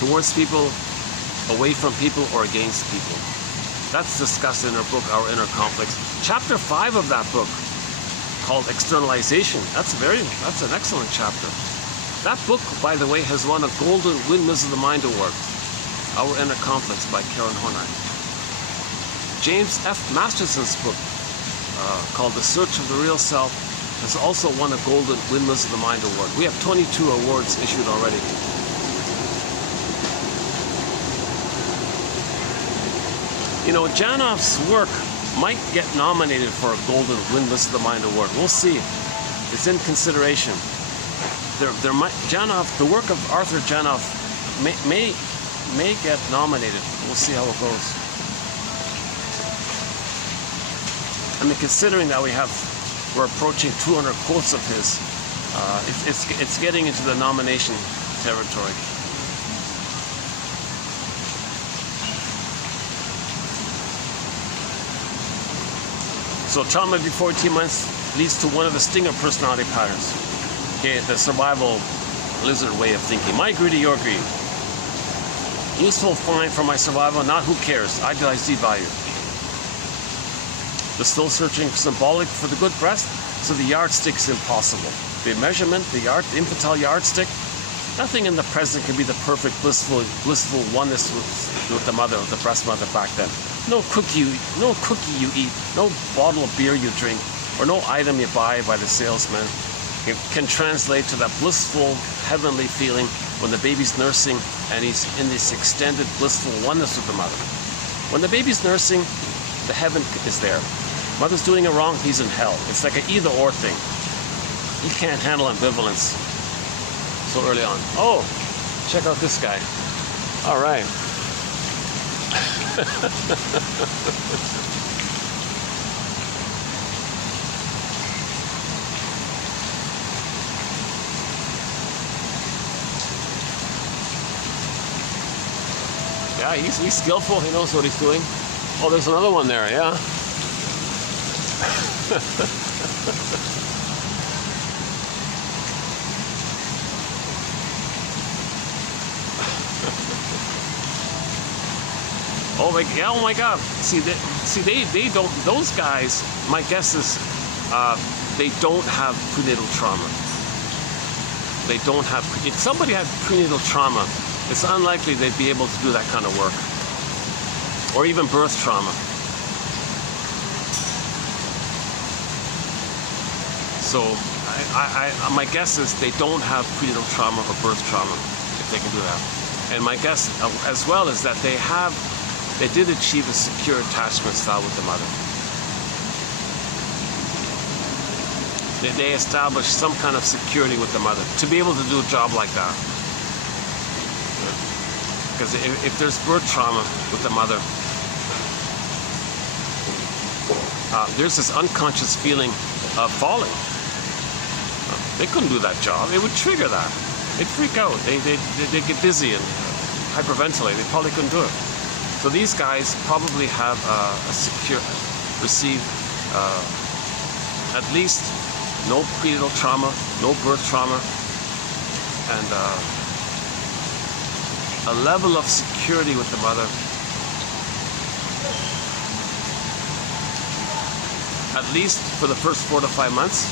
towards people, away from people, or against people. That's discussed in her book, Our Inner Conflicts. Chapter 5 of that book, called Externalization. That's an excellent chapter. That book, by the way, has won a Golden Windmills of the Mind Award. Our Inner Conflicts by Karen Horney. James F. Masterson's book, called The Search of the Real Self, has also won a Golden Windmills of the Mind Award. We have 22 awards issued already. You know, Janoff's work might get nominated for a Golden Windmills of the Mind Award. We'll see. It's in consideration. The work of Arthur Janoff may get nominated. We'll see how it goes. I mean, considering that we're approaching 200 quotes of his, it's getting into the nomination territory. So trauma before 18 months leads to one of the stinger personality patterns. Okay, the survival lizard way of thinking. My greed or your greed. Useful, fine for my survival, not who cares. Idealize, devalue. The soul searching symbolic for the good breast, so the yardstick's impossible. The measurement, the infantile yardstick, nothing in the present can be the perfect blissful oneness with the mother, the breast mother back then. No cookie you eat, no bottle of beer you drink, or no item you buy by the salesman can translate to that blissful, heavenly feeling when the baby's nursing and he's in this extended, blissful oneness with the mother. When the baby's nursing, the heaven is there. Mother's doing it wrong, he's in hell. It's like an either-or thing. He can't handle ambivalence so early on. Oh, check out this guy. All right. Yeah, he's skillful. He knows what he's doing. Oh, there's another one there, yeah. Oh my God! They don't. Those guys, my guess is, they don't have prenatal trauma. they don't have, if somebody had prenatal trauma, it's unlikely they'd be able to do that kind of work. Or even birth trauma. So my guess is they don't have prenatal trauma or birth trauma if they can do that. And my guess as well is that they did achieve a secure attachment style with the mother. They established some kind of security with the mother to be able to do a job like that. Because if there's birth trauma with the mother, there's this unconscious feeling of falling. They couldn't do that job. It would trigger that. They'd freak out. They'd get dizzy and hyperventilate. They probably couldn't do it. So these guys probably have received at least no prenatal trauma, no birth trauma, and a level of security with the mother, at least for the first 4 to 5 months,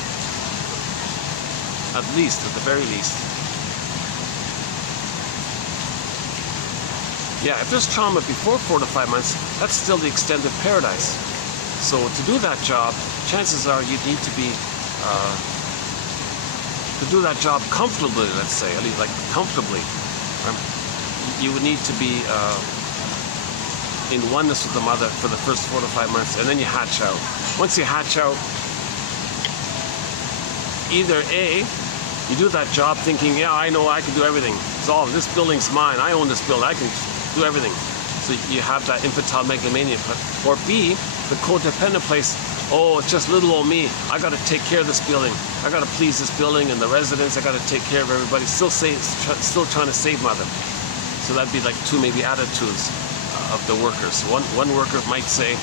at least, at the very least. Yeah, if there's trauma before 4 to 5 months, that's still the extended paradise. So to do that job, chances are you need to be to do that job comfortably, let's say, at least like comfortably, you would need to be in oneness with the mother for the first 4 to 5 months, and then you hatch out. Once you hatch out, either A, you do that job thinking, yeah, I know I can do everything. It's all, this building's mine, I own this building, I can do everything. So you have that infantile megalomania. Or B, the codependent place, oh, it's just little old me. I got to take care of this building. I got to please this building and the residents. I got to take care of everybody. Still trying to save mother. So that'd be like two maybe attitudes of the workers. One worker might say,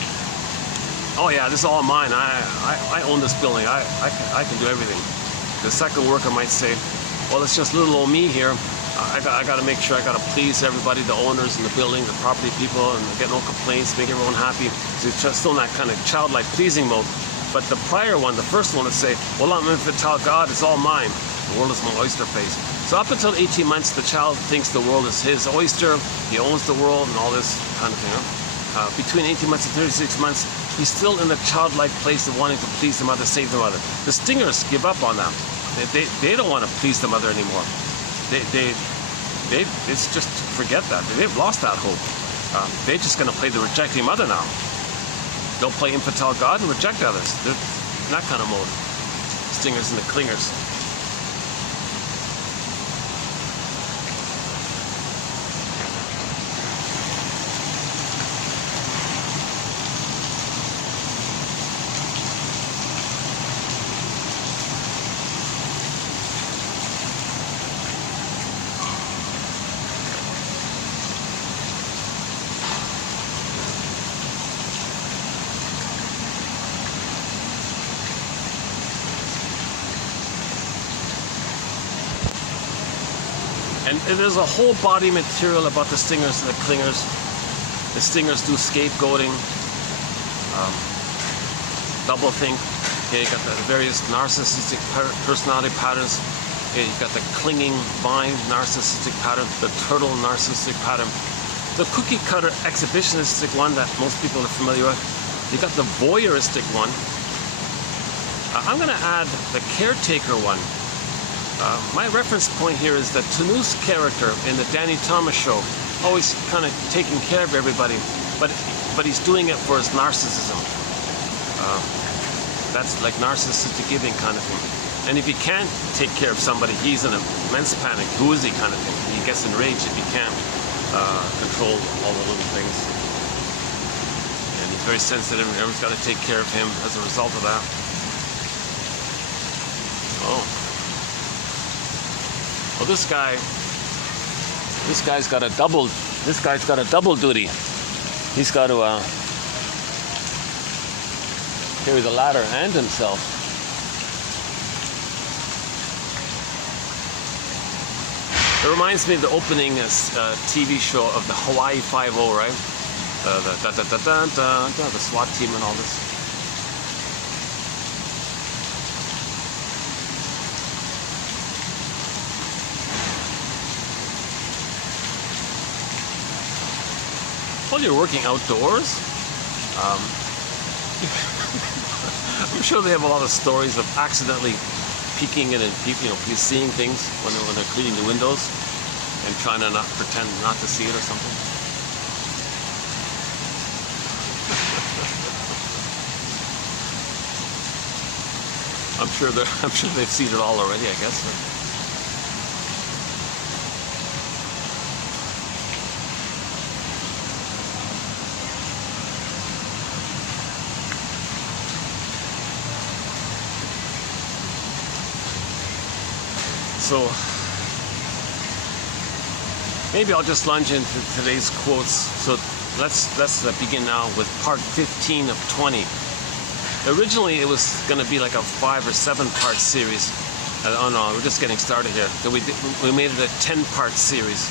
oh yeah, this is all mine. I own this building. I can do everything. The second worker might say, well, it's just little old me here. I got to make sure I got to please everybody, the owners in the building, the property people, and get no complaints, make everyone happy. So it's just still in that kind of childlike pleasing mode. But the prior one, the first one, would say, well, I'm infantile God, it's all mine. The world is my oyster place. So up until 18 months, the child thinks the world is his oyster, he owns the world, and all this kind of thing. Between 18 months and 36 months, he's still in the childlike place of wanting to please the mother, save the mother. The stingers give up on that. They don't want to please the mother anymore. It's just forget that. They've lost that hope. They're just going to play the rejecting mother now. They'll play infantile God and reject others. They're in that kind of mode. Stingers and the clingers. And there's a whole body material about the stingers and the clingers. The stingers do scapegoating, doublethink. Okay, you got the various narcissistic personality patterns. Okay, you got the clinging vine narcissistic pattern, the turtle narcissistic pattern, the cookie cutter exhibitionistic one that most people are familiar with. You got the voyeuristic one. I'm going to add the caretaker one. My reference point here is that Tanu's character in the Danny Thomas show, always kind of taking care of everybody, but he's doing it for his narcissism. That's like narcissistic giving kind of thing. And if he can't take care of somebody, he's in an immense panic. Who is he kind of thing? He gets enraged if he can't control all the little things. And he's very sensitive, and everyone's got to take care of him as a result of that. Oh. Well, this guy's got a double duty. He's got to carry the ladder and himself. It reminds me of the opening TV show of the Hawaii Five-0, right? The SWAT team and all this. while you're working outdoors, I'm sure they have a lot of stories of accidentally peeking in and seeing things when they're cleaning the windows and trying to not pretend not to see it or something. I'm sure they've seen it all already, I guess. So maybe I'll just lunge into today's quotes. So let's begin now with part 15 of 20. Originally it was going to be like a 5 or 7 part series. Oh no, we're just getting started here. So we made it a 10-part series.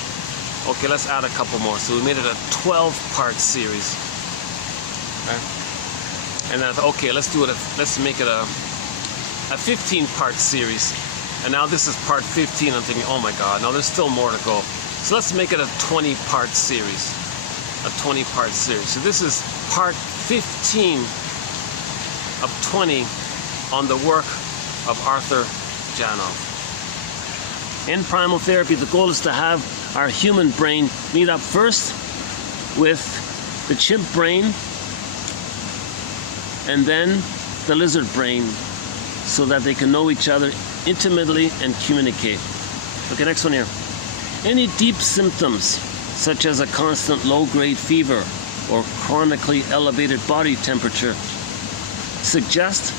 Okay, let's add a couple more. So we made it a 12-part series. Okay. And then I thought, okay, let's make it a 15-part series. And now this is part 15. I'm thinking, oh my God, now there's still more to go. So let's make it a 20-part series. A 20-part series. So this is part 15 of 20 on the work of Arthur Janov. In primal therapy, the goal is to have our human brain meet up first with the chimp brain and then the lizard brain so that they can know each other intimately and communicate. Okay, next one here. Any deep symptoms, such as a constant low-grade fever or chronically elevated body temperature, suggest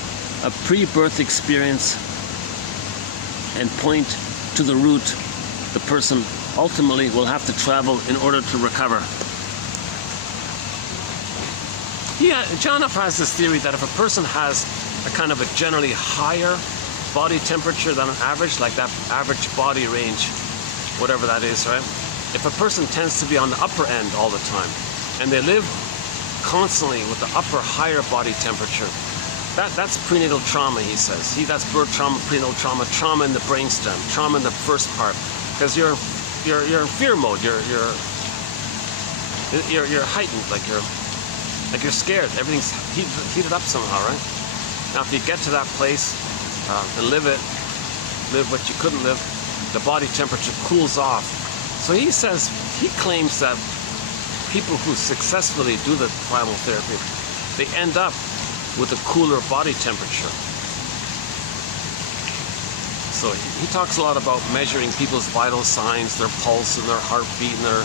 a pre-birth experience and point to the route the person ultimately will have to travel in order to recover. Yeah, Janov has this theory that if a person has a kind of a generally higher body temperature than an average, like that average body range, whatever that is, right? If a person tends to be on the upper end all the time, and they live constantly with the upper, higher body temperature, that's prenatal trauma, he says. That's birth trauma, prenatal trauma, trauma in the brainstem, trauma in the first part, because you're in fear mode. You're heightened, like you're scared. Everything's heated up somehow, right? Now, if you get to that place and live what you couldn't live, the body temperature cools off. So he claims that people who successfully do the primal therapy, they end up with a cooler body temperature. So he talks a lot about measuring people's vital signs, their pulse and their heartbeat and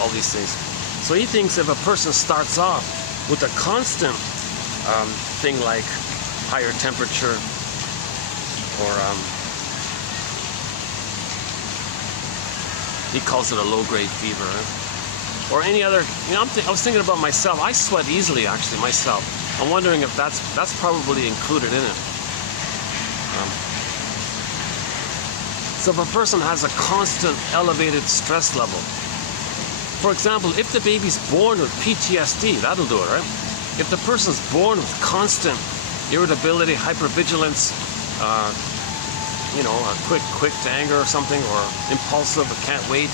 all these things. So he thinks if a person starts off with a constant thing like higher temperature or he calls it a low-grade fever, or any other, I was thinking about myself. I sweat easily, actually, myself. I'm wondering if that's probably included in it. So if a person has a constant elevated stress level, for example, if the baby's born with PTSD, that'll do it, right? If the person's born with constant irritability, hypervigilance, quick to anger or something, or impulsive, or can't wait,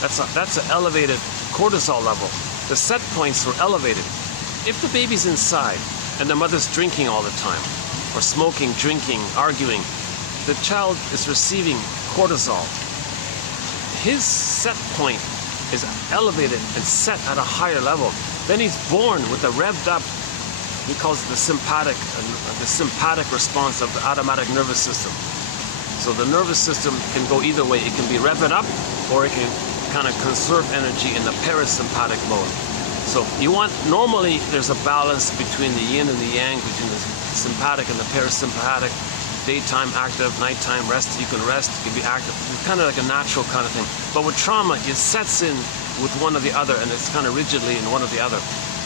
that's an elevated cortisol level. The set points were elevated. If the baby's inside and the mother's drinking all the time, or smoking, drinking, arguing, the child is receiving cortisol. His set point is elevated and set at a higher level. Then he's born with a revved up, he calls it the sympathetic response of the automatic nervous system. So the nervous system can go either way. It can be revved up, or it can kind of conserve energy in the parasympathetic mode. So normally there's a balance between the yin and the yang, between the sympathetic and the parasympathetic, daytime active, nighttime rest. You can rest, you can be active. It's kind of like a natural kind of thing. But with trauma, it sets in with one or the other, and it's kind of rigidly in one or the other.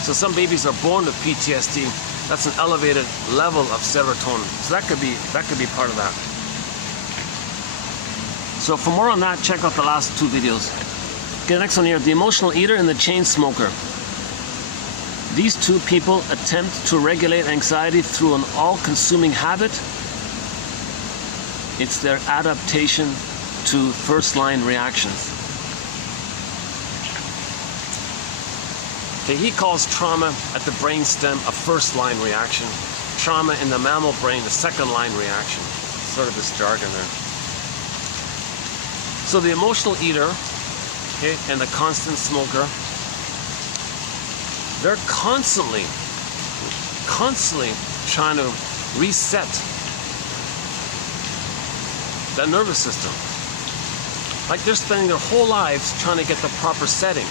So some babies are born with PTSD. That's an elevated level of serotonin. So that could be part of that. So for more on that, check out the last 2 videos. Okay, next one here, the emotional eater and the chain smoker. These 2 people attempt to regulate anxiety through an all-consuming habit. It's their adaptation to first-line reactions. Okay, he calls trauma at the brainstem a first-line reaction. Trauma in the mammal brain, a second-line reaction. Sort of this jargon there. So the emotional eater, okay, and the constant smoker, they're constantly trying to reset that nervous system. Like they're spending their whole lives trying to get the proper setting.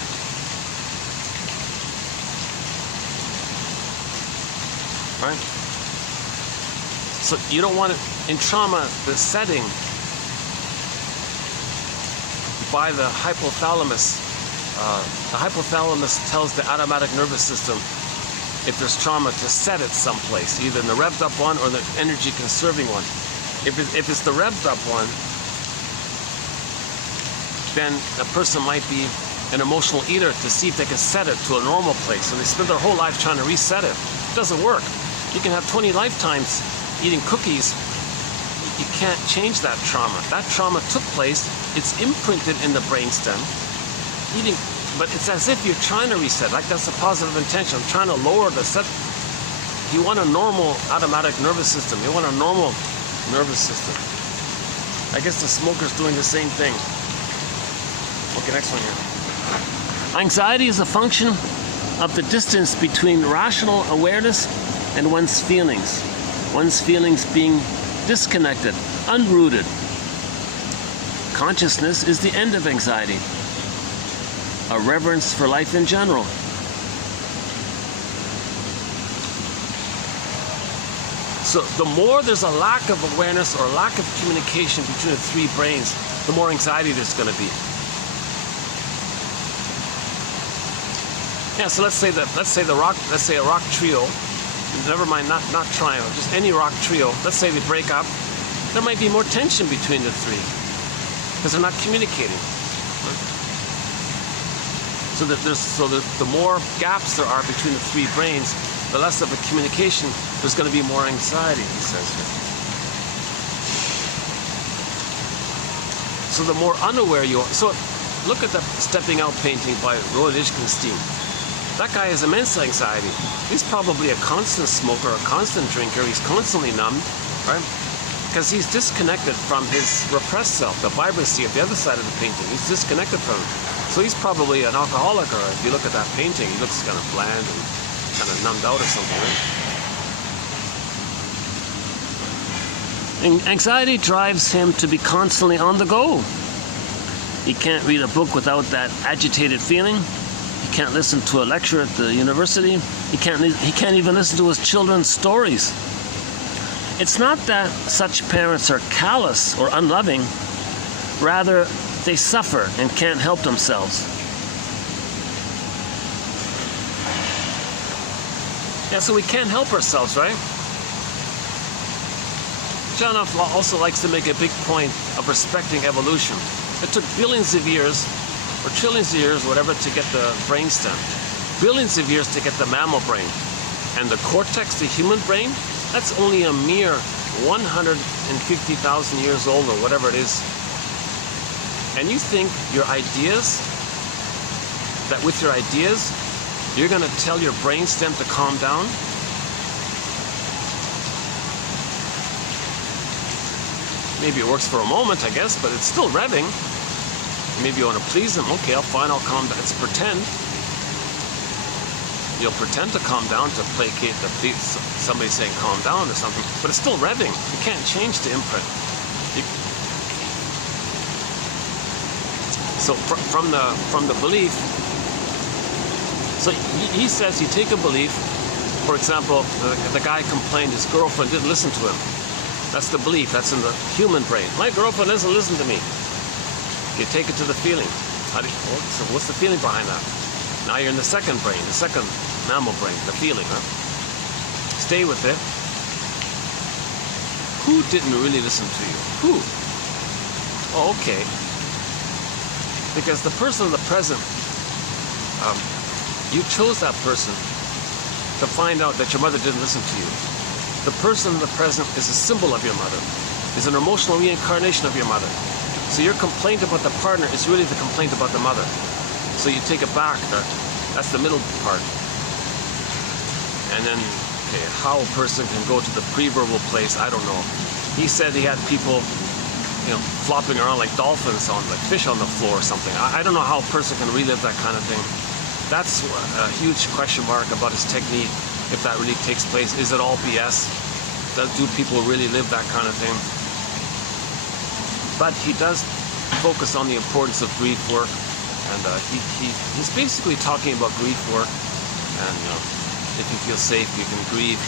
Right? So you don't want it, in trauma, the setting by the hypothalamus. The hypothalamus tells the automatic nervous system, if there's trauma, to set it someplace, either in the revved up one or the energy conserving one. If it's the revved up one, then a person might be an emotional eater to see if they can set it to a normal place. So they spend their whole life trying to reset it. It doesn't work. You can have 20 lifetimes eating cookies. You can't change that trauma. That trauma took place. It's imprinted in the brainstem. But it's as if you're trying to reset. Like that's a positive intention. I'm trying to lower the set. You want a normal automatic nervous system. You want a normal nervous system. I guess the smoker's doing the same thing. Okay, next one here. Anxiety is a function of the distance between rational awareness and one's feelings being disconnected, unrooted. Consciousness is the end of anxiety, a reverence for life in general. So the more there's a lack of awareness or a lack of communication between the three brains, the more anxiety there's going to be. Yeah, so let's say a rock trio, never mind, not trio, just any rock trio, let's say they break up, there might be more tension between the three because they're not communicating. So the more gaps there are between the three brains, the less of a communication, there's going to be more anxiety, he says here. So the more unaware you are. So look at the Stepping Out painting by Roland Lichtenstein. That guy has immense anxiety. He's probably a constant smoker, a constant drinker. He's constantly numbed, right? Because he's disconnected from his repressed self, the vibrancy of the other side of the painting. He's disconnected from it. So he's probably an alcoholic, or if you look at that painting, he looks kind of bland and kind of numbed out or something, right? And anxiety drives him to be constantly on the go. He can't read a book without that agitated feeling. He can't listen to a lecture at the university. He can't even listen to his children's stories. It's not that such parents are callous or unloving. Rather, they suffer and can't help themselves. Yeah, so we can't help ourselves, right? John also likes to make a big point of respecting evolution. It took billions of years, or trillions of years, whatever, to get the brainstem. Billions of years to get the mammal brain. And the cortex, the human brain, that's only a mere 150,000 years old, or whatever it is. And you think your ideas, that with your ideas, you're going to tell your brainstem to calm down? Maybe it works for a moment, I guess, but it's still revving. Maybe you want to please them. Okay, fine, I'll calm down. It's pretend. You'll pretend to calm down to placate somebody saying calm down or something, but it's still revving. You can't change the imprint. So from the belief, so he says you take a belief. For example, the guy complained his girlfriend didn't listen to him. That's the belief. That's in the human brain. My girlfriend doesn't listen to me. You take it to the feeling. So what's the feeling behind that? Now you're in the second brain, the second mammal brain, the feeling, huh? Stay with it. Who didn't really listen to you? Who? Oh, okay. Because the person in the present, you chose that person to find out that your mother didn't listen to you. The person in the present is a symbol of your mother, is an emotional reincarnation of your mother. So your complaint about the partner is really the complaint about the mother. So you take it back. That's the middle part. And then, okay, how a person can go to the pre-verbal place, I don't know. He said he had people, you know, flopping around like dolphins on, like fish on the floor or something. I don't know how a person can relive that kind of thing. That's a huge question mark about his technique, if that really takes place. Is it all BS? Do people really live that kind of thing? But he does focus on the importance of grief work, and he's basically talking about grief work, and if you feel safe, you can grieve.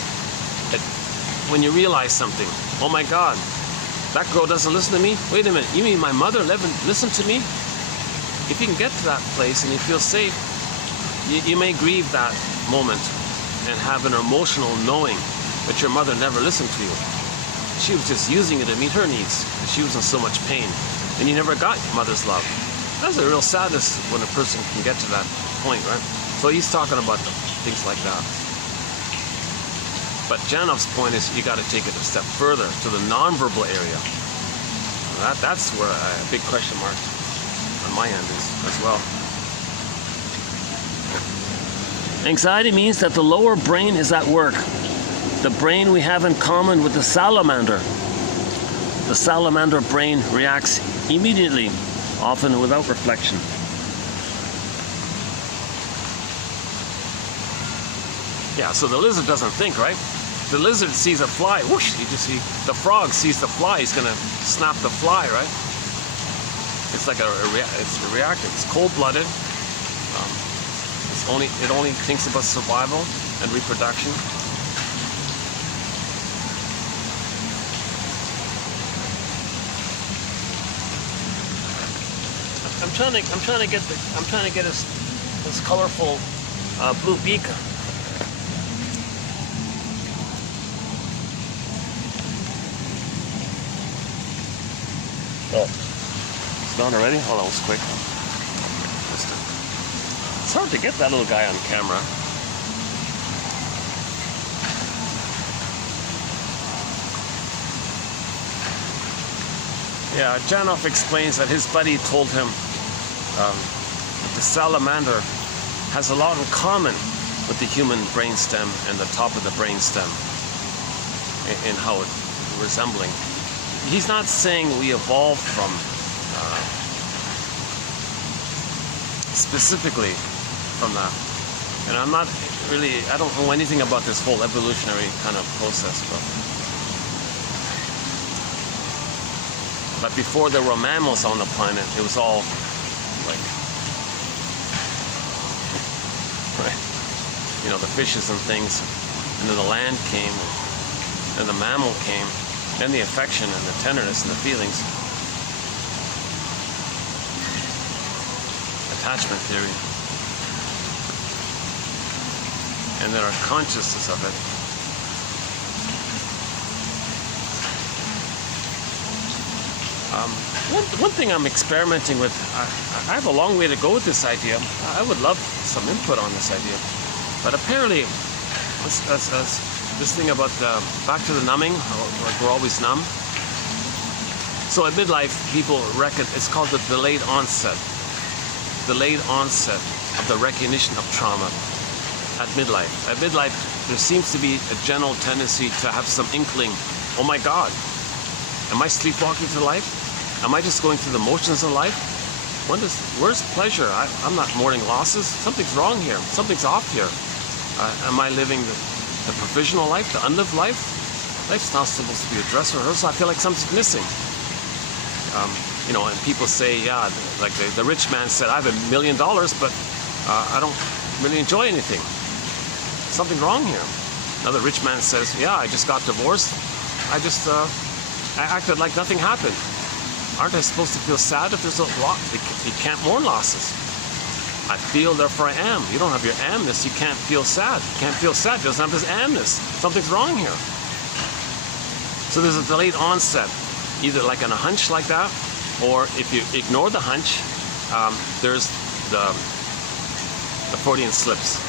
When you realize something, oh my God, that girl doesn't listen to me? Wait a minute, you mean my mother listen to me? If you can get to that place and you feel safe, you may grieve that moment and have an emotional knowing that your mother never listened to you. She was just using it to meet her needs. She was in so much pain, and you never got your mother's love. That's a real sadness when a person can get to that point, right? So he's talking about things like that. But Janov's point is you got to take it a step further to the nonverbal area. That's where a big question mark on my end is as well. Anxiety means that the lower brain is at work. The brain we have in common with the salamander. The salamander brain reacts immediately, often without reflection. Yeah, so the lizard doesn't think, right? The lizard sees a fly, whoosh, you just see, the frog sees the fly, he's gonna snap the fly, right? It's like it's reactive, it's cold-blooded. It only thinks about survival and reproduction. I'm trying to get this colorful blue beaker. Oh, it's gone already? Hold on, it was quick. It's hard to get that little guy on camera. Yeah, Janov explains that his buddy told him that the salamander has a lot in common with the human brainstem and the top of the brainstem in how it's resembling. He's not saying we evolved from specifically from that. And I don't know anything about this whole evolutionary kind of process, but before there were mammals on the planet, it was all like, right, you know, the fishes and things, and then the land came, and the mammal came, then the affection and the tenderness and the feelings. Attachment theory. And then our consciousness of it. One thing I'm experimenting with, I have a long way to go with this idea. I would love some input on this idea. But apparently, this thing about back to the numbing, like we're always numb. So at midlife, people reckon it's called the delayed onset of the recognition of trauma at midlife. At midlife, there seems to be a general tendency to have some inkling, oh my God, am I sleepwalking through life? Am I just going through the motions of life? Where's pleasure? I'm not mourning losses. Something's wrong here. Something's off here. Am I living the provisional life, the unlived life? Life's not supposed to be a dress rehearsal. I feel like something's missing. You know, and people say, yeah, like the rich man said, I have $1 million, but I don't really enjoy anything. Something wrong here. Another rich man says, yeah, I just got divorced. I acted like nothing happened. Aren't I supposed to feel sad if there's a loss? You can't mourn losses. I feel, therefore I am. You don't have your amness, you can't feel sad. You can't feel sad, doesn't have his amness. Something's wrong here. So there's a delayed onset, either like on a hunch like that, or if you ignore the hunch, there's the Freudian slips.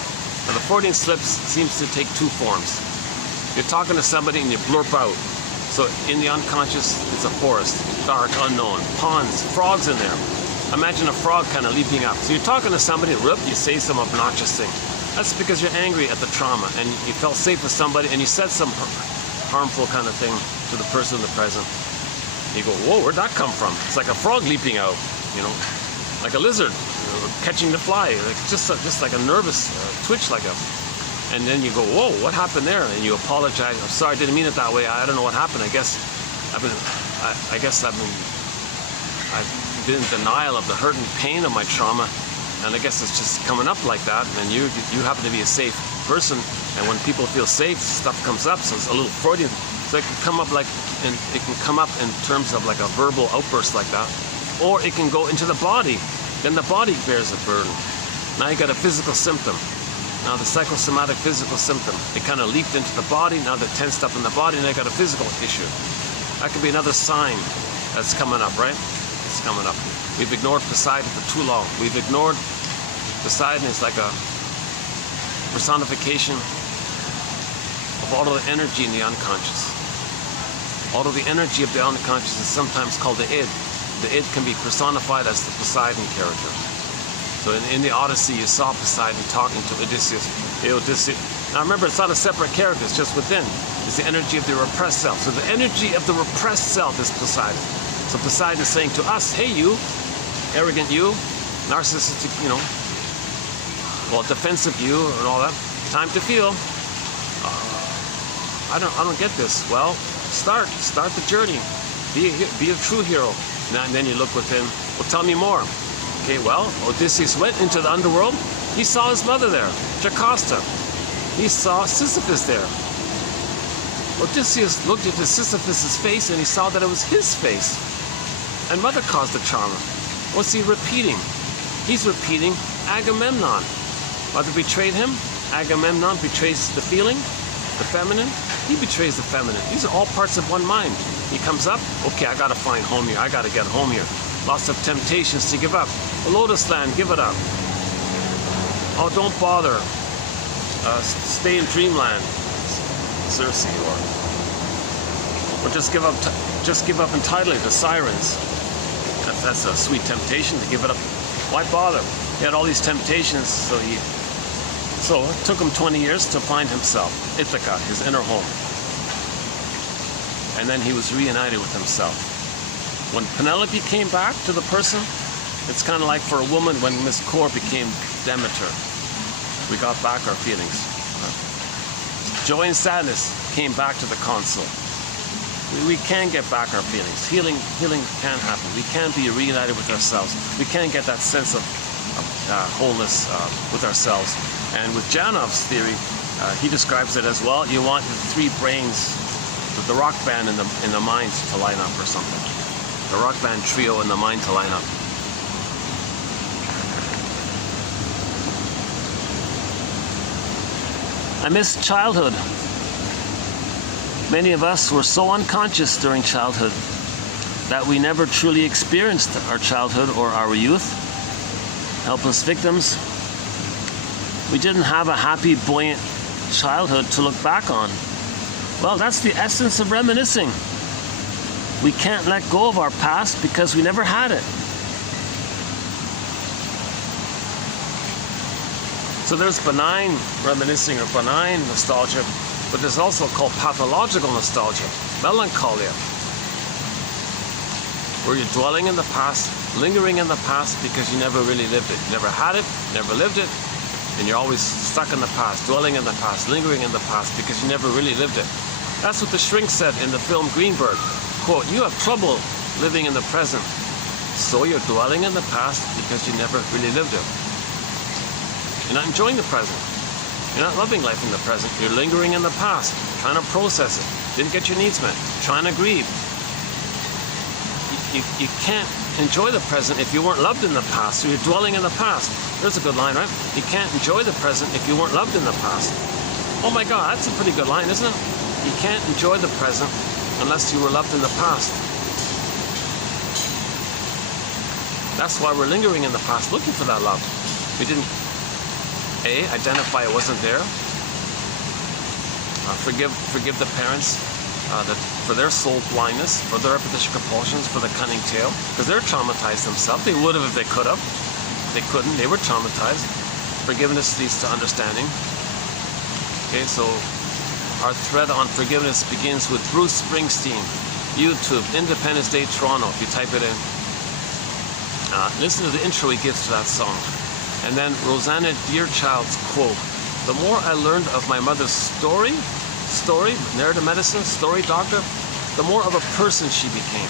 Now the Freudian slips seems to take two forms. You're talking to somebody and you blurp out. So in the unconscious, it's a forest, dark, unknown, ponds, frogs in there. Imagine a frog kind of leaping up. So you're talking to somebody, whoop, you say some obnoxious thing. That's because you're angry at the trauma and you felt safe with somebody and you said some harmful kind of thing to the person in the present. You go, whoa, where'd that come from? It's like a frog leaping out, like a lizard catching the fly, like just like a nervous twitch, and then you go, whoa, what happened there? And you apologize. I'm sorry, I didn't mean it that way. I don't know what happened. I've been in denial of the hurt and pain of my trauma, and I guess it's just coming up like that. And you happen to be a safe person, and when people feel safe, stuff comes up. So it's a little Freudian. So it can come up in terms of like a verbal outburst like that, or it can go into the body. Then the body bears a burden. Now you got a physical symptom. Now the psychosomatic physical symptom. It kind of leaped into the body. Now they're tensed up in the body, and they got a physical issue. That could be another sign that's coming up, right? It's coming up. We've ignored Poseidon for too long. We've ignored Poseidon as like a personification of all of the energy in the unconscious. All of the energy of the unconscious is sometimes called the id. The id can be personified as the Poseidon character. So in the Odyssey, you saw Poseidon talking to Odysseus. Hey, Odysseus. Now remember, it's not a separate character, it's just within. It's the energy of the repressed self. So the energy of the repressed self is Poseidon. So Poseidon is saying to us, hey you, arrogant you, narcissistic, defensive you and all that. Time to feel. I don't get this. Well, start the journey. Be a true hero. And then you look within. Well, tell me more. Okay, well, Odysseus went into the underworld. He saw his mother there, Jocasta. He saw Sisyphus there. Odysseus looked into Sisyphus' face and he saw that it was his face. And mother caused the trauma. What's he repeating? He's repeating Agamemnon. Mother betrayed him. Agamemnon betrays the feeling, the feminine. He betrays the feminine. These are all parts of one mind. He comes up, okay, I gotta find home here. I gotta get home here. Lots of temptations to give up. A lotus land, give it up. Oh, don't bother. Stay in dreamland, Circe, or just give up entirely to sirens. That's a sweet temptation to give it up. Why bother? He had all these temptations, so it took him 20 years to find himself, Ithaca, his inner home. And then he was reunited with himself. When Penelope came back to the person, it's kind of like for a woman when Miss Core became Demeter. We got back our feelings. Joy and sadness came back to the console. We can get back our feelings. Healing can happen. We can be reunited with ourselves. We can get that sense of wholeness with ourselves. And with Janov's theory, he describes it as, well, you want the three brains, the rock band in the mind to line up or something. The rock band trio in the mind to line up. I miss childhood. Many of us were so unconscious during childhood that we never truly experienced our childhood or our youth. Helpless victims. We didn't have a happy, buoyant childhood to look back on. Well, that's the essence of reminiscing. We can't let go of our past because we never had it. So there's benign reminiscing or benign nostalgia, but there's also called pathological nostalgia, melancholia, where you're dwelling in the past, lingering in the past because you never really lived it. You never had it, never lived it, and you're always stuck in the past, dwelling in the past, lingering in the past because you never really lived it. That's what the shrink said in the film Greenberg. Quote, you have trouble living in the present, so you're dwelling in the past because you never really lived it. You're not enjoying the present. You're not loving life in the present. You're lingering in the past, trying to process it. Didn't get your needs met, trying to grieve. You can't enjoy the present if you weren't loved in the past, so you're dwelling in the past. There's a good line, right? You can't enjoy the present if you weren't loved in the past. Oh my God, that's a pretty good line, isn't it? You can't enjoy the present unless you were loved in the past. That's why we're lingering in the past, looking for that love. We didn't, identify it wasn't there. Forgive the parents for their soul blindness, for their repetition compulsions, for the cunning tale, because they're traumatized themselves. They would have if they could have. They couldn't. They were traumatized. Forgiveness leads to understanding. Okay, so our thread on forgiveness begins with Bruce Springsteen, YouTube, Independence Day, Toronto, if you type it in. Listen to the intro he gives to that song. And then Rosanna Dearchild's quote, "The more I learned of my mother's story, narrative medicine, story doctor, the more of a person she became."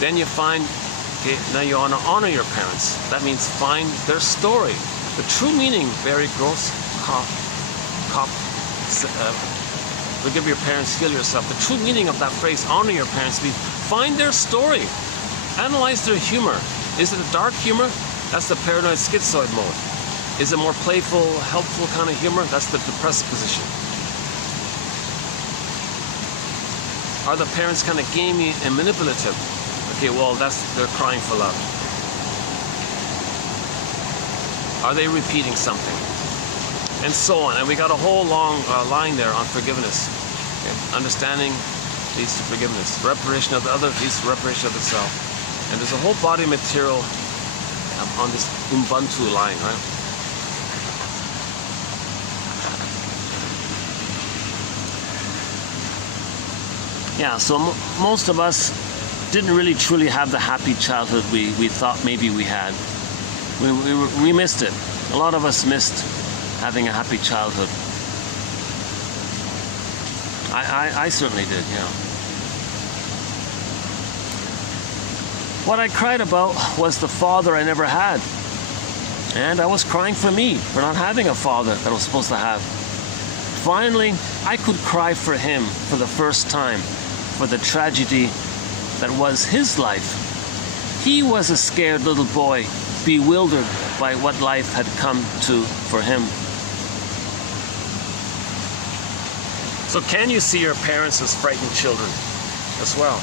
Then you find, okay, now you want to honor your parents. That means find their story. The true meaning, very gross, forgive your parents, heal yourself. The true meaning of that phrase, honor your parents, means find their story. Analyze their humor. Is it a dark humor? That's the paranoid schizoid mode. Is it more playful, helpful kind of humor? That's the depressed position. Are the parents kind of gamey and manipulative? Okay, well, they're crying for love. Are they repeating something? And so on. And we got a whole long line there on forgiveness. Okay? Understanding leads to forgiveness. Reparation of the other leads to reparation of the self. And there's a whole body of material on this Ubuntu line, right? Yeah, so most of us didn't really truly have the happy childhood we thought maybe we had. We missed it. A lot of us missed having a happy childhood. I certainly did, yeah. What I cried about was the father I never had. And I was crying for me, for not having a father that I was supposed to have. Finally, I could cry for him for the first time, for the tragedy that was his life. He was a scared little boy, bewildered by what life had come to for him. So can you see your parents as frightened children as well?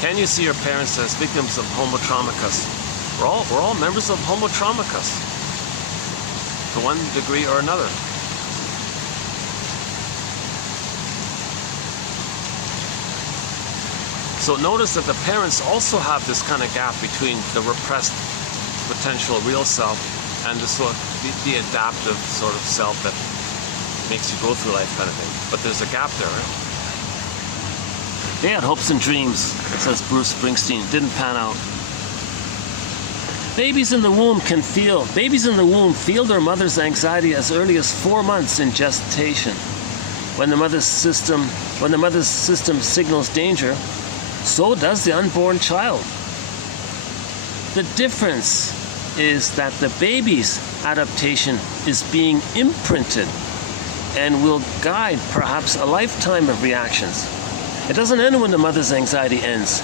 Can you see your parents as victims of homo traumicus? We're all members of homo traumicus to one degree or another. So notice that the parents also have this kind of gap between the repressed potential real self and the adaptive sort of self that makes you go through life kind of thing. But there's a gap there, right? They had hopes and dreams, says Bruce Springsteen. Didn't pan out. Babies in the womb feel their mother's anxiety as early as 4 months in gestation. When the mother's system signals danger, so does the unborn child. The difference is that the baby's adaptation is being imprinted and will guide perhaps a lifetime of reactions. It doesn't end when the mother's anxiety ends.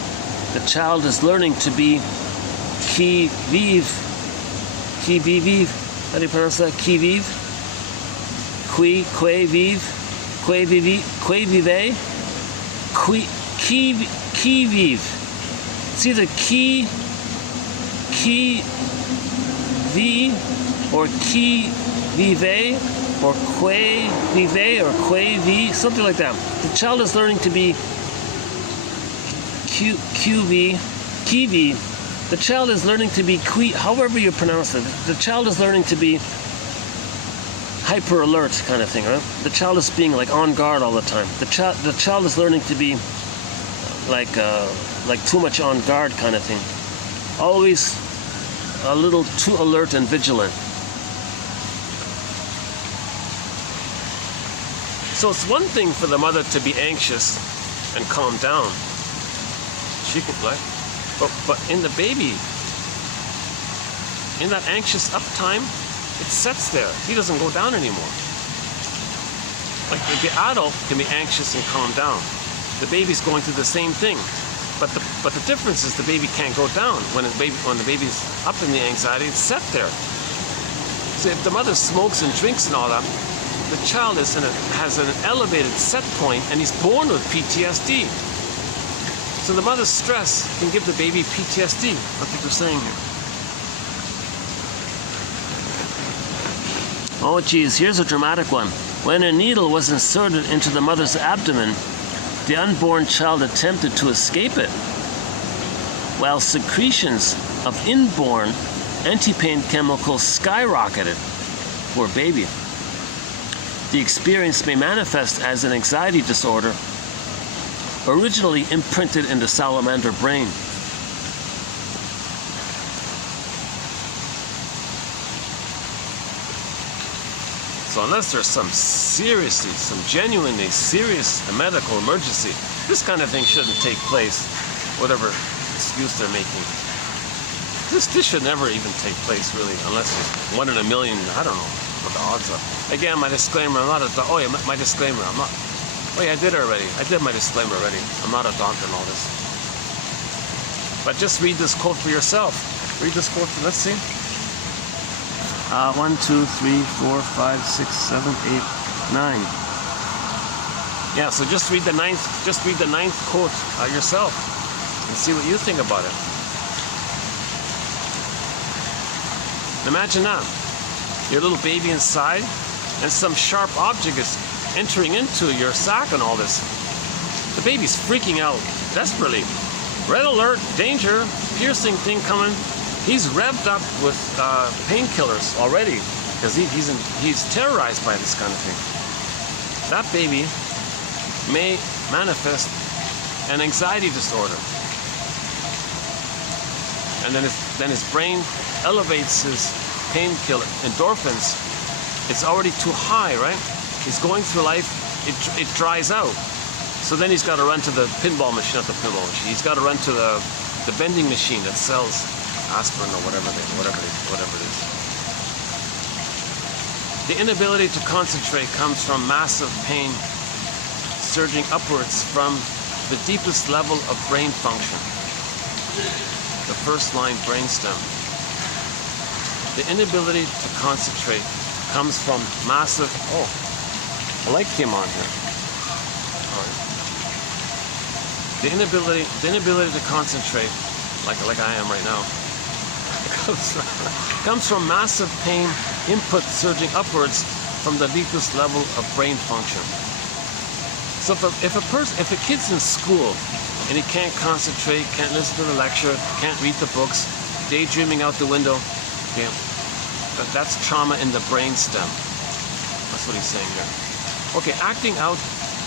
The child is learning to be qui vive. How do you pronounce that? Qui vive? Qui vive? Qui vive? Qui vive? It's either qui vi or qui vive or que vive or que vi, something like that. The child is learning to be kiwi. The child is learning to be however you pronounce it. The child is learning to be hyper alert kind of thing, right? The child is being like on guard all the time. The child is learning to be like too much on guard kind of thing. Always a little too alert and vigilant. So it's one thing for the mother to be anxious and calm down. She can play. But in the baby, in that anxious uptime, it sets there. He doesn't go down anymore. Like the adult can be anxious and calm down. The baby's going through the same thing. But the difference is the baby can't go down. When the baby's up in the anxiety, it's set there. So if the mother smokes and drinks and all that, the child has an elevated set point, and he's born with PTSD. So the mother's stress can give the baby PTSD. What they're saying here. Oh geez, here's a dramatic one. When a needle was inserted into the mother's abdomen, the unborn child attempted to escape it, while secretions of inborn anti-pain chemicals skyrocketed for baby. The experience may manifest as an anxiety disorder originally imprinted in the salamander brain. So unless there's some genuinely serious medical emergency, this kind of thing shouldn't take place, whatever excuse they're making. This should never even take place, really, unless it's 1 in a million. I don't know what the odds are. Again, my disclaimer, I'm not a doctor. Oh yeah, my disclaimer, I'm not. Oh yeah, I did already. I did my disclaimer already. I'm not a doctor and all this. But just read this quote for yourself. Read this quote, let's see. 1, 2, 3, 4, 5, 6, 7, 8, 9. Yeah, so just read the ninth quote yourself and see what you think about it. Imagine that. Your little baby inside and some sharp object is entering into your sac and all this. The baby's freaking out desperately. Red alert, danger, piercing thing coming. He's revved up with painkillers already because he's terrorized by this kind of thing. That baby may manifest an anxiety disorder, and then his brain elevates his painkiller endorphins. It's already too high, right? He's going through life. It dries out. So then he's got to run to the pinball machine, not the pinball machine. He's got to run to the vending machine that sells aspirin or whatever it is. The inability to concentrate comes from massive pain surging upwards from the deepest level of brain function, the first line brainstem. The inability to concentrate comes from massive. Oh, a light came on here. All right. The inability to concentrate, like I am right now, comes from massive pain input surging upwards from the deepest level of brain function. So if a kid's in school and he can't concentrate, can't listen to the lecture, can't read the books, daydreaming out the window, okay, that's trauma in the brain stem. That's what he's saying here. Okay, acting out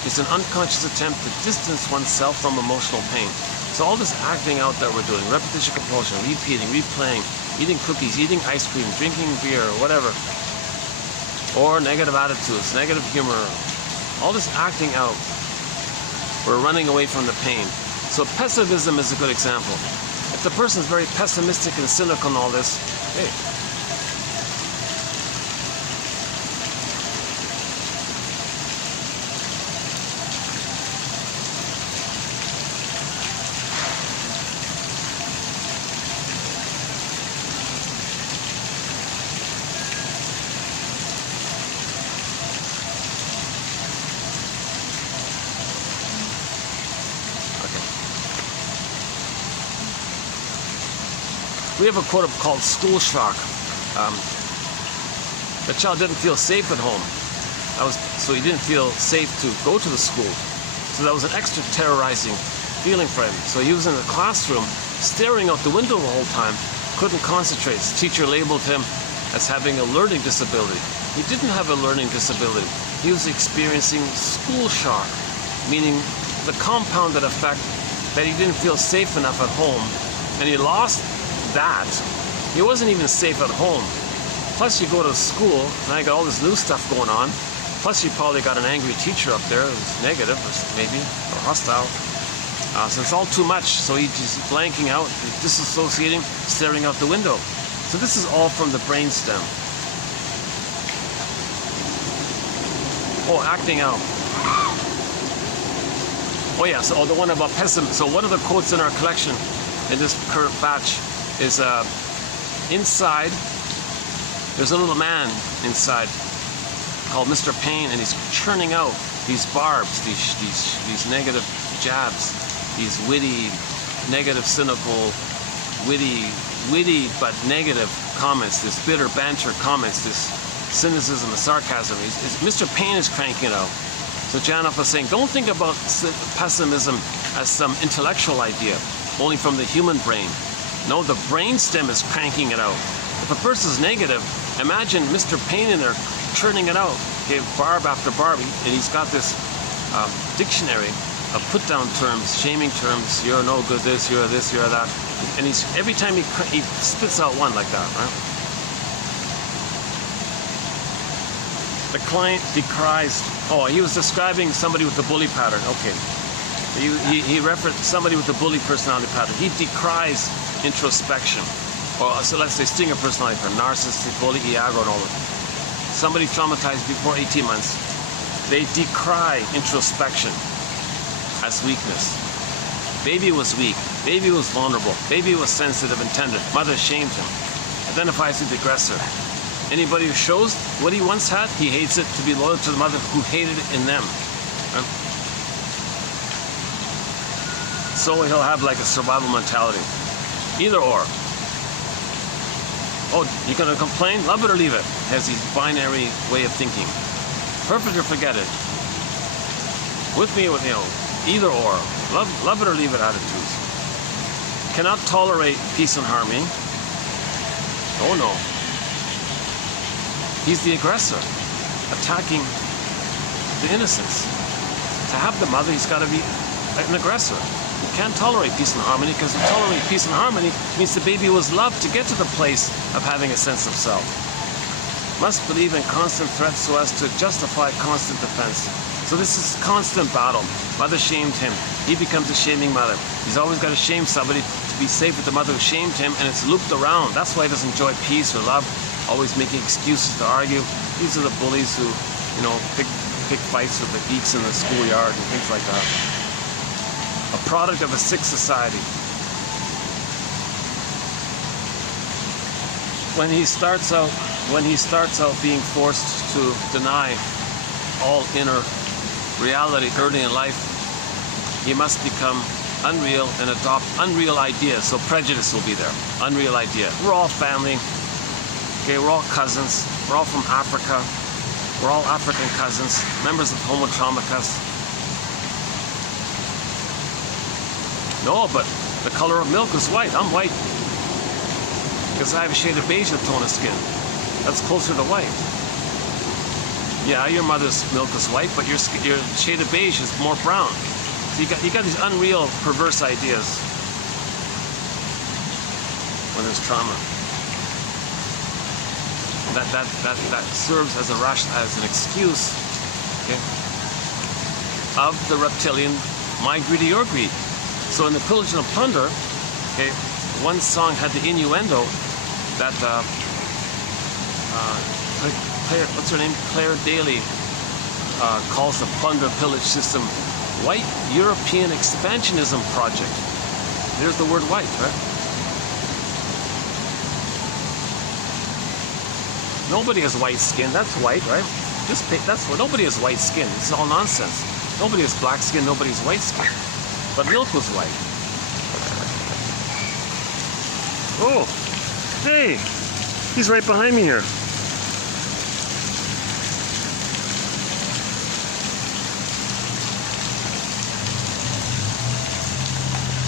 is an unconscious attempt to distance oneself from emotional pain. So all this acting out that we're doing, repetition compulsion, repeating, replaying, eating cookies, eating ice cream, drinking beer, whatever, or negative attitudes, negative humor, all this acting out, we're running away from the pain. So pessimism is a good example. If the person's very pessimistic and cynical and all this, hey, we have a quote called school shock. The child didn't feel safe at home. So he didn't feel safe to go to the school. So that was an extra terrorizing feeling for him. So he was in the classroom, staring out the window the whole time, couldn't concentrate. His teacher labeled him as having a learning disability. He didn't have a learning disability. He was experiencing school shock, meaning the compounded effect that he didn't feel safe enough at home, and he lost that. He wasn't even safe at home. Plus you go to school, and I got all this new stuff going on. Plus you probably got an angry teacher up there who's negative, or maybe, or hostile. So it's all too much. So he's just blanking out, disassociating, staring out the window. So this is all from the brainstem. Oh, acting out. Oh yeah, so the one about pessimism. So one of the quotes in our collection in this current batch is inside, there's a little man inside called Mr. Pain, and he's churning out these barbs, these negative jabs, these witty, negative, cynical, witty but negative comments, this bitter banter comments, this cynicism and sarcasm. Mr. Pain is cranking it out. So Janoff was saying, don't think about pessimism as some intellectual idea, only from the human brain. No, the brain stem is cranking it out. If a person's negative, imagine Mr. Payne in there churning it out. Okay, barb after barb, and he's got this dictionary of put-down terms, shaming terms. You're no good. This, you're that, and he's every time he spits out one like that, right? The client decries. Oh, he was describing somebody with the bully pattern. Okay, he referenced somebody with the bully personality pattern. He decries introspection. Or so let's say stinger personality pattern, narcissistic, bully, aggro, and all that. Somebody traumatized before 18 months. They decry introspection as weakness. Baby was weak. Baby was vulnerable. Baby was sensitive and tender. Mother shamed him. Identifies with the aggressor. Anybody who shows what he once had, he hates it to be loyal to the mother who hated it in them. Right? So he'll have like a survival mentality. Either or. Oh, you're gonna complain? Love it or leave it. Has his binary way of thinking. Perfect or forget it. With me, with either or. Love it or leave it attitudes. Cannot tolerate peace and harmony. Oh no. He's the aggressor, attacking the innocents. To have the mother, he's got to be an aggressor. He can't tolerate peace and harmony, because to tolerate peace and harmony means the baby was loved to get to the place of having a sense of self. Must believe in constant threats so as to justify constant defense. So this is constant battle. Mother shamed him. He becomes a shaming mother. He's always got to shame somebody to be safe with the mother who shamed him, and it's looped around. That's why he doesn't enjoy peace or love. Always making excuses to argue. These are the bullies who, pick fights with the geeks in the schoolyard and things like that. A product of a sick society. When he starts out being forced to deny all inner reality early in life, he must become unreal and adopt unreal ideas. So prejudice will be there. Unreal idea. We're all family. Okay, we're all cousins. We're all from Africa. We're all African cousins, members of Homo Traumacus. No, but the color of milk is white. I'm white because I have a shade of beige tone of skin. That's closer to white. Yeah, your mother's milk is white, but your shade of beige is more brown. So you got these unreal, perverse ideas when there's trauma. That serves as an excuse, okay, of the reptilian, my greed or your greed. So in the Pillage and the Plunder, okay, one song had the innuendo that what's her name? Claire Daly calls the plunder pillage system white European expansionism project. There's the word white, right? Nobody has white skin. That's white, right? That's what nobody has white skin. It's all nonsense. Nobody has black skin. Nobody has white skin. But milk was white. Oh, hey, he's right behind me here.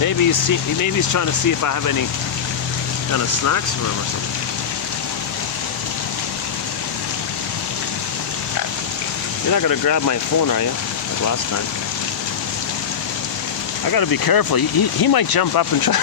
Maybe he's trying to see if I have any kind of snacks for him or something. You're not gonna grab my phone, are you? Like last time. I gotta be careful. He might jump up and try.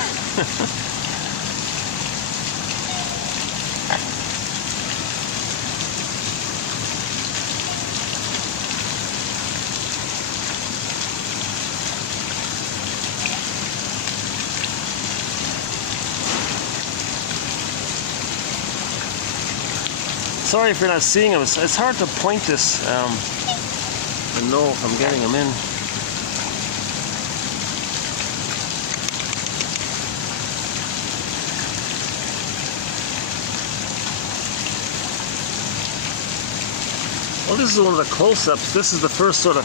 Sorry if you're not seeing them. It's hard to point this and know if I'm getting them in. Well, this is one of the close-ups. This is the first sort of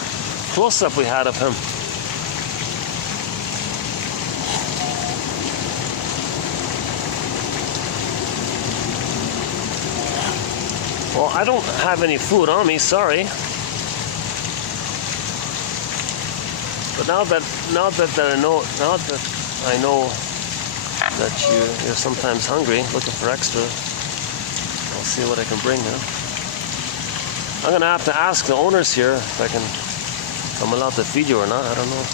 close-up we had of him. Well, I don't have any food on me, sorry. But now that I know that you're sometimes hungry, looking for extra, I'll see what I can bring now. I'm gonna have to ask the owners here if I'm allowed to feed you or not. I don't know.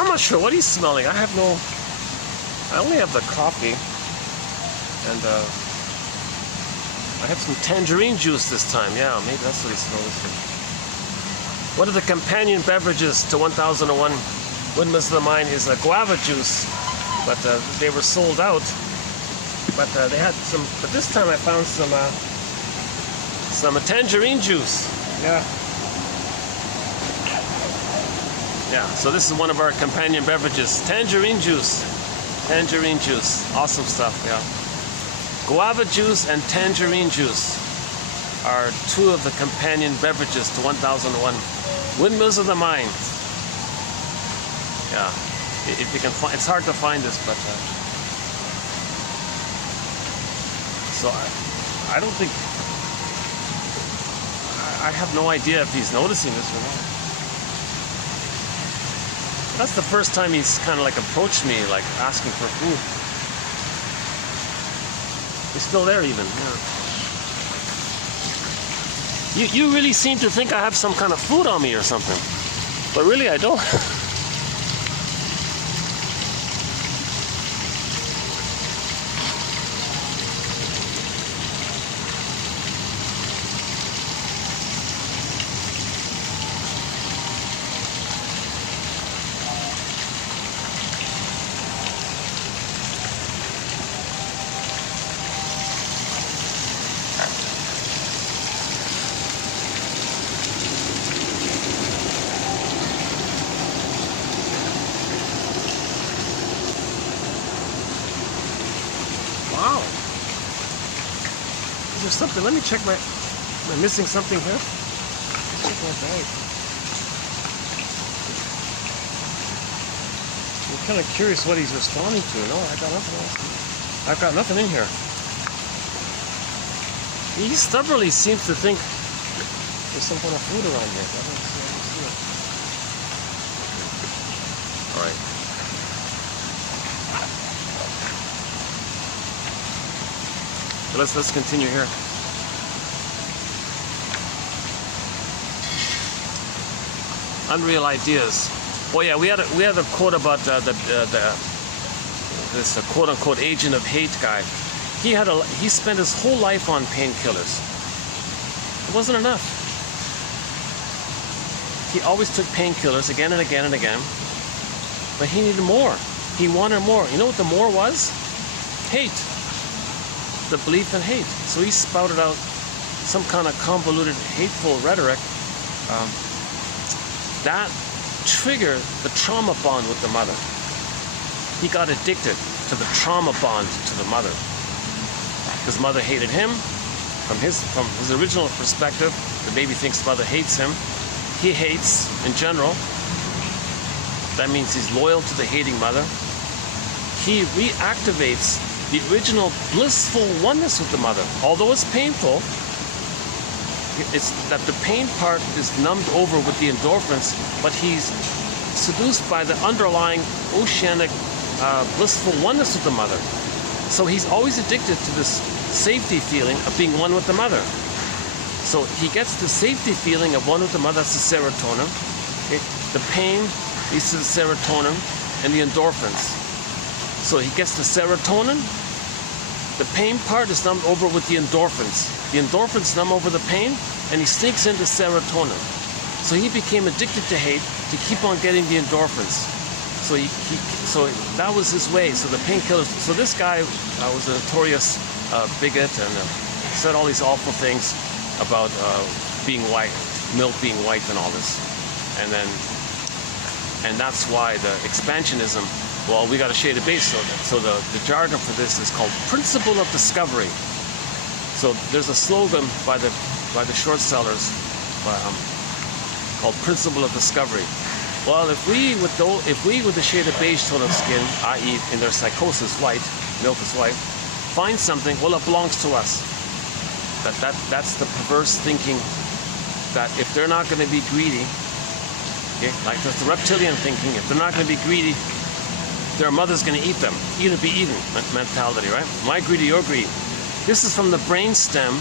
I'm not sure what he's smelling. I only have the coffee, and I have some tangerine juice this time. Yeah, maybe that's what he smells. One of the companion beverages to 1001 Windmills of the Mind is a guava juice, but they were sold out. But they had some. But this time I found some tangerine juice. Yeah. Yeah, so this is one of our companion beverages. Tangerine juice. Tangerine juice. Awesome stuff, yeah. Guava juice and tangerine juice are two of the companion beverages to 1001 Windmills of the Mind. Yeah, if you can find, it's hard to find this, but so I don't think, I have no idea if he's noticing this or not. That's the first time he's kind of like approached me, like asking for food. He's still there even, yeah. You really seem to think I have some kind of food on me or something. But really I don't. Wow. Is there something? Let me check am I missing something here? Check my bag. I'm kind of curious what he's responding to. No, I got nothing else. I've got nothing in here. He stubbornly seems to think there's some kind of food around here. I don't see it. All right. Let's continue here. Unreal ideas. Oh yeah, we had a quote about this quote unquote agent of hate guy. He spent his whole life on painkillers. It wasn't enough. He always took painkillers again and again and again, but he needed more. He wanted more. You know what the more was? Hate. The belief in hate. So he spouted out some kind of convoluted, hateful rhetoric that triggered the trauma bond with the mother. He got addicted to the trauma bond to the mother. His mother hated him. From his original perspective, the baby thinks mother hates him. He hates in general. That means he's loyal to the hating mother. He reactivates the original blissful oneness with the mother. Although it's painful, it's that the pain part is numbed over with the endorphins, but he's seduced by the underlying oceanic blissful oneness with the mother. So he's always addicted to this safety feeling of being one with the mother. So he gets the safety feeling of one with the mother, that's the serotonin. Okay? The pain leads to the serotonin and the endorphins. So he gets the serotonin, the pain part is numbed over with the endorphins. The endorphins numb over the pain, and he sneaks into serotonin. So he became addicted to hate to keep on getting the endorphins. So so that was his way. So the painkillers. So this guy was a notorious bigot and said all these awful things about being white, milk being white, and all this. And that's why the expansionism Well, we got a shaded base, so the jargon for this is called principle of discovery. So there's a slogan by the short sellers called principle of discovery. Well, if we with the shaded beige tone of skin, i.e. in their psychosis white, milk is white, find something, well, it belongs to us. That's the perverse thinking that if they're not going to be greedy, okay, like that's the reptilian thinking, if they're not going to be greedy, their mother's going to eat them. Eat or be eaten mentality, right? My greedy, your greed. This is from the brain stem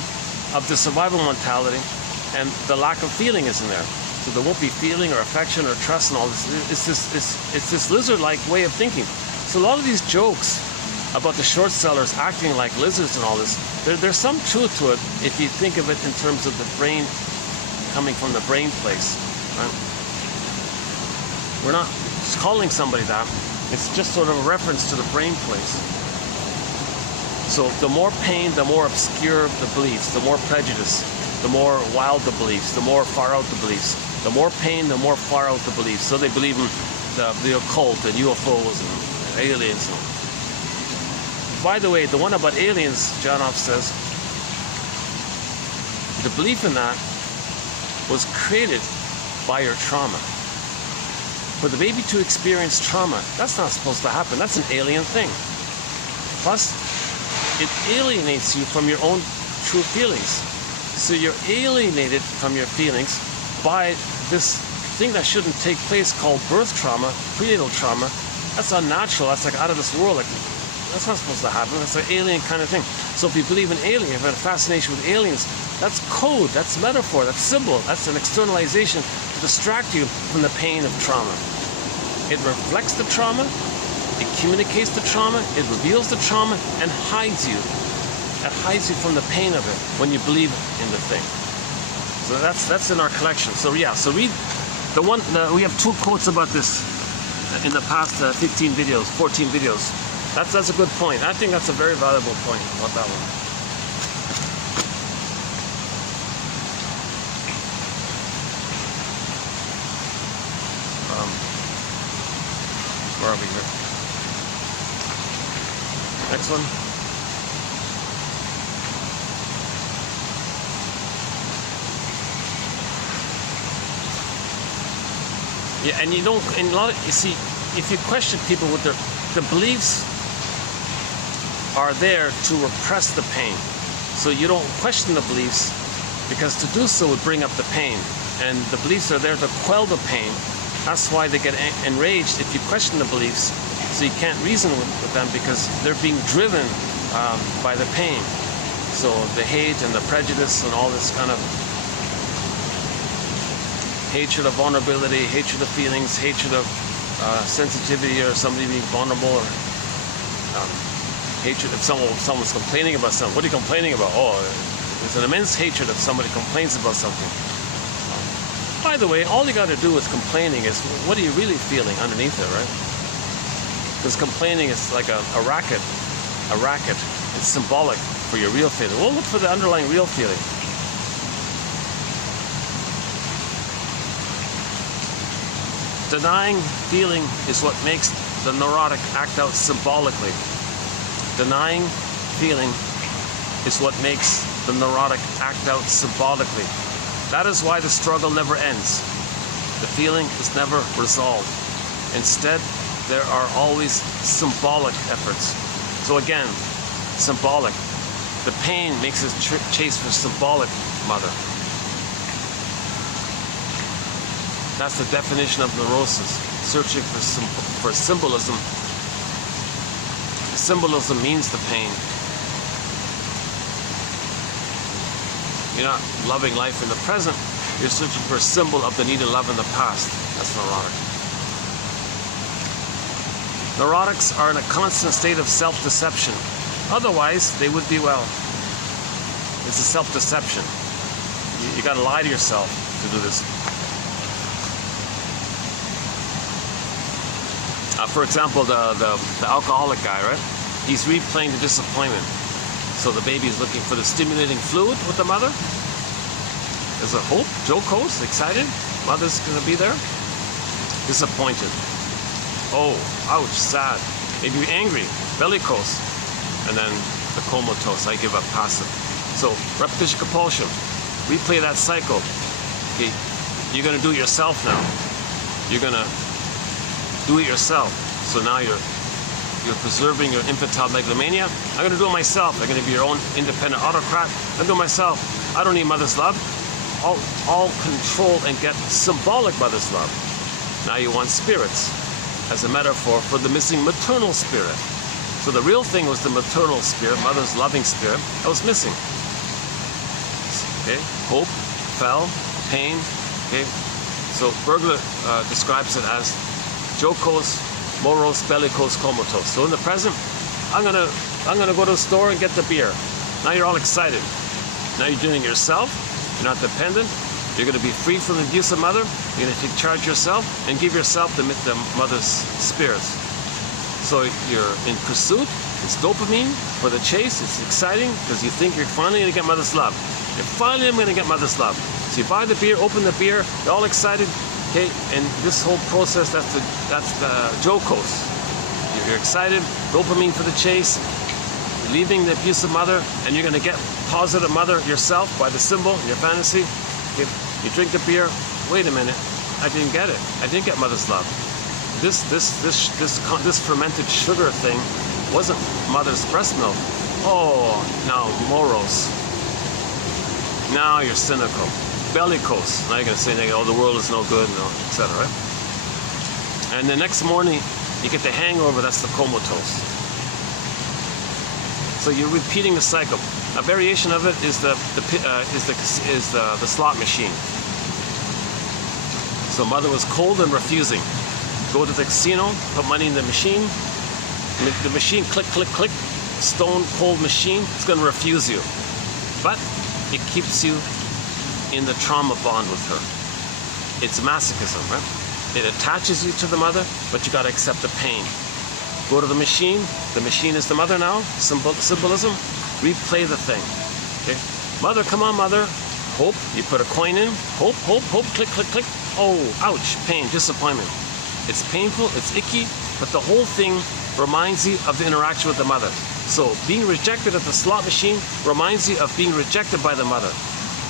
of the survival mentality, and the lack of feeling is in there. So there won't be feeling or affection or trust and all this. It's this lizard-like way of thinking. So a lot of these jokes about the short sellers acting like lizards and all this, there's some truth to it if you think of it in terms of the brain coming from the brain place, right? We're not calling somebody that. It's just sort of a reference to the brain place. So the more pain, the more obscure the beliefs, the more prejudice, the more wild the beliefs, the more far out the beliefs. The more pain, the more far out the beliefs. So they believe in the occult and UFOs and aliens. By the way, the one about aliens, Johnoff says, the belief in that was created by your trauma. For the baby to experience trauma, that's not supposed to happen. That's an alien thing. Plus, it alienates you from your own true feelings. So you're alienated from your feelings by this thing that shouldn't take place called birth trauma, prenatal trauma. That's unnatural. That's like out of this world. Like, that's not supposed to happen. That's an alien kind of thing. So if you believe in aliens, if you have a fascination with aliens, that's code, that's metaphor, that's symbol, that's an externalization to distract you from the pain of trauma. It reflects the trauma, it communicates the trauma, it reveals the trauma, and hides you. It hides you from the pain of it when you believe in the thing. So that's in our collection. So yeah, so read the one. We have 2 quotes about this in the past 15 videos, 14 videos. That's a good point. I think that's a very valuable point about that one. Where are we here? Next one. Yeah, and you don't. And a lot of, you see, if you question people with the beliefs are there to repress the pain. So you don't question the beliefs because to do so would bring up the pain. And the beliefs are there to quell the pain. That's why they get enraged if you question the beliefs. So you can't reason with them because they're being driven by the pain. So the hate and the prejudice and all this kind of hatred of vulnerability, hatred of feelings, hatred of sensitivity or somebody being vulnerable, or hatred if someone's complaining about something. What are you complaining about? Oh, there's an immense hatred if somebody complains about something. By the way, all you got to do with complaining is what are you really feeling underneath it, right? Because complaining is like a racket. A racket. It's symbolic for your real feeling. We'll look for the underlying real feeling. Denying feeling is what makes the neurotic act out symbolically. Denying feeling is what makes the neurotic act out symbolically. That is why the struggle never ends. The feeling is never resolved. Instead, there are always symbolic efforts. So again, symbolic. The pain makes us chase for symbolic mother. That's the definition of neurosis, searching for symbolism. Symbolism means the pain. You're not loving life in the present, you're searching for a symbol of the need of love in the past. That's neurotic. Neurotics are in a constant state of self-deception. Otherwise, they would be well. It's a self-deception. You got to lie to yourself to do this. For example, the alcoholic guy, right? He's replaying the disappointment. So the baby is looking for the stimulating fluid with the mother. There's a hope, jocose, excited. Mother's going to be there. Disappointed. Oh, ouch, sad. Maybe you're angry, bellicose. And then the comatose, I give up, passive. So repetition compulsion, replay that cycle. Okay, you're gonna do it yourself now. You're gonna do it yourself. So now you're preserving your infantile megalomania. I'm gonna do it myself. I'm gonna be your own independent autocrat. I'm doing it myself. I don't need mother's love. I'll control and get symbolic mother's love. Now you want spirits as a metaphor for the missing maternal spirit. So the real thing was the maternal spirit, mother's loving spirit, that was missing. Okay, hope, fell, pain. Okay, so Bergler describes it as jocose, morose, bellicose, comatose. So in the present, I'm gonna go to the store and get the beer. Now you're all excited. Now you're doing it yourself. You're not dependent. You're going to be free from the abusive mother. You're going to take charge of yourself and give yourself the mother's spirits. So you're in pursuit. It's dopamine for the chase. It's exciting because you think you're finally going to get mother's love. You're finally going to get mother's love. So you buy the beer, open the beer. You're all excited. Okay, and this whole process, that's the jocose. You're excited. Dopamine for the chase. You're leaving the abusive mother, and you're going to get positive mother yourself by the symbol in your fantasy. You drink the beer. Wait a minute, I didn't get it. I didn't get mother's love. This fermented sugar thing wasn't mother's breast milk. Oh, now morose. Now you're cynical, bellicose. Now you're gonna say, "Oh, the world is no good," no, etc. Right? And the next morning, you get the hangover. That's the comatose. So you're repeating the cycle. A variation of it is the slot machine. So mother was cold and refusing. Go to the casino, put money in the machine. The machine click, click, click. Stone cold machine. It's going to refuse you, but it keeps you in the trauma bond with her. It's masochism, right? It attaches you to the mother, but you got to accept the pain. Go to the machine. The machine is the mother now. Symbolism. Replay the thing. Okay. Mother, come on, mother. Hope. You put a coin in. Hope, hope, hope. Click, click, click. Oh, ouch. Pain, disappointment. It's painful. It's icky. But the whole thing reminds you of the interaction with the mother. So being rejected at the slot machine reminds you of being rejected by the mother.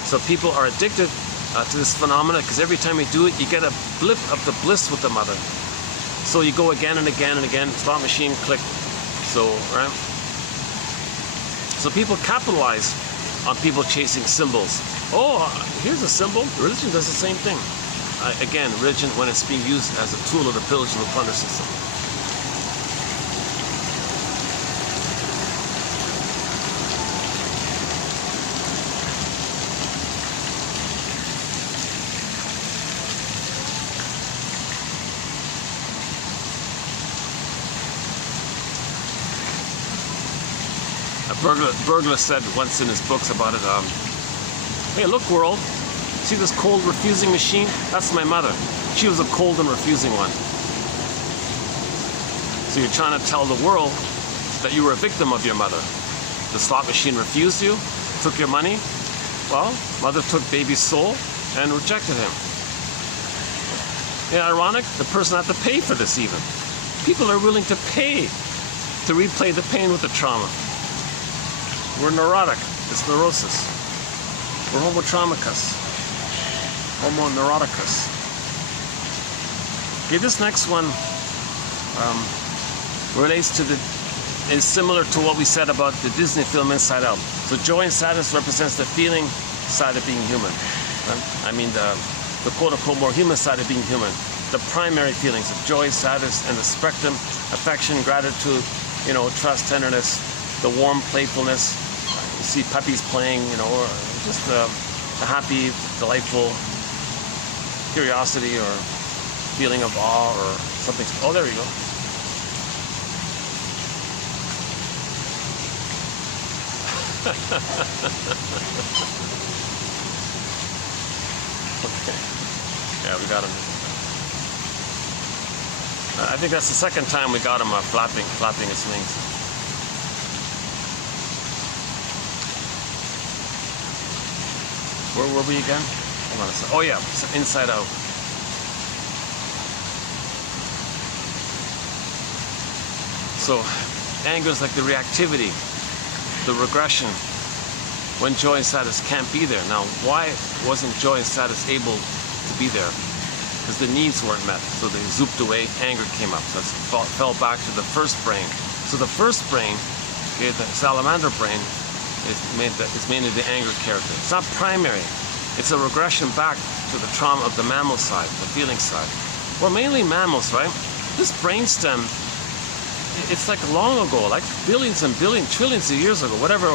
So people are addicted to this phenomena because every time you do it, you get a blip of the bliss with the mother. So you go again and again and again. Slot machine, click. So, right? So people capitalize on people chasing symbols. Oh, here's a symbol. Religion does the same thing. Again, religion when it's being used as a tool of the pillage and the plunder system. Bergler said once in his books about it, hey, look, world, see this cold refusing machine? That's my mother. She was a cold and refusing one. So you're trying to tell the world that you were a victim of your mother. The slot machine refused you, took your money. Well, mother took baby's soul and rejected him. Yeah, ironic, the person had to pay for this even. People are willing to pay to replay the pain with the trauma. We're neurotic. It's neurosis. We're homotraumicus. Homo neuroticus. Okay, this next one is similar to what we said about the Disney film Inside Out. So joy and sadness represents the feeling side of being human. Right? I mean the quote-unquote more human side of being human. The primary feelings of joy, sadness, and the spectrum, affection, gratitude, trust, tenderness, the warm playfulness. You see puppies playing, or just a happy, delightful curiosity or feeling of awe or something. Oh, there you go. Okay. Yeah, we got him. I think that's the second time we got him flapping his wings. Where were we again? Hold on a second. Oh yeah, Inside Out. So anger is like the reactivity, the regression, when joy and sadness can't be there. Now, why wasn't joy and sadness able to be there? Because the needs weren't met. So they zooped away, anger came up. So it fell back to the first brain. So the first brain, okay, the salamander brain, is mainly the anger character. It's not primary. It's a regression back to the trauma of the mammal side, the feeling side. We're mainly mammals, right? This brainstem, it's like long ago, like billions and billions, trillions of years ago, whatever.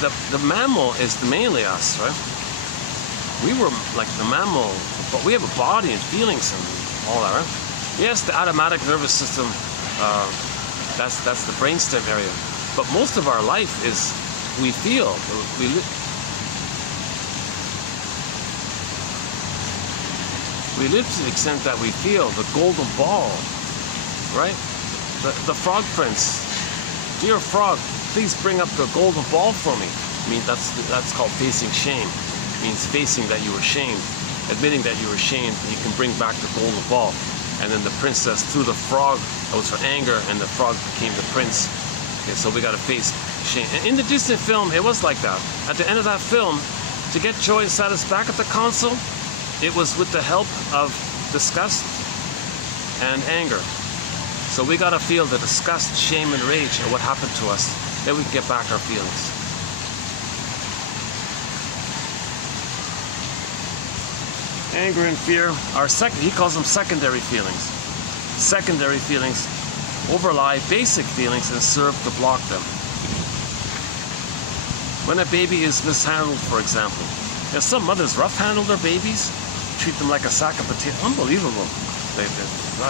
The mammal is mainly us, right? We were like the mammal, but we have a body and feelings and all that, right? Yes, the automatic nervous system, that's the brainstem area. But most of our life is we feel. We live to the extent that we feel. The golden ball, right? The frog prince. Dear frog, please bring up the golden ball for me. I mean, that's called facing shame. It means facing that you were shamed, admitting that you were shamed. You can bring back the golden ball. And then the princess threw the frog. That was her anger, and the frog became the prince. Okay, so we got to face shame. And in the Disney film, it was like that. At the end of that film, to get joy and sadness back at the console, it was with the help of disgust and anger. So we gotta feel the disgust, shame, and rage at what happened to us. Then we can get back our feelings. Anger and fear are he calls them secondary feelings. Secondary feelings overlie basic feelings and serve to block them. When a baby is mishandled, for example, some mothers rough-handle their babies, treat them like a sack of potatoes. Unbelievable. They're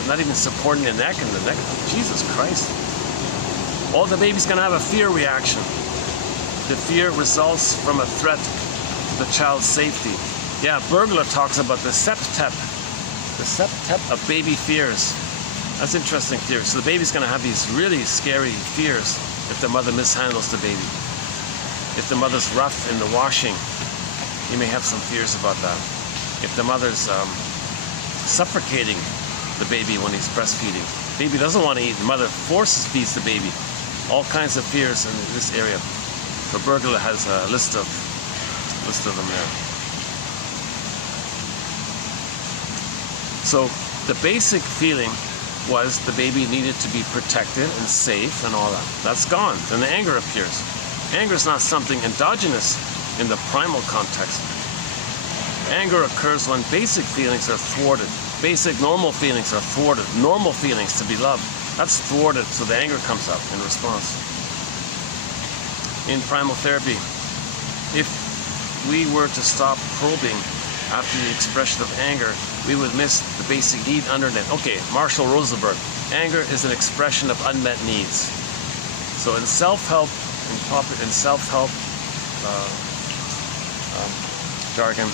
not even supporting the neck and the neck. Jesus Christ. All the baby's going to have a fear reaction. The fear results from a threat to the child's safety. Yeah, Burglar talks about the septet. The septet of baby fears. That's interesting theory. So the baby's going to have these really scary fears if the mother mishandles the baby. If the mother's rough in the washing, you may have some fears about that. If the mother's suffocating the baby when he's breastfeeding. Baby doesn't want to eat. The mother feeds the baby. All kinds of fears in this area. So Burglar has a list of them there. So the basic feeling was the baby needed to be protected and safe and all that. That's gone. Then the anger appears. Anger is not something endogenous in the primal context. Anger occurs when basic feelings are thwarted. Basic normal feelings are thwarted. Normal feelings to be loved. That's thwarted, so the anger comes up in response. In primal therapy, if we were to stop probing after the expression of anger, we would miss the basic need underneath. Okay, Marshall Rosenberg. Anger is an expression of unmet needs. So in self-help, jargon,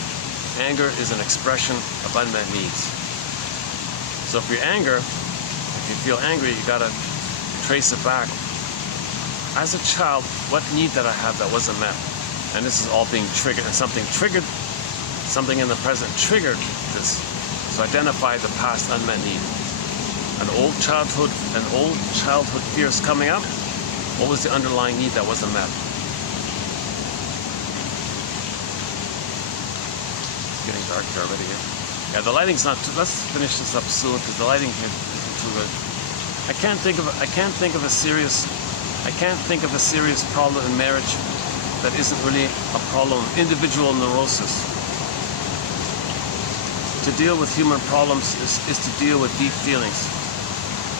anger is an expression of unmet needs. So if you feel angry, you gotta trace it back. As a child, what need did I have that wasn't met? And this is all being triggered, and something in the present triggered this. So identify the past unmet need. An old childhood fears coming up. What was the underlying need that wasn't met? It's getting dark already here. Yeah, the lighting's not too, let's finish this up soon because the lighting isn't too good. I can't think of a serious problem in marriage that isn't really a problem of individual neurosis. To deal with human problems is to deal with deep feelings.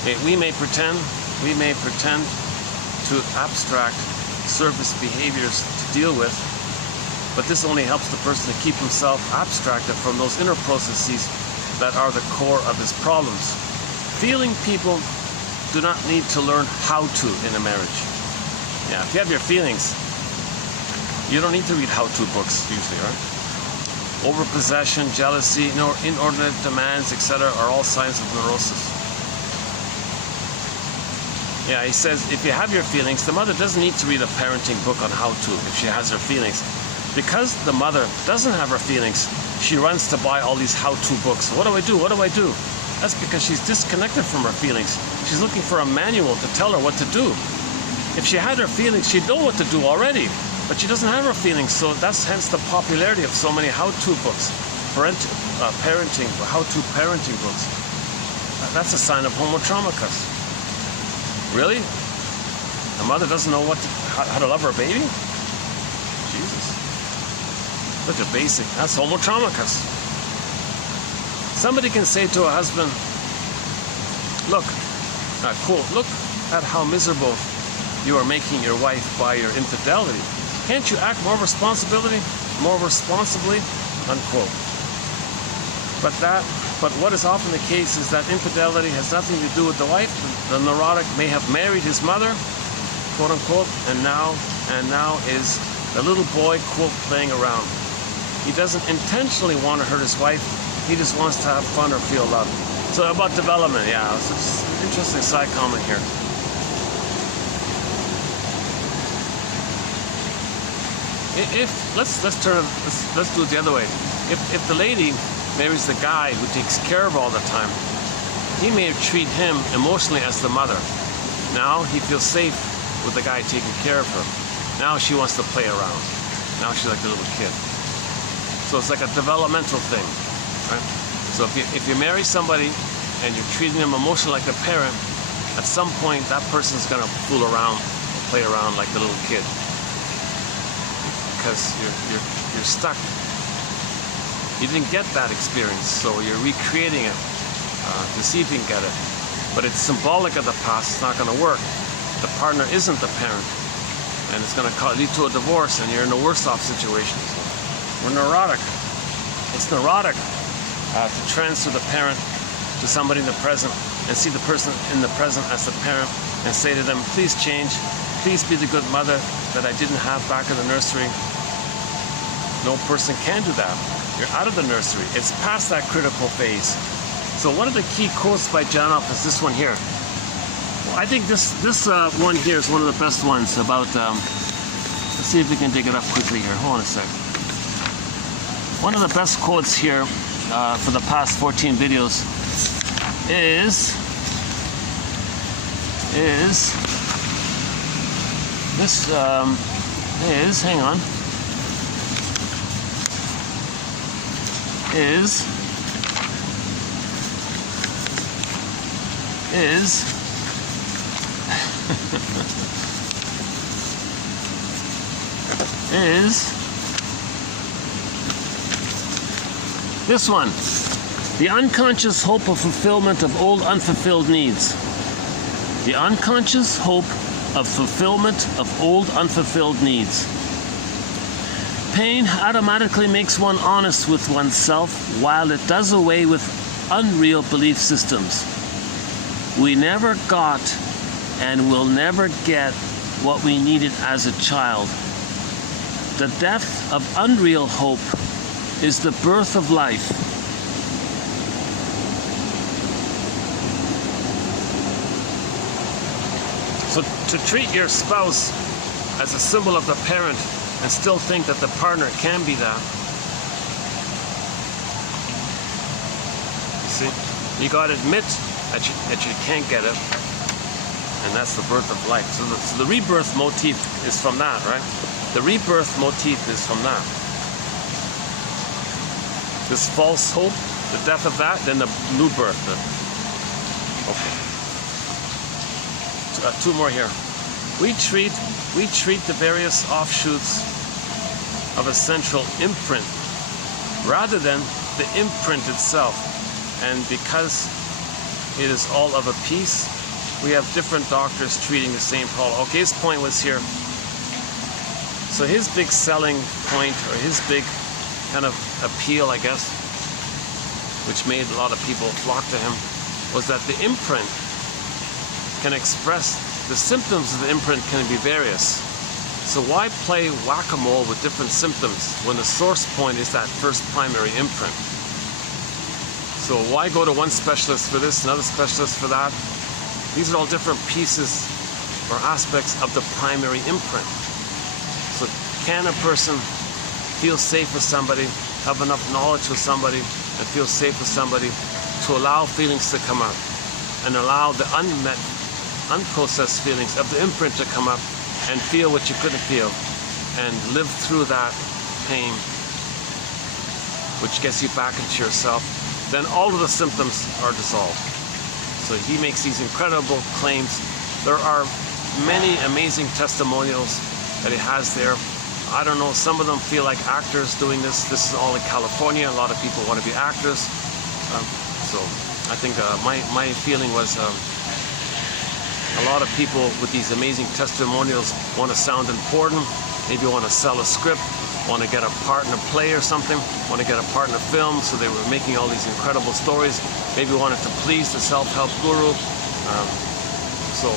Okay, we may pretend to abstract surface behaviors to deal with, but this only helps the person to keep himself abstracted from those inner processes that are the core of his problems. Feeling people do not need to learn how to in a marriage. Yeah, if you have your feelings, you don't need to read how-to books usually, right? Overpossession, jealousy, inordinate demands, etc. are all signs of neurosis. Yeah, he says if you have your feelings, the mother doesn't need to read a parenting book on how to if she has her feelings. Because the mother doesn't have her feelings, she runs to buy all these how-to books. What do I do? What do I do? That's because she's disconnected from her feelings. She's looking for a manual to tell her what to do. If she had her feelings, she'd know what to do already, but she doesn't have her feelings, so that's hence the popularity of so many how-to books, parenting, how-to parenting books. That's a sign of homotraumacus. Really? A mother doesn't know how to love her baby? Jesus. Such a basic. That's homotraumacus. Somebody can say to a husband, look, quote, look at how miserable you are making your wife by your infidelity. Can't you act more responsibly, unquote. But what is often the case is that infidelity has nothing to do with the wife. The neurotic may have married his mother, quote unquote, and now is the little boy, quote, playing around. He doesn't intentionally want to hurt his wife. He just wants to have fun or feel loved. So about development, yeah, it's an interesting side comment here. Let's do it the other way. If the lady marries the guy who takes care of her all the time, he may treat him emotionally as the mother. Now he feels safe with the guy taking care of her. Now she wants to play around. Now she's like the little kid. So it's like a developmental thing, right? So if you marry somebody and you're treating them emotionally like a parent, at some point that person's gonna fool around, play around like the little kid, because you're stuck. You didn't get that experience, so you're recreating it to see if you can get it. But it's symbolic of the past. It's not going to work. The partner isn't the parent, and it's going to lead to a divorce, and you're in a worse-off situation. So we're neurotic. It's neurotic to transfer the parent to somebody in the present and see the person in the present as the parent and say to them, please change. Please be the good mother that I didn't have back in the nursery. No person can do that. You're out of the nursery. It's past that critical phase. So one of the key quotes by Janoff is this one here. Well, I think this one here is one of the best ones about, let's see if we can dig it up quickly here. Hold on a sec. One of the best quotes here for the past 14 videos is hang on, is this one. The unconscious hope of fulfillment of old unfulfilled needs. The unconscious hope of fulfillment of old unfulfilled needs. Pain automatically makes one honest with oneself while it does away with unreal belief systems. We never got and will never get what we needed as a child. The death of unreal hope is the birth of life. So to treat your spouse as a symbol of the parent and still think that the partner can be that, you see, you got to admit that you can't get it, and that's the birth of life. So the rebirth motif is from that, right? The rebirth motif is from that. This false hope, the death of that, then the new birth. Okay. Two more here. We treat the various offshoots of a central imprint rather than the imprint itself. And because it is all of a piece, we have different doctors treating the same problem. Okay, his point was here. So his big selling point, or his big kind of appeal, I guess, which made a lot of people flock to him, was that the imprint can express, the symptoms of the imprint can be various. So why play whack-a-mole with different symptoms when the source point is that first primary imprint? So why go to one specialist for this, another specialist for that? These are all different pieces or aspects of the primary imprint. So can a person feel safe with somebody, have enough knowledge with somebody, and feel safe with somebody to allow feelings to come up and allow the unmet, unprocessed feelings of the imprint to come up and feel what you couldn't feel and live through that pain, which gets you back into yourself, then all of the symptoms are dissolved. So he makes these incredible claims. There are many amazing testimonials that he has there. I don't know, some of them feel like actors doing this. This is all in California. A lot of people want to be actors. So I think my feeling was a lot of people with these amazing testimonials want to sound important, maybe want to sell a script, want to get a part in a play or something, want to get a part in a film, so they were making all these incredible stories, maybe wanted to please the self-help guru. So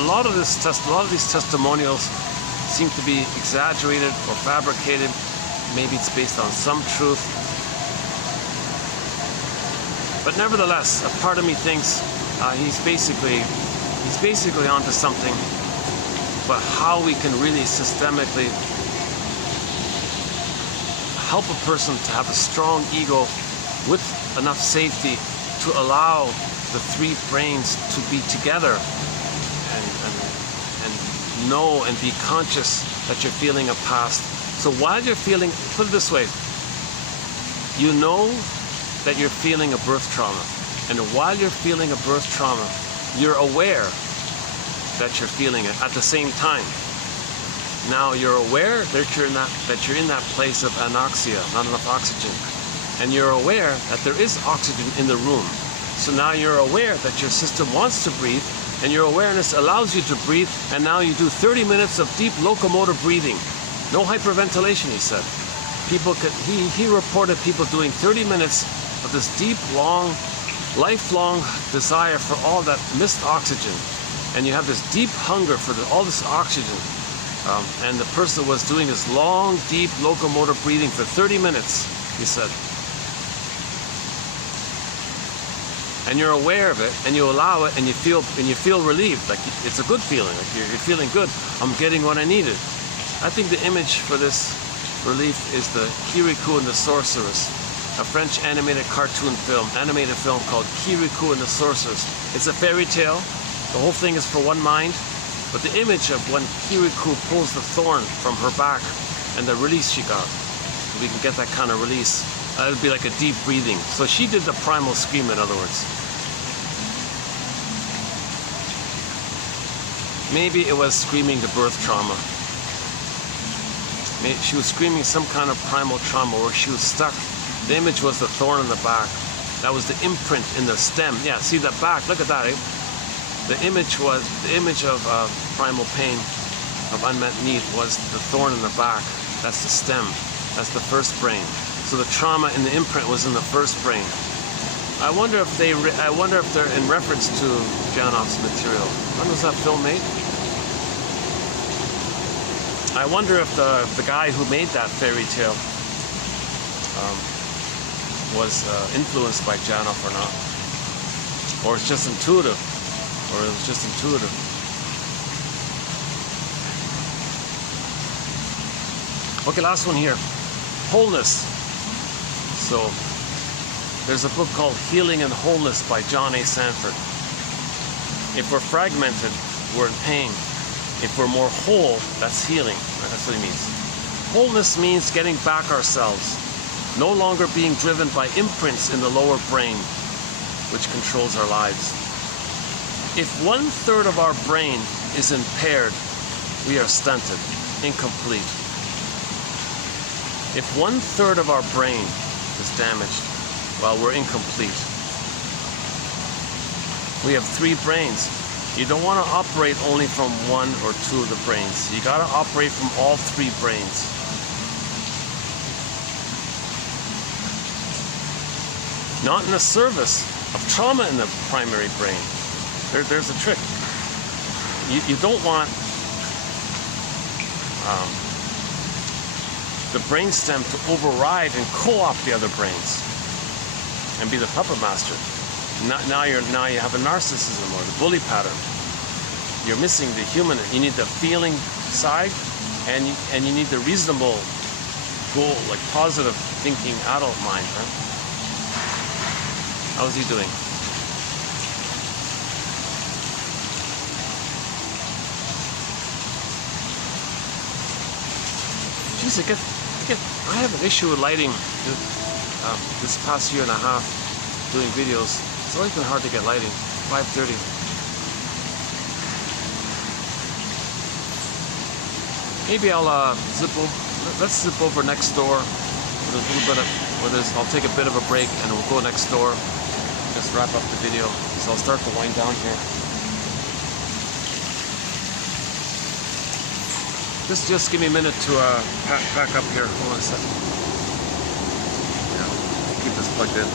a lot of these testimonials seem to be exaggerated or fabricated. Maybe it's based on some truth. But nevertheless, a part of me thinks he's basically onto something, but how we can really systemically help a person to have a strong ego with enough safety to allow the three brains to be together and know and be conscious that you're feeling a past. So while you're feeling, put it this way, you know that you're feeling a birth trauma. And while you're feeling a birth trauma, you're aware that you're feeling it at the same time. Now you're aware that you're in that place of anoxia, not enough oxygen. And you're aware that there is oxygen in the room. So now you're aware that your system wants to breathe, and your awareness allows you to breathe, and now you do 30 minutes of deep locomotor breathing. No hyperventilation, he said. He reported people doing 30 minutes of this deep, long, lifelong desire for all that missed oxygen. And you have this deep hunger for all this oxygen. And the person was doing this long, deep locomotor breathing for 30 minutes, he said. And you're aware of it, and you allow it, and you feel relieved, like it's a good feeling, like you're feeling good. I'm getting what I needed. I think the image for this relief is the Kirikou and the Sorceress, a French animated film called Kirikou and the Sorceress. It's a fairy tale. The whole thing is for one mind, but the image of when Kirikou pulls the thorn from her back and the release she got, we can get that kind of release. It would be like a deep breathing. So she did the primal scream, in other words. Maybe it was screaming the birth trauma. Maybe she was screaming some kind of primal trauma where she was stuck. The image was the thorn in the back. That was the imprint in the stem. Yeah, see that back, look at that, eh? The image of primal pain, of unmet need, was the thorn in the back. That's the stem. That's the first brain. So the trauma in the imprint was in the first brain. I wonder if they're in reference to Janoff's material. When was that film made? I wonder if the guy who made that fairy tale was influenced by Janoff or not, or it's just intuitive. Or it was just intuitive. Okay, last one here. Wholeness. So, there's a book called Healing and Wholeness by John A. Sanford. If we're fragmented, we're in pain. If we're more whole, that's healing. That's what he means. Wholeness means getting back ourselves, no longer being driven by imprints in the lower brain, which controls our lives. If 1/3 of our brain is impaired, we are stunted, incomplete. If 1/3 of our brain is damaged, well, we're incomplete. We have 3 brains. You don't want to operate only from 1 or 2 of the brains. You got to operate from all 3 brains. Not in the service of trauma in the primary brain. There's a trick. You don't want the brainstem to override and co-opt the other brains and be the puppet master. Now you have a narcissism or the bully pattern. You're missing the human. You need the feeling side, and you need the reasonable goal, like positive thinking adult mind. Right? How's he doing? Jeez, I have an issue with lighting this past year and a half doing videos. It's always been hard to get lighting. 5:30. Maybe I'll zip over. Let's zip over next door. There's a little bit of I'll take a bit of a break and we'll go next door. Just wrap up the video. So I'll start to wind down here. Just give me a minute to pack up here. Hold on a second. Yeah, keep this plugged in.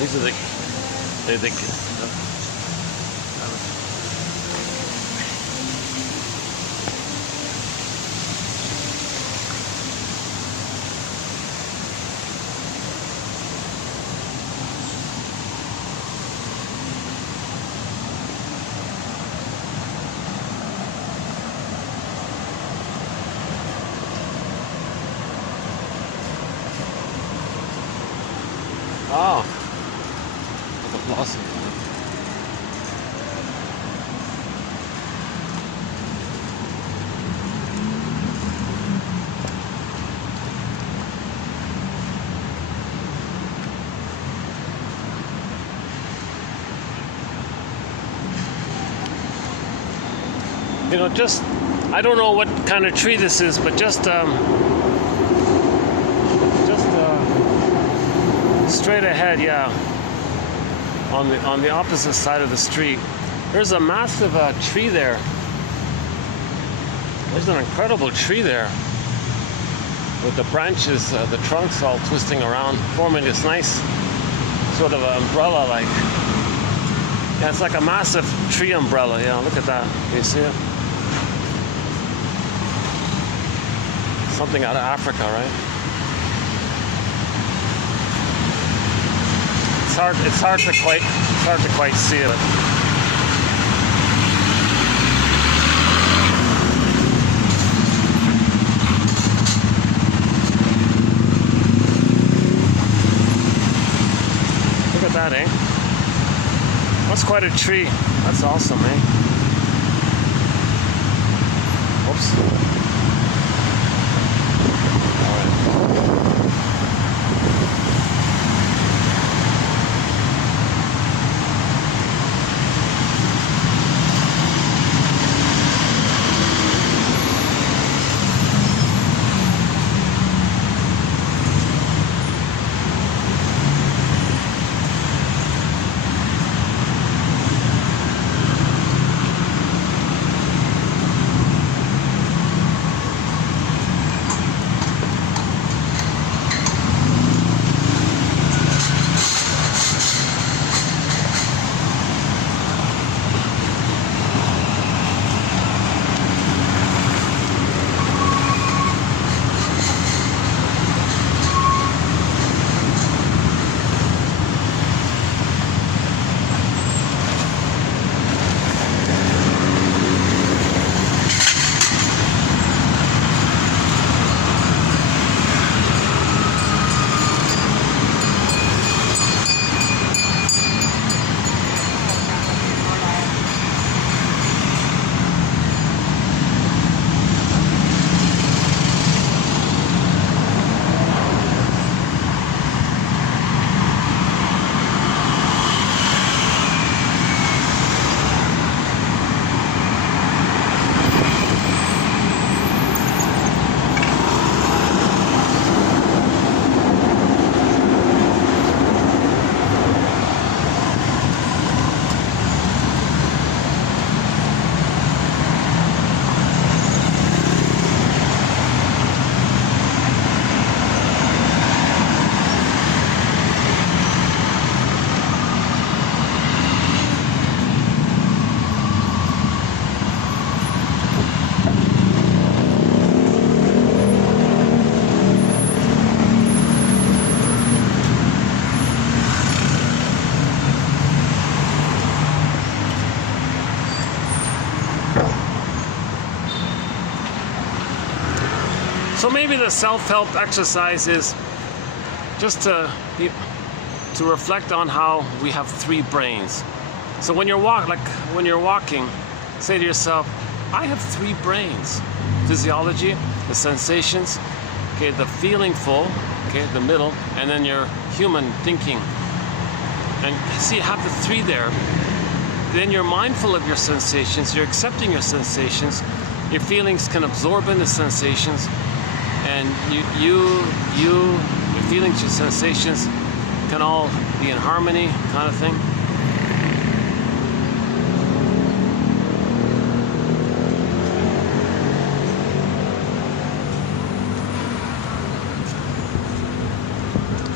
These are the oh, the blossom. You know, just, I don't know what kind of tree this is, but just straight ahead, yeah, on the opposite side of the street, there's a massive tree there. There's an incredible tree there with the branches, the trunks all twisting around, forming this nice sort of umbrella, like, yeah, it's like a massive tree umbrella. Yeah, look at that. Can you see it? Something out of Africa, right? It's hard to quite see it. Look at that, eh? That's quite a tree. That's awesome, eh? Oops. So maybe the self-help exercise is just to reflect on how we have three brains. So when you're walking, say to yourself, I have three brains. Physiology, the sensations, okay, the feeling full, okay, the middle, and then your human thinking. And see, you have the three there. Then you're mindful of your sensations, you're accepting your sensations, your feelings can absorb in the sensations, and your feelings, your sensations can all be in harmony, kind of thing.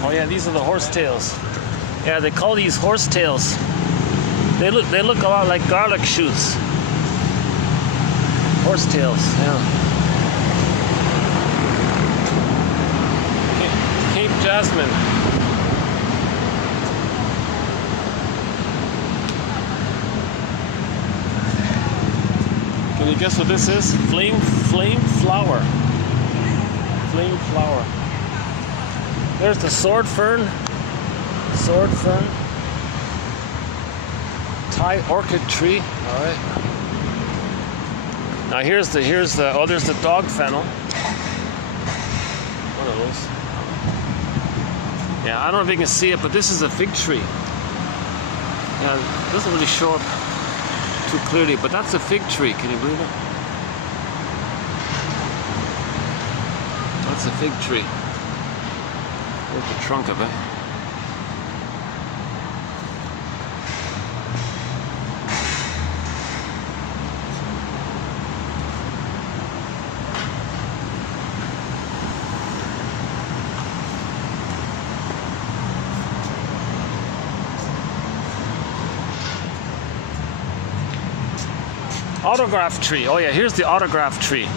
Oh yeah, these are the horsetails. Yeah, they call these horsetails. They look a lot like garlic shoots. Horsetails, yeah. Cape jasmine. Can you guess what this is? Flame flower. Flame flower. There's the sword fern. Sword fern. Thai orchid tree. All right. Now here's the oh, there's the dog fennel. One of those. Yeah, I don't know if you can see it, but this is a fig tree. Yeah, it doesn't really show up too clearly, but that's a fig tree. Can you believe it? That's a fig tree. There's the trunk of it. Autograph tree. Oh yeah, here's the autograph tree.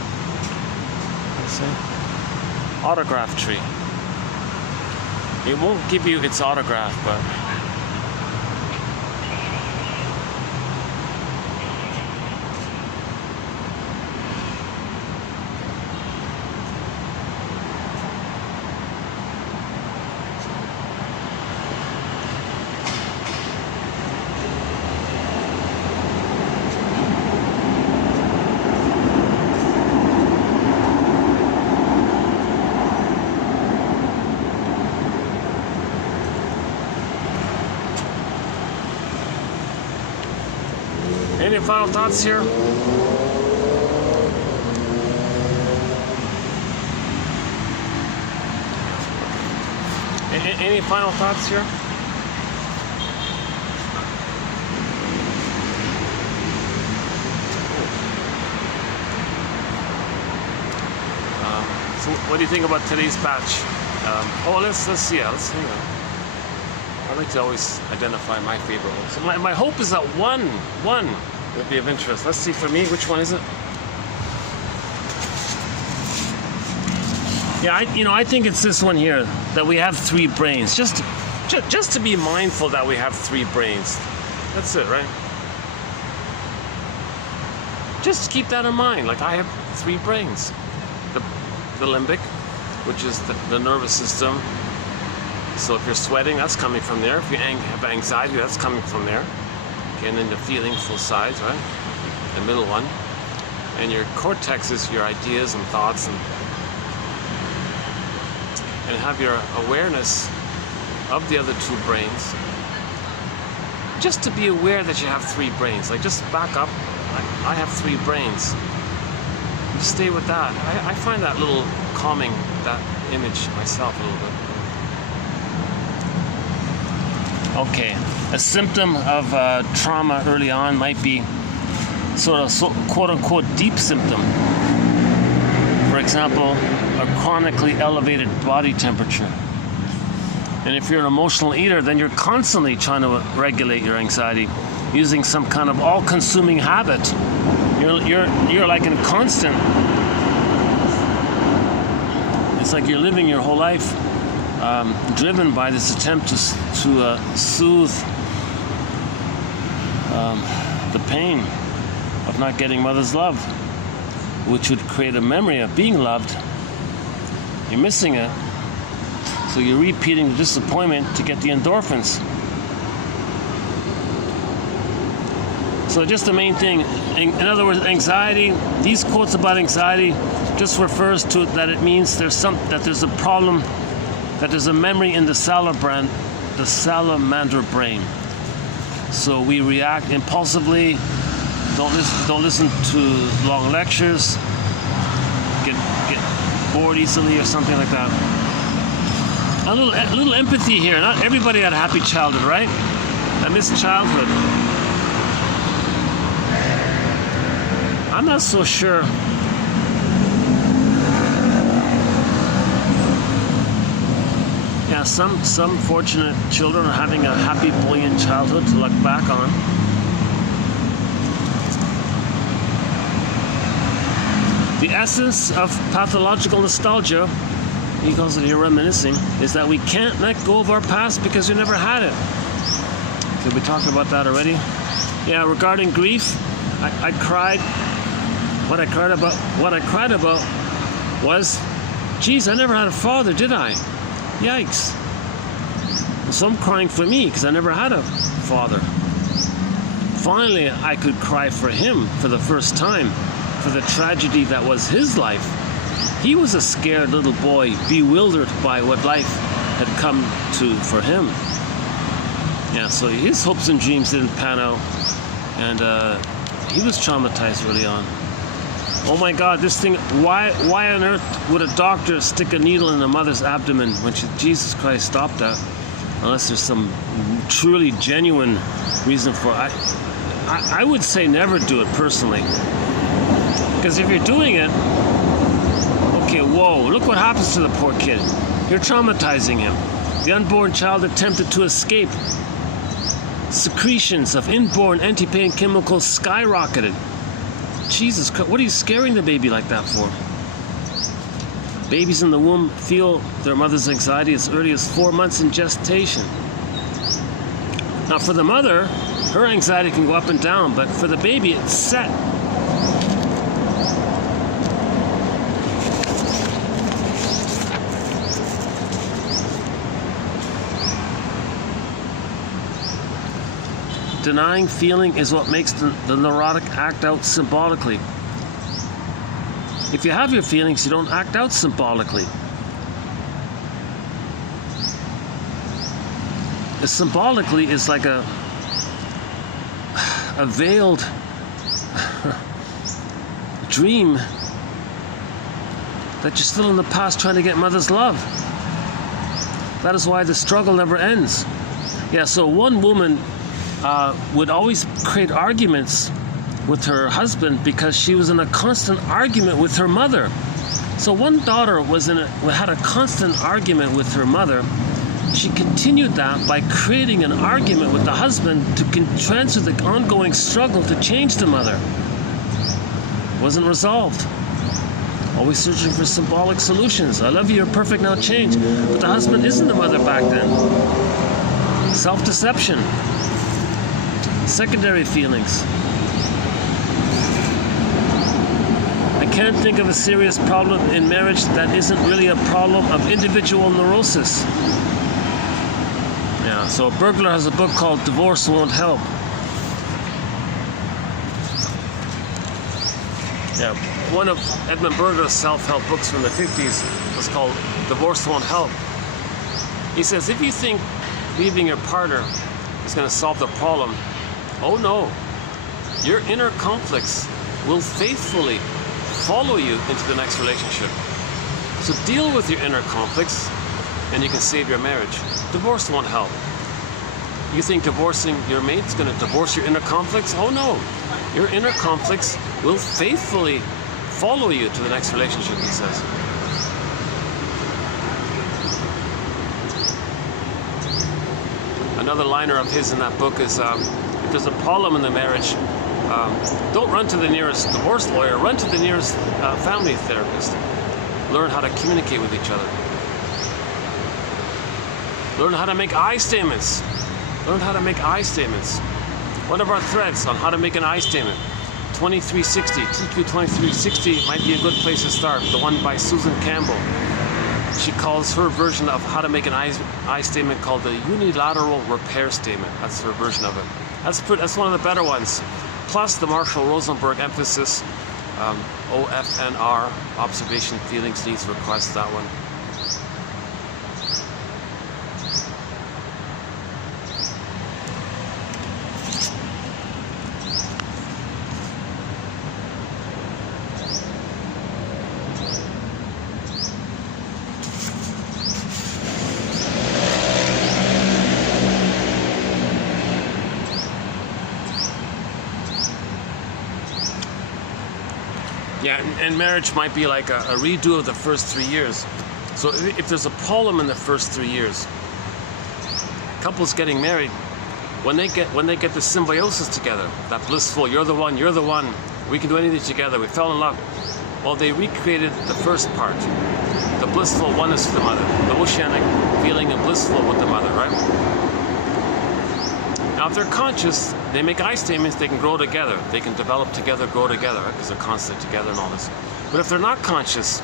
Let's see. Autograph tree. It won't give you its autograph, but any final thoughts here? Any final thoughts here? So what do you think about today's batch? Let's see. Let's see. I like to always identify my favorite ones. So my hope is that one would be of interest. Let's see for me, which one is it? Yeah, I think it's this one here, that we have three brains. Just to be mindful that we have three brains. That's it, right? Just keep that in mind. Like, I have three brains. The limbic, which is the nervous system. So if you're sweating, that's coming from there. If you have anxiety, that's coming from there. Okay, and then the feelingful sides, right? The middle one. And your cortex is your ideas and thoughts, and have your awareness of the other two brains. Just to be aware that you have three brains. Like, just back up. I have three brains. Just stay with that. I find that little calming, that image myself a little bit. Okay, a symptom of trauma early on might be sort of quote-unquote deep symptom. For example, a chronically elevated body temperature. And if you're an emotional eater, then you're constantly trying to regulate your anxiety using some kind of all-consuming habit. You're like in constant. It's like you're living your whole life driven by this attempt to soothe the pain of not getting mother's love, which would create a memory of being loved You're missing it. So you're repeating the disappointment to get the endorphins. So just the main thing, in other words, anxiety, these quotes about anxiety just refers to that it means there's a problem, that there's a memory in the salamander brain. So we react impulsively, don't listen to long lectures, get bored easily or something like that. A little empathy here. Not everybody had a happy childhood, right? I miss childhood. I'm not so sure. Yeah, some fortunate children are having a happy, buoyant childhood to look back on. The essence of pathological nostalgia, he calls it here reminiscing, is that we can't let go of our past because we never had it. Did we talk about that already? Yeah, regarding grief, I cried. What I cried about was, geez, I never had a father, did I? Yikes. So I'm crying for me because I never had a father. Finally, I could cry for him for the first time, for the tragedy that was his life. He was a scared little boy, bewildered by what life had come to for him. Yeah, so his hopes and dreams didn't pan out, and he was traumatized early on. Oh my God, this thing, why on earth would a doctor stick a needle in a mother's abdomen when Jesus Christ, stop that. Unless there's some truly genuine reason for it. I would say never do it personally. Because if you're doing it, okay, whoa, look what happens to the poor kid. You're traumatizing him. The unborn child attempted to escape. Secretions of inborn anti-pain chemicals skyrocketed. Jesus Christ, what are you scaring the baby like that for? Babies in the womb feel their mother's anxiety as early as 4 months in gestation. Now for the mother, her anxiety can go up and down, but for the baby, it's set. Denying feeling is what makes the neurotic act out symbolically. If you have your feelings, you don't act out symbolically. Symbolically is like a veiled dream that you're still in the past trying to get mother's love. That is why the struggle never ends. Yeah, so one woman would always create arguments with her husband because she was in a constant argument with her mother. So one daughter had a constant argument with her mother. She continued that by creating an argument with the husband to transfer the ongoing struggle to change the mother. Wasn't resolved. Always searching for symbolic solutions. I love you, you're perfect, now change. But the husband isn't the mother back then. Self-deception. Secondary feelings. I can't think of a serious problem in marriage that isn't really a problem of individual neurosis. Yeah, so Burglar has a book called Divorce Won't Help. Yeah, one of Edmund Burger's self-help books from the 50s was called Divorce Won't Help. He says, if you think leaving your partner is going to solve the problem, oh no, your inner conflicts will faithfully follow you into the next relationship. So deal with your inner conflicts and you can save your marriage. Divorce won't help. You think divorcing your mate is going to divorce your inner conflicts? Oh no, your inner conflicts will faithfully follow you to the next relationship, he says. Another liner of his in that book is, if there's a problem in the marriage, don't run to the nearest divorce lawyer, run to the nearest family therapist. Learn how to communicate with each other. Learn how to make I statements. Learn how to make I statements. One of our threads on how to make an I statement, 2360, TQ 2360 might be a good place to start, the one by Susan Campbell. she calls her version of how to make an I statement called the unilateral repair statement. That's her version of it. That's one of the better ones. Plus the Marshall Rosenberg emphasis, OFNR, observation, feelings, needs, requests, that one. Yeah, and marriage might be like a redo of the first 3 years. So if there's a problem in the first 3 years, couples getting married, when they get the symbiosis together, that blissful, you're the one, we can do anything together, we fell in love. Well, they recreated the first part, the blissful oneness with the mother, the oceanic feeling of blissful with the mother, right? Now, if they're conscious, they make I statements, they can grow together. They can develop together, grow together, right? Because they're constant together and all this. But if they're not conscious,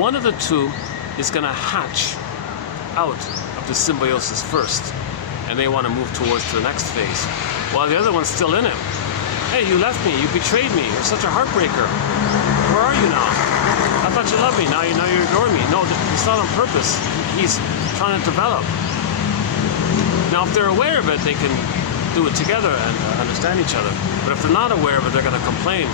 one of the two is going to hatch out of the symbiosis first. And they want to move towards the next phase. While the other one's still in it. Hey, you left me, you betrayed me, you're such a heartbreaker. Where are you now? I thought you loved me, now you're ignoring me. No, it's not on purpose. He's trying to develop. Now, if they're aware of it, they can do it together and understand each other. But if they're not aware of it, they're going to complain.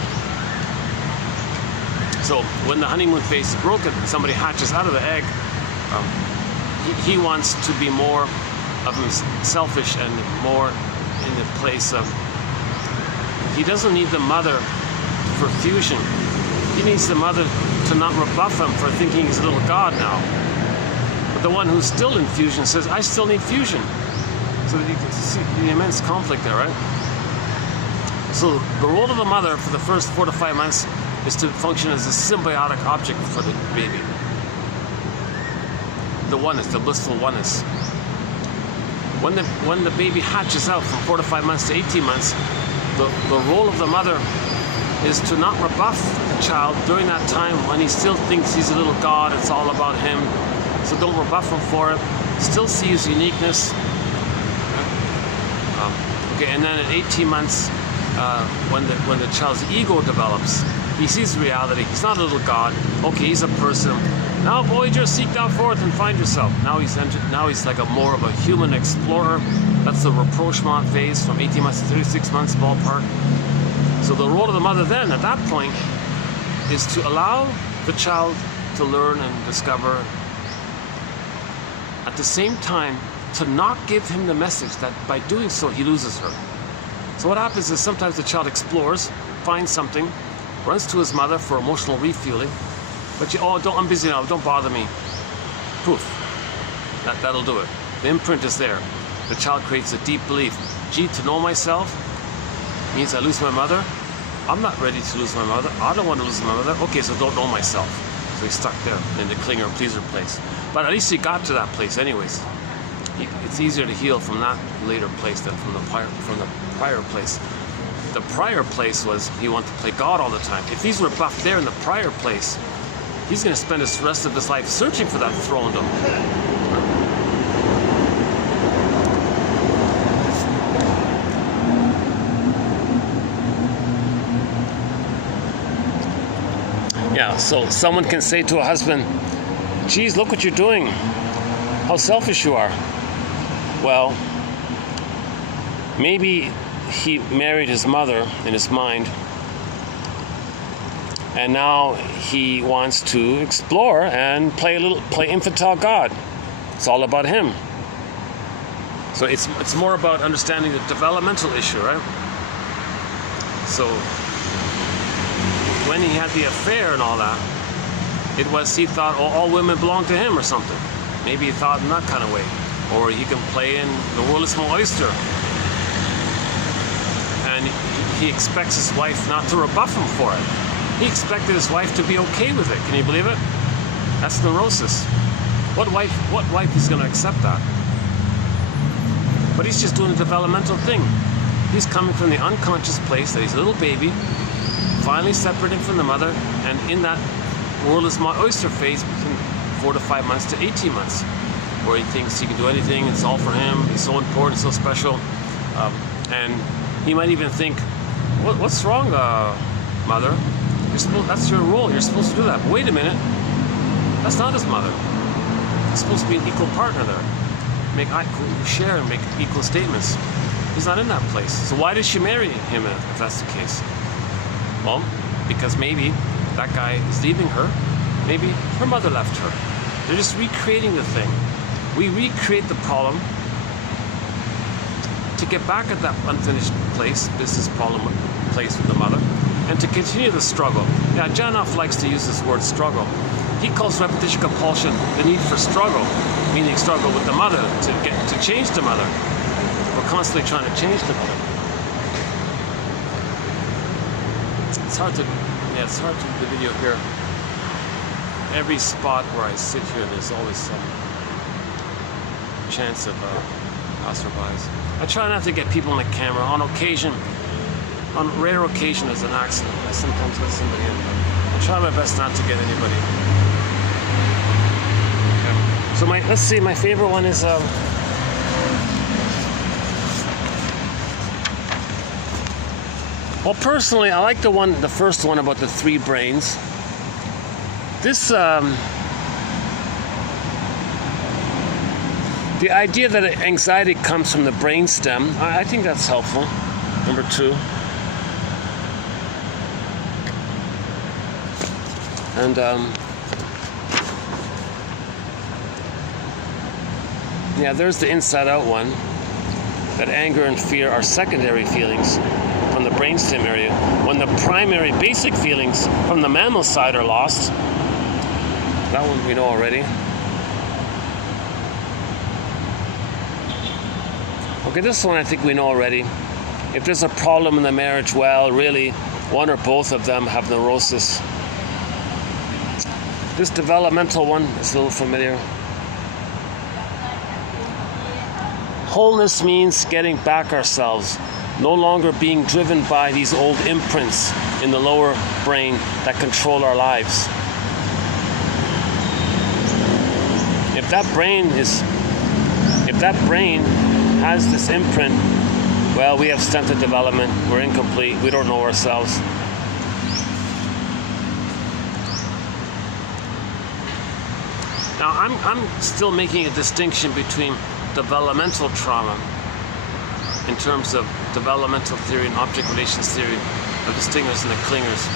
So when the honeymoon phase is broken, somebody hatches out of the egg, he wants to be more of selfish and more in the place of, he doesn't need the mother for fusion. He needs the mother to not rebuff him for thinking he's a little god now. But the one who's still in fusion says, I still need fusion. So you can see the immense conflict there, right? So the role of the mother for the first 4 to 5 months is to function as a symbiotic object for the baby. The oneness, the blissful oneness. When the baby hatches out from 4 to 5 months to 18 months, the role of the mother is to not rebuff the child during that time when he still thinks he's a little god, it's all about him. So don't rebuff him for it. Still see his uniqueness. Okay, and then at 18 months, when the child's ego develops, he sees reality. He's not a little god. Okay, he's a person. Now, Voyager, seek thou forth and find yourself. Now he's like more of a human explorer. That's the rapprochement phase from 18 months to 36 months ballpark. So the role of the mother then, at that point, is to allow the child to learn and discover. At the same time, to not give him the message that by doing so he loses her. So what happens is sometimes the child explores, finds something, runs to his mother for emotional refueling, but I'm busy now, don't bother me. Poof. That'll do it. The imprint is there. The child creates a deep belief. Gee, to know myself means I lose my mother. I'm not ready to lose my mother. I don't want to lose my mother. Okay, so don't know myself. So he's stuck there in the clinger pleaser place. But at least he got to that place anyways. It's easier to heal from that later place than from the prior place. The prior place was he wanted to play God all the time. If he's rebuffed there in the prior place, he's going to spend the rest of his life searching for that throne-dom. Yeah, so someone can say to a husband, geez, look what you're doing. How selfish you are. Well, maybe he married his mother in his mind, and now he wants to explore and play infantile God. It's all about him. So it's more about understanding the developmental issue, right? So when he had the affair and all that, he thought all women belong to him or something. Maybe he thought in that kind of way. Or he can play in the world is my oyster. And he expects his wife not to rebuff him for it. He expected his wife to be okay with it. Can you believe it? That's neurosis. What wife is going to accept that? But he's just doing a developmental thing. He's coming from the unconscious place that he's a little baby, finally separating from the mother, and in that world is my oyster phase, 4 to 5 months to 18 months, where he thinks he can do anything, it's all for him, he's so important, so special. And he might even think, what's wrong, mother? That's your role, you're supposed to do that. But wait a minute, that's not his mother. He's supposed to be an equal partner there. Share and make equal statements. He's not in that place. So why did she marry him if that's the case? Well, because maybe that guy is leaving her. Maybe her mother left her. They're just recreating the thing. We recreate the problem to get back at that unfinished business problem place with the mother, and to continue the struggle. Yeah, Janoff likes to use this word struggle. He calls repetition compulsion the need for struggle, meaning struggle with the mother to change the mother. We're constantly trying to change the mother. It's hard to do the video here. Every spot where I sit here, there's always some chance of passerbys. I try not to get people on the camera. On occasion, on rare occasion, there's an accident. I sometimes let somebody in, but I try my best not to get anybody. Okay. So let's see, my favorite one is well, personally, I like the first one about the 3 brains. This, the idea that anxiety comes from the brainstem, I think that's helpful. Number 2. And yeah, there's the inside out one. That anger and fear are secondary feelings from the brainstem area, when the primary basic feelings from the mammal side are lost. That one we know already. Okay, this one I think we know already. If there's a problem in the marriage, well, really, one or both of them have neurosis. This developmental one is a little familiar. Wholeness means getting back ourselves, no longer being driven by these old imprints in the lower brain that control our lives. If that brain has this imprint, well, we have stunted development, we're incomplete, we don't know ourselves. Now, I'm still making a distinction between developmental trauma in terms of developmental theory and object relations theory of the stingers and the clingers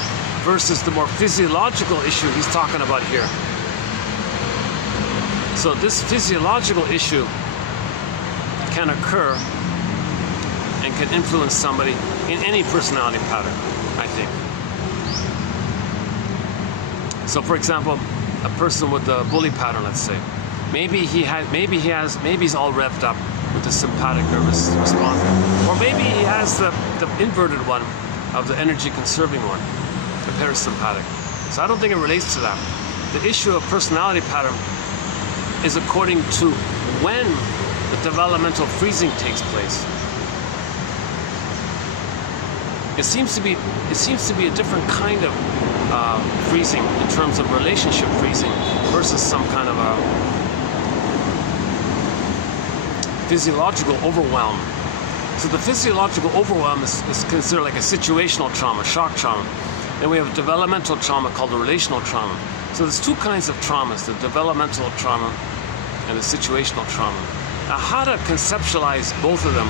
versus the more physiological issue he's talking about here. So this physiological issue can occur and can influence somebody in any personality pattern, I think. So for example, a person with the bully pattern, let's say, maybe he's all revved up with the sympathetic nervous response, or maybe he has the inverted one of the energy conserving one, the parasympathetic. So I don't think it relates to that. The issue of personality pattern is according to when the developmental freezing takes place. It seems to be a different kind of freezing in terms of relationship freezing versus some kind of a physiological overwhelm. So the physiological overwhelm is considered like a situational trauma, shock trauma. Then we have developmental trauma called the relational trauma. So there's 2 kinds of traumas, the developmental trauma and the situational trauma. Now, how to conceptualize both of them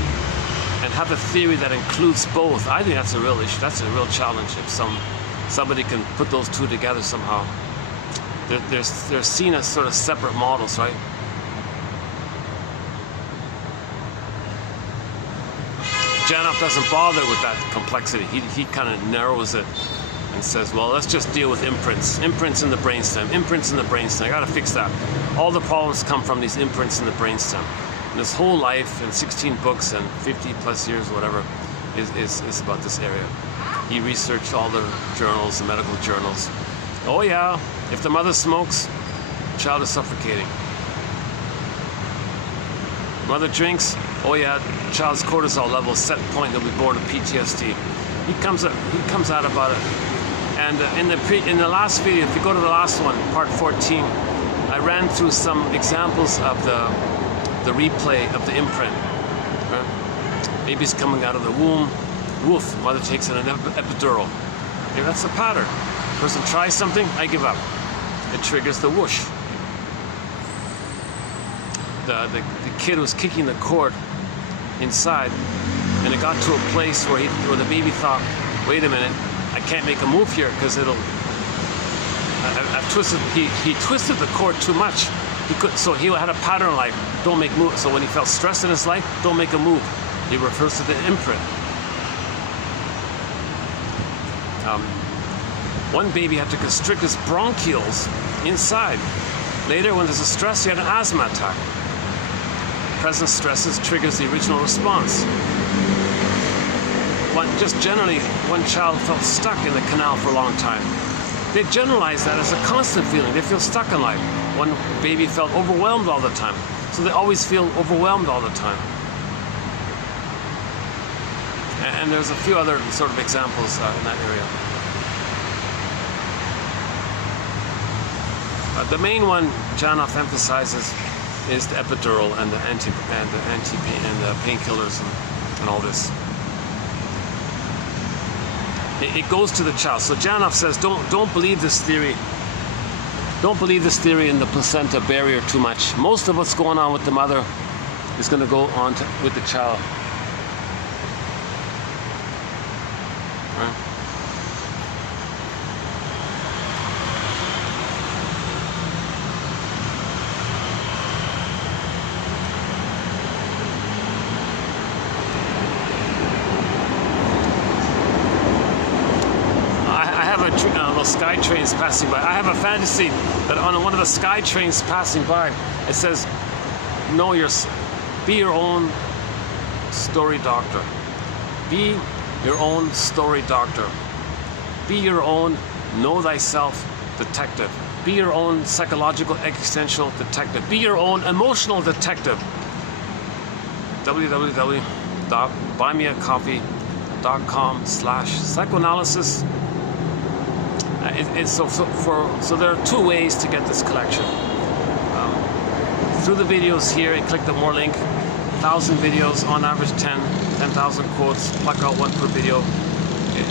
and have a theory that includes both, I think that's a real issue. That's a real challenge if somebody can put those 2 together somehow. They're seen as sort of separate models, right? Janoff doesn't bother with that complexity. He kind of narrows it and says, well, let's just deal with imprints in the brainstem, I gotta fix that. All the problems come from these imprints in the brainstem. And his whole life and 16 books and 50 plus years, whatever, is about this area. He researched all the journals, the medical journals. Oh yeah, if the mother smokes, the child is suffocating. Mother drinks, oh yeah, the child's cortisol level set point, they'll be born with PTSD. He comes out about it. And in the last video, if you go to the last one, part 14, I ran through some examples of the replay of the imprint. Right? Baby's coming out of the womb. Woof, mother takes an epidural. Okay, that's the pattern. Person tries something, I give up. It triggers the whoosh. The kid was kicking the cord inside, and it got to a place where the baby thought, wait a minute, I can't make a move here because I've twisted. He twisted the cord too much. So he had a pattern like, don't make moves. So when he felt stress in his life, don't make a move. He refers to the imprint. One baby had to constrict his bronchioles inside. Later, when there's a stress, he had an asthma attack. Present stresses triggers the original response. Just generally, one child felt stuck in the canal for a long time. They generalize that as a constant feeling. They feel stuck in life. One baby felt overwhelmed all the time. So they always feel overwhelmed all the time. And there's a few other sort of examples in that area. The main one Janoff emphasizes is the epidural and the painkillers and all this. It goes to the child. So Janoff says, don't believe this theory. Don't believe this theory in the placenta barrier too much. Most of what's going on with the mother is going to go on with the child. Right? Sky trains passing by. I have a fantasy that on one of the sky trains passing by, it says, be your own story doctor. Be your own story doctor. Be your own know thyself detective. Be your own psychological existential detective. Be your own emotional detective. www.buymeacoffee.com/psychoanalysis. So there are two ways to get this collection. Through the videos here, and click the more link. 1,000 videos, on average 10,000 quotes, pluck out one per video. Okay.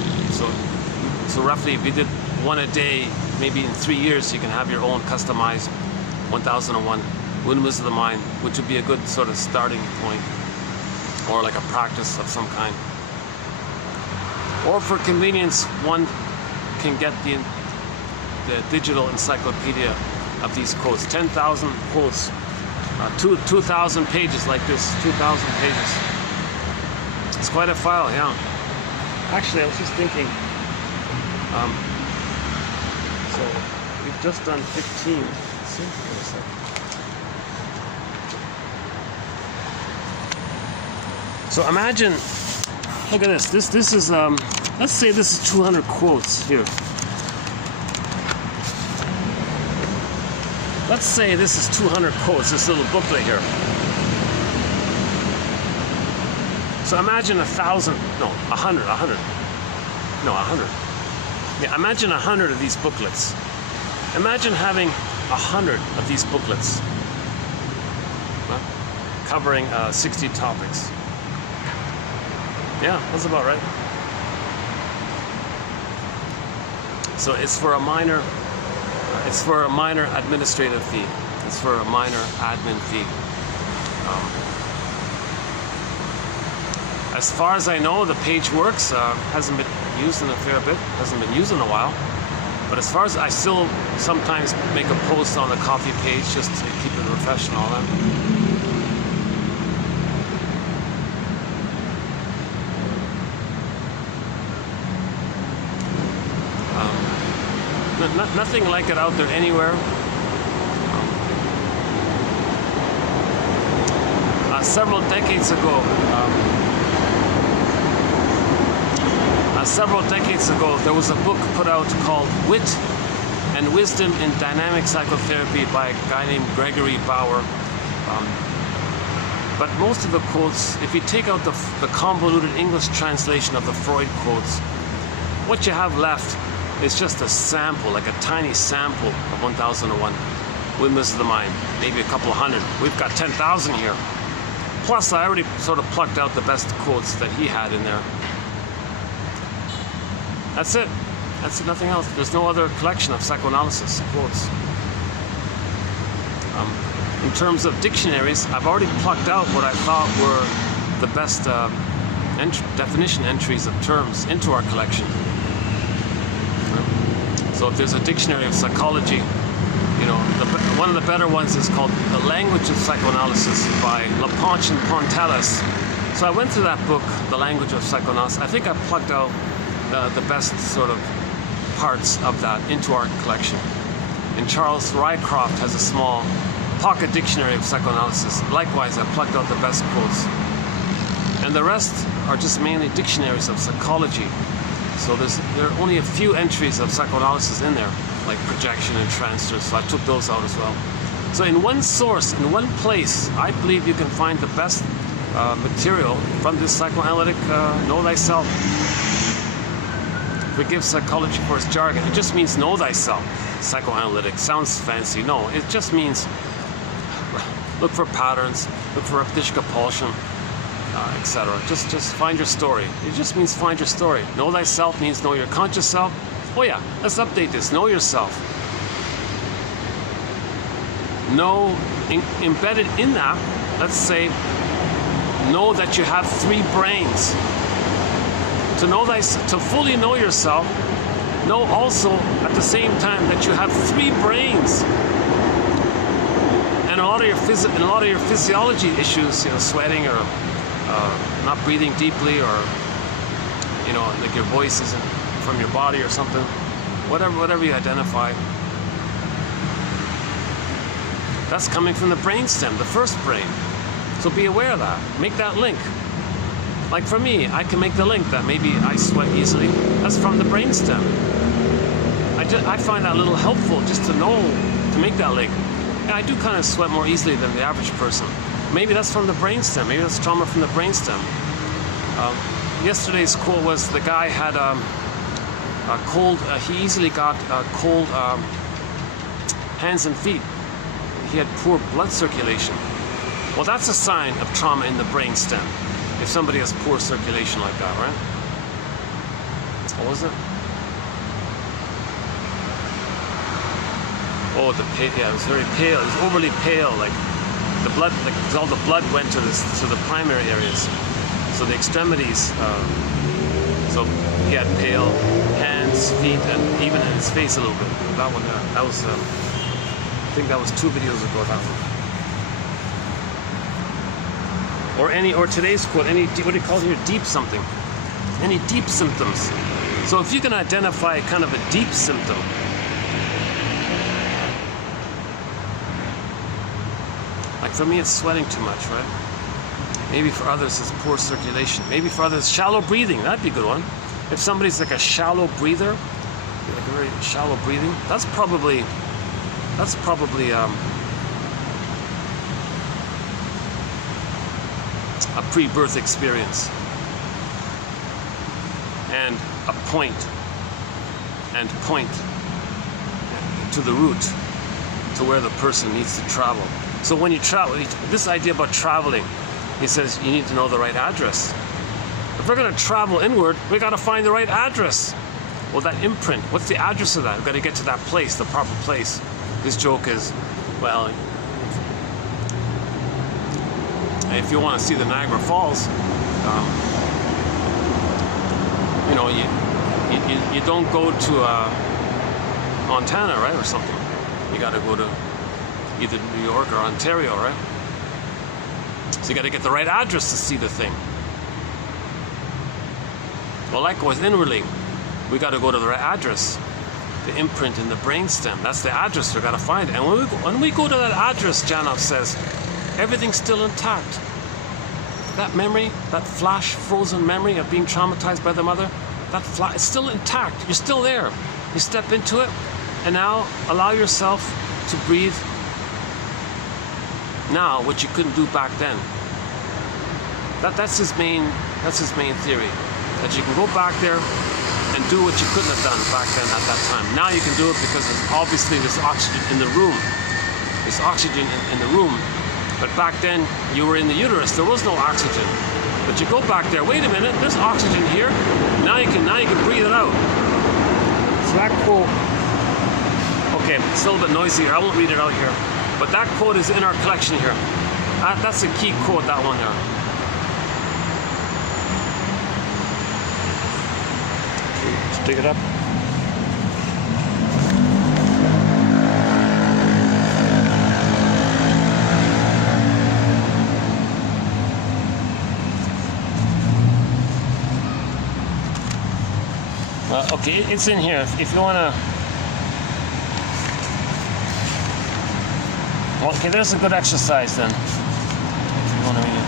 So roughly, if you did one a day, maybe in 3 years, you can have your own customized 1001 Windmills of the Mind, which would be a good sort of starting point, or like a practice of some kind. Or for convenience, one can get the digital encyclopedia of these quotes. 10,000 quotes, 2,000 pages like this, 2,000 pages. It's quite a file, yeah. Actually, I was just thinking, so we've just done 15. Let's see, wait a second. So imagine, look at this. This is let's say this is 200 quotes here. Let's say this is 200 quotes, this little booklet here. So imagine 1,000, no, 100. Yeah, imagine 100 of these booklets. Imagine having 100 of these booklets, covering 60 topics. Yeah, that's about right. So it's for a minor administrative fee. It's for a minor admin fee. As far as I know, the page works. Hasn't been used in a fair bit. Hasn't been used in a while. But as far as I still sometimes make a post on the coffee page just to keep it refreshed and all that. Nothing like it out there anywhere. Several decades ago, there was a book put out called Wit and Wisdom in Dynamic Psychotherapy by a guy named Gregory Bauer. But most of the quotes, if you take out the convoluted English translation of the Freud quotes, what you have left is just a sample, like a tiny sample of 1001. Windmills of the Mind, maybe a couple of hundred. We've got 10,000 here. Plus, I already sort of plucked out the best quotes that he had in there. That's it. That's it, nothing else. There's no other collection of psychoanalysis quotes. In terms of dictionaries, I've already plucked out what I thought were the best definition entries of terms into our collection. So if there's a dictionary of psychology, you know, one of the better ones is called The Language of Psychoanalysis by Laponche and Pontelis. So I went through that book, The Language of Psychoanalysis. I think I plucked out the best sort of parts of that into our collection. And Charles Rycroft has a small pocket dictionary of psychoanalysis. Likewise, I plucked out the best quotes. And the rest are just mainly dictionaries of psychology. So there are only a few entries of psychoanalysis in there, like projection and transfer, so I took those out as well. So in one source, in one place, I believe you can find the best material from this psychoanalytic know thyself. Forgive psychology for its jargon. It just means know thyself. Psychoanalytic sounds fancy. No, it just means look for patterns, look for repetition compulsion, etc. Just find your story. It just means find your story. Know thyself means know your conscious self. Oh yeah, let's update this. Know yourself. Know, embedded in that, let's say, know that you have 3 brains. To fully know yourself, know also at the same time that you have 3 brains. And a lot of your physiology issues, you know, sweating or not breathing deeply, or you know, like your voice isn't from your body or something. Whatever you identify, that's coming from the brainstem, the first brain. So be aware of that. Make that link. Like for me, I can make the link that maybe I sweat easily. That's from the brainstem. I find that a little helpful just to know, to make that link. Yeah, I do kind of sweat more easily than the average person. Maybe that's from the brainstem. Maybe that's trauma from the brainstem. Yesterday's quote was the guy had a cold, he easily got cold hands and feet. He had poor blood circulation. Well, that's a sign of trauma in the brainstem. If somebody has poor circulation like that, right? What was it? Oh, yeah, it was very pale. It was overly pale, like the blood, like all the blood went to the primary areas. So the extremities. So he had pale hands, feet, and even in his face a little bit. That one, that was. I think that was 2 videos ago. That one. Or today's quote, what do you call it here? Deep something. Any deep symptoms. So if you can identify kind of a deep symptom, like for me it's sweating too much, right? Maybe for others it's poor circulation. Maybe for others shallow breathing. That'd be a good one. If somebody's like a shallow breather, like a very shallow breathing, that's probably a pre-birth experience, and a point to the root, to where the person needs to travel. So when you travel, this idea about traveling, he says you need to know the right address. If we're going to travel inward, we got to find the right address. Well, that imprint, what's the address of that? We've got to get to that place, the proper place. His joke is, well, if you want to see the Niagara Falls, you know, you don't go to Montana, right, or something. You got to go to either New York or Ontario, right? So you got to get the right address to see the thing. Well, likewise, inwardly, we got to go to the right address. The imprint in the brainstem. That's the address we got to find. And when we go to that address, Janov says, everything's still intact. That memory, that flash frozen memory of being traumatized by the mother, that it's still intact. You're still there. You step into it, and now allow yourself to breathe now what you couldn't do back then. That's his main theory. That you can go back there and do what you couldn't have done back then at that time. Now you can do it because obviously there's oxygen in the room. There's oxygen in the room. But back then, you were in the uterus. There was no oxygen. But you go back there. Wait a minute. There's oxygen here. Now you can breathe it out. So that quote. Okay, it's a little bit noisy here. I won't read it out here. But that quote is in our collection here. That's a key quote. That one there. Let's dig it up. Okay, it's in here. If you want to... Okay, there's a good exercise then. If you want to read it.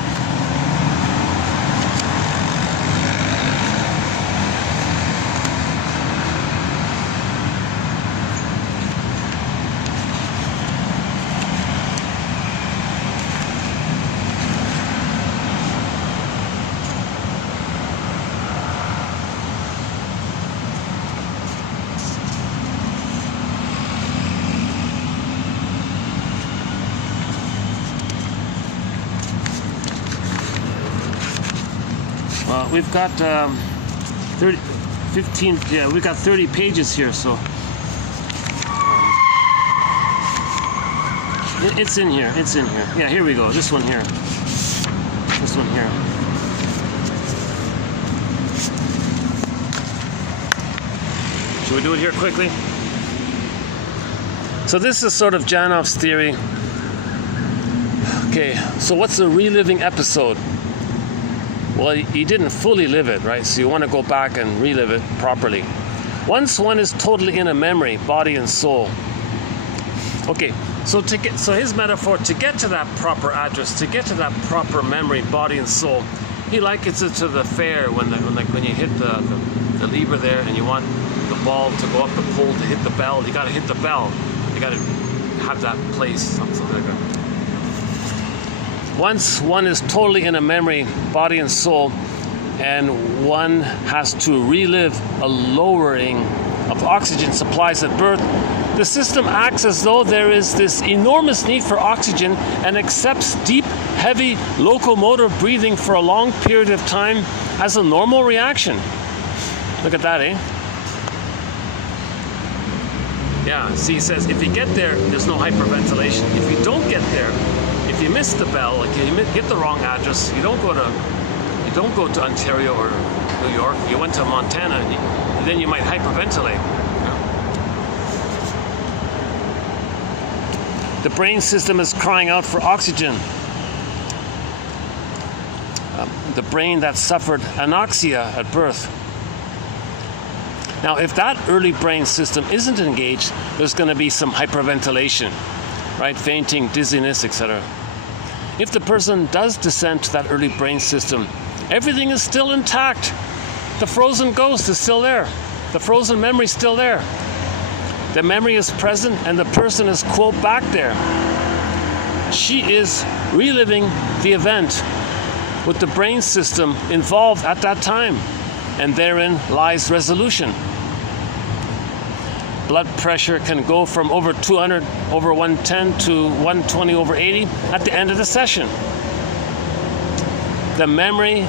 We've got 15, yeah, we've got 30 pages here, so it's in here, it's in here. Yeah, here we go, this one here. This one here. Should we do it here quickly? So this is sort of Janoff's theory. Okay, so what's a reliving episode? Well, he didn't fully live it, right? So you want to go back and relive it properly. Once one is totally in a memory, body and soul. Okay, so his metaphor, to get to that proper address, to get to that proper memory, body and soul, he likens it to the fair when you hit the lever there and you want the ball to go up the pole to hit the bell. You got to hit the bell. You got to have that place, something like that. Once one is totally in a memory, body and soul, and one has to relive a lowering of oxygen supplies at birth, the system acts as though there is this enormous need for oxygen and accepts deep, heavy locomotor breathing for a long period of time as a normal reaction. Look at that, eh? Yeah, see, he says if you get there, there's no hyperventilation. If you don't get there, if you miss the bell, like you hit the wrong address, you don't go to Ontario or New York, you went to Montana, and then you might hyperventilate. The brain system is crying out for oxygen. The brain that suffered anoxia at birth. Now, if that early brain system isn't engaged, there's going to be some hyperventilation, right? Fainting, dizziness, etc. If the person does descend to that early brain system, everything is still intact. The frozen ghost is still there. The frozen memory is still there. The memory is present and the person is, quote, back there. She is reliving the event with the brain system involved at that time, and therein lies resolution. Blood pressure can go from over 200 over 110 to 120 over 80 at the end of the session. The memory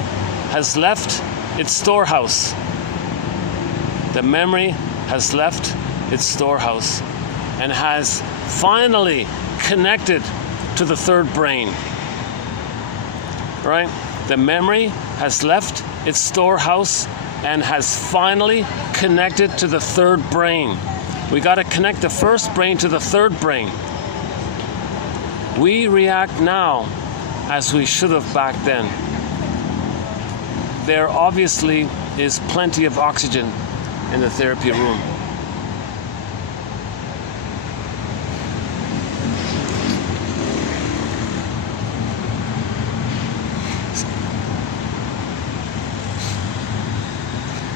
has left its storehouse. The memory has left its storehouse and has finally connected to the third brain. Right? The memory has left its storehouse and has finally connected to the third brain. We got to connect the first brain to the third brain. We react now as we should have back then. There obviously is plenty of oxygen in the therapy room.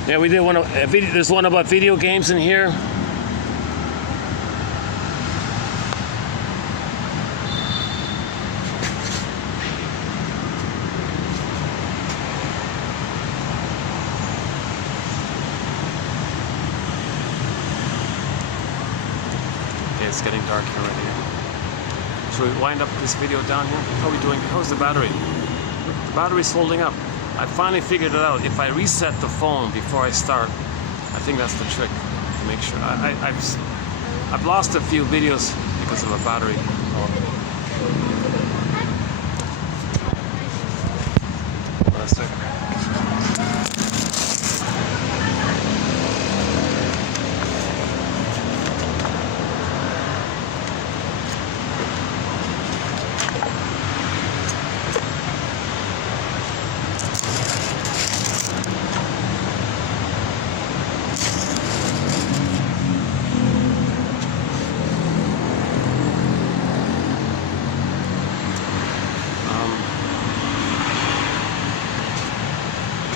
Yeah, we did there's one about video games in here. It's getting dark here already. to wind up this video down here. How are we doing? How's the battery? The battery's holding up. I finally figured it out. If I reset the phone before I start, I think that's the trick to make sure. I've lost a few videos because of a battery. One second.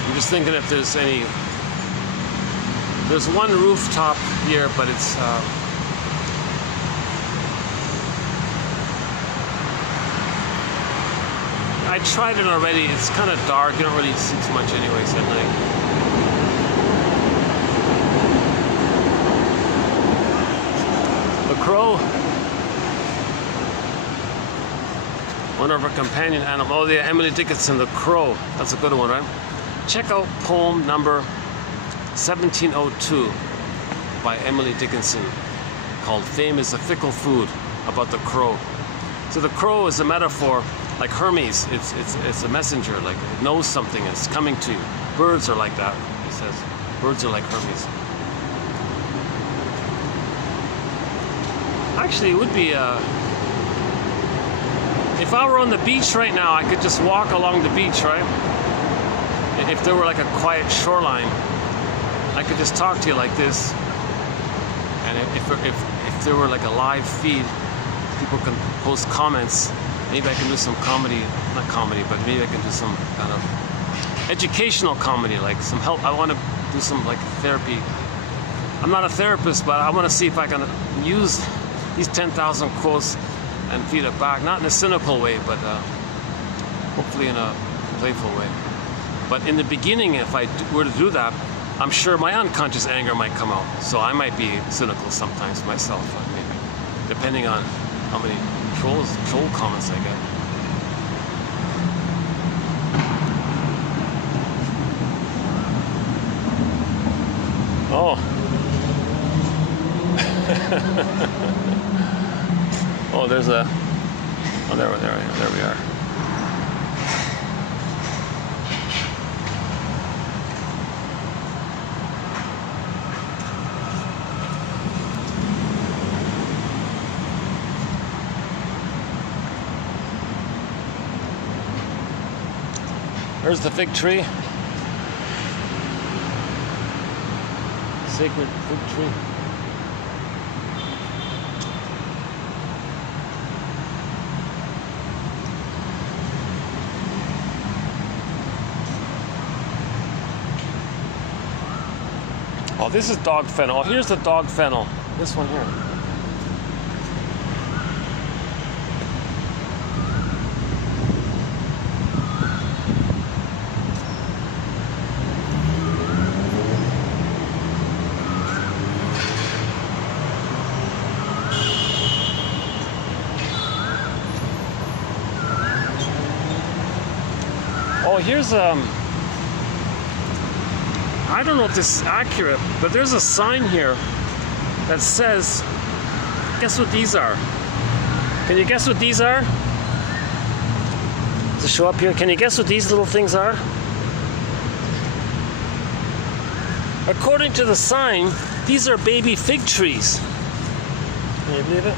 I'm just thinking if there's any. There's one rooftop here, but it's I tried it already. It's kind of dark. You don't really see too much anyways at night. The crow, one of our companion animals. Oh, yeah, Emily Dickinson, The Crow. That's a good one, right? Check out poem number 1702 by Emily Dickinson called Fame is a Fickle Food, about the crow. So the crow is a metaphor, like Hermes. It's a messenger, like it knows something, it's coming to you. Birds are like that, he says. Birds are like Hermes. Actually, it would be if I were on the beach right now, I could just walk along the beach, right? If there were like a quiet shoreline, I could just talk to you like this. And if there were like a live feed, people can post comments. Maybe I can do some comedy, not comedy, but maybe I can do some kind of educational comedy, like some help. I want to do some like therapy. I'm not a therapist, but I want to see if I can use these 10,000 quotes and feed it back, not in a cynical way, but hopefully in a playful way. But in the beginning, if I were to do that, I'm sure my unconscious anger might come out. So I might be cynical sometimes myself, maybe, depending on how many troll comments I get. Oh. Oh, there's a. Oh, there we are. There's the fig tree. Sacred fig tree. Oh, this is dog fennel. Oh, here's the dog fennel. This one here. Oh, here's I don't know if this is accurate, but there's a sign here that says, guess what these are? Can you guess what these are? Does it show up here? Can you guess what these little things are? According to the sign, these are baby fig trees. Can you believe it?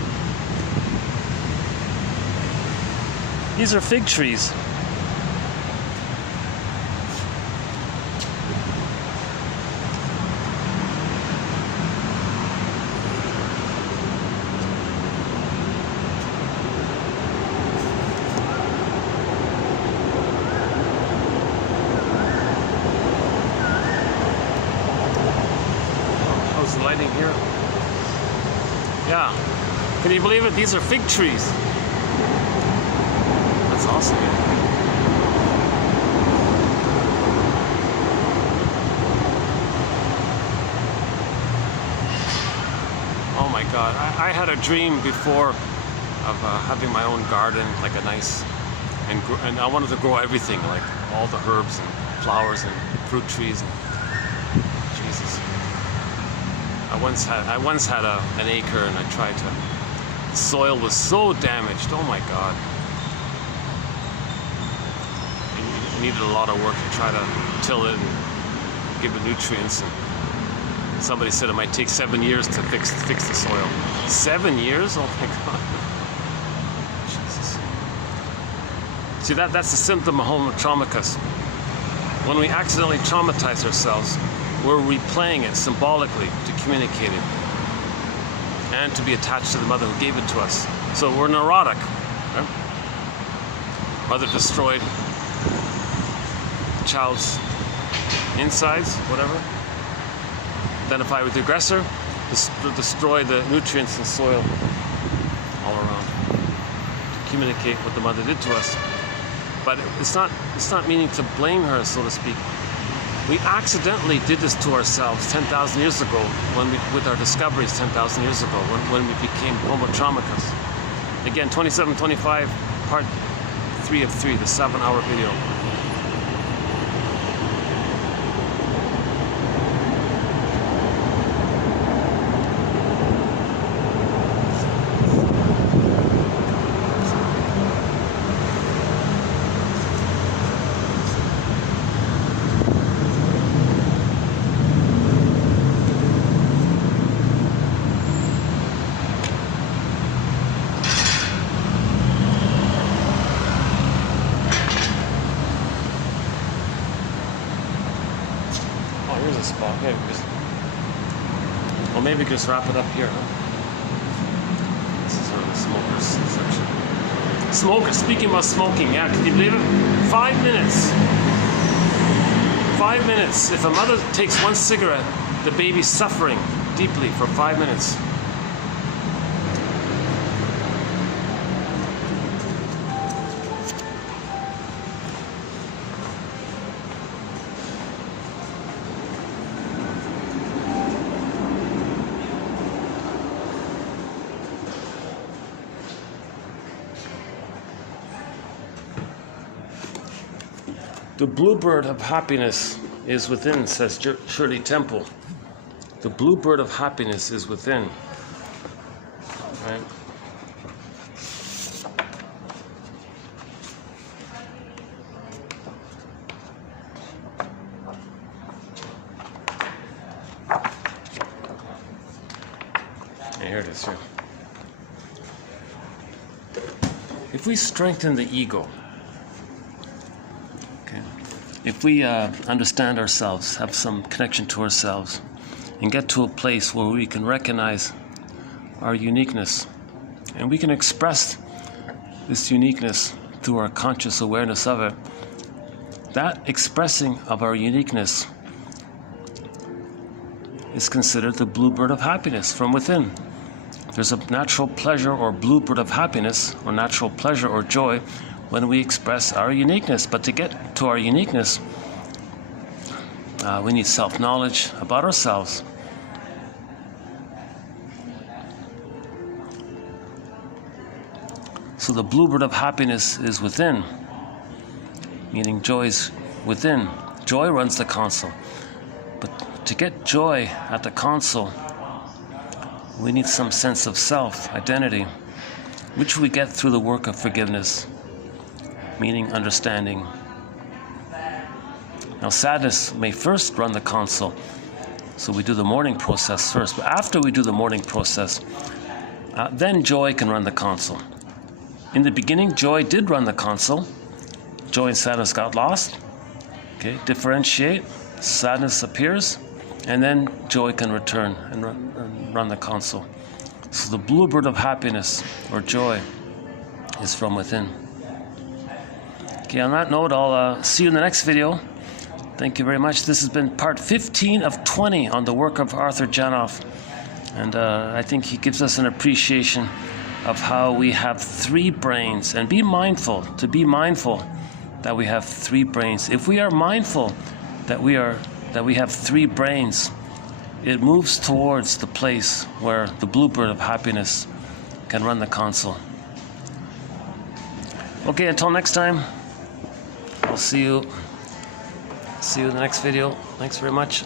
These are fig trees. How's the lighting here? Yeah. Can you believe it? These are fig trees. That's awesome. Oh my God. I had a dream before of having my own garden, like a nice, and I wanted to grow everything, like all the herbs and flowers and fruit trees. And, Jesus, I once had an acre, and I tried to. The soil was so damaged. Oh my God! It needed a lot of work to try to till it and give it nutrients. And somebody said it might take 7 years to fix the soil. 7 years? Oh my God! Jesus. See, that's the symptom of homo traumacus. When we accidentally traumatize ourselves, we're replaying it symbolically to communicate it and to be attached to the mother who gave it to us. So we're neurotic. Right? Mother destroyed the child's insides, whatever. Identify with the aggressor, destroy the nutrients and soil all around. To communicate what the mother did to us. But it's not meaning to blame her, so to speak. We accidentally did this to ourselves 10,000 years ago, with our discoveries 10,000 years ago, when we became homo traumacus. Again, 2725, part 3 of 3, the 7-hour video. Here's a spot. Maybe we can just wrap it up here, huh? This is sort of the smokers section. Smokers, speaking about smoking, yeah, can you believe it? 5 minutes. 5 minutes. If a mother takes one cigarette, the baby's suffering deeply for 5 minutes. The bluebird of happiness is within, says Shirley Temple. The bluebird of happiness is within. Right? And here it is here. If we strengthen the ego, if we understand ourselves, have some connection to ourselves, and get to a place where we can recognize our uniqueness, and we can express this uniqueness through our conscious awareness of it, that expressing of our uniqueness is considered the bluebird of happiness from within. There's a natural pleasure or bluebird of happiness, or natural pleasure or joy, when we express our uniqueness. But to get to our uniqueness, we need self-knowledge about ourselves. So the bluebird of happiness is within, meaning joy is within. Joy runs the console. But to get joy at the console, we need some sense of self, identity, which we get through the work of forgiveness, meaning understanding. Now, sadness may first run the console, so we do the mourning process first. But after we do the mourning process, then joy can run the console. In the beginning, joy did run the console. Joy and sadness got lost. Okay, differentiate. Sadness appears, and then joy can return and run the console. So the bluebird of happiness or joy is from within. Okay, on that note, I'll see you in the next video. Thank you very much. This has been part 15 of 20 on the work of Arthur Janoff. And I think he gives us an appreciation of how we have 3 brains. And be mindful that we have 3 brains. If we are mindful that we have 3 brains, it moves towards the place where the bluebird of happiness can run the console. Okay, until next time, I'll see you in the next video. Thanks very much.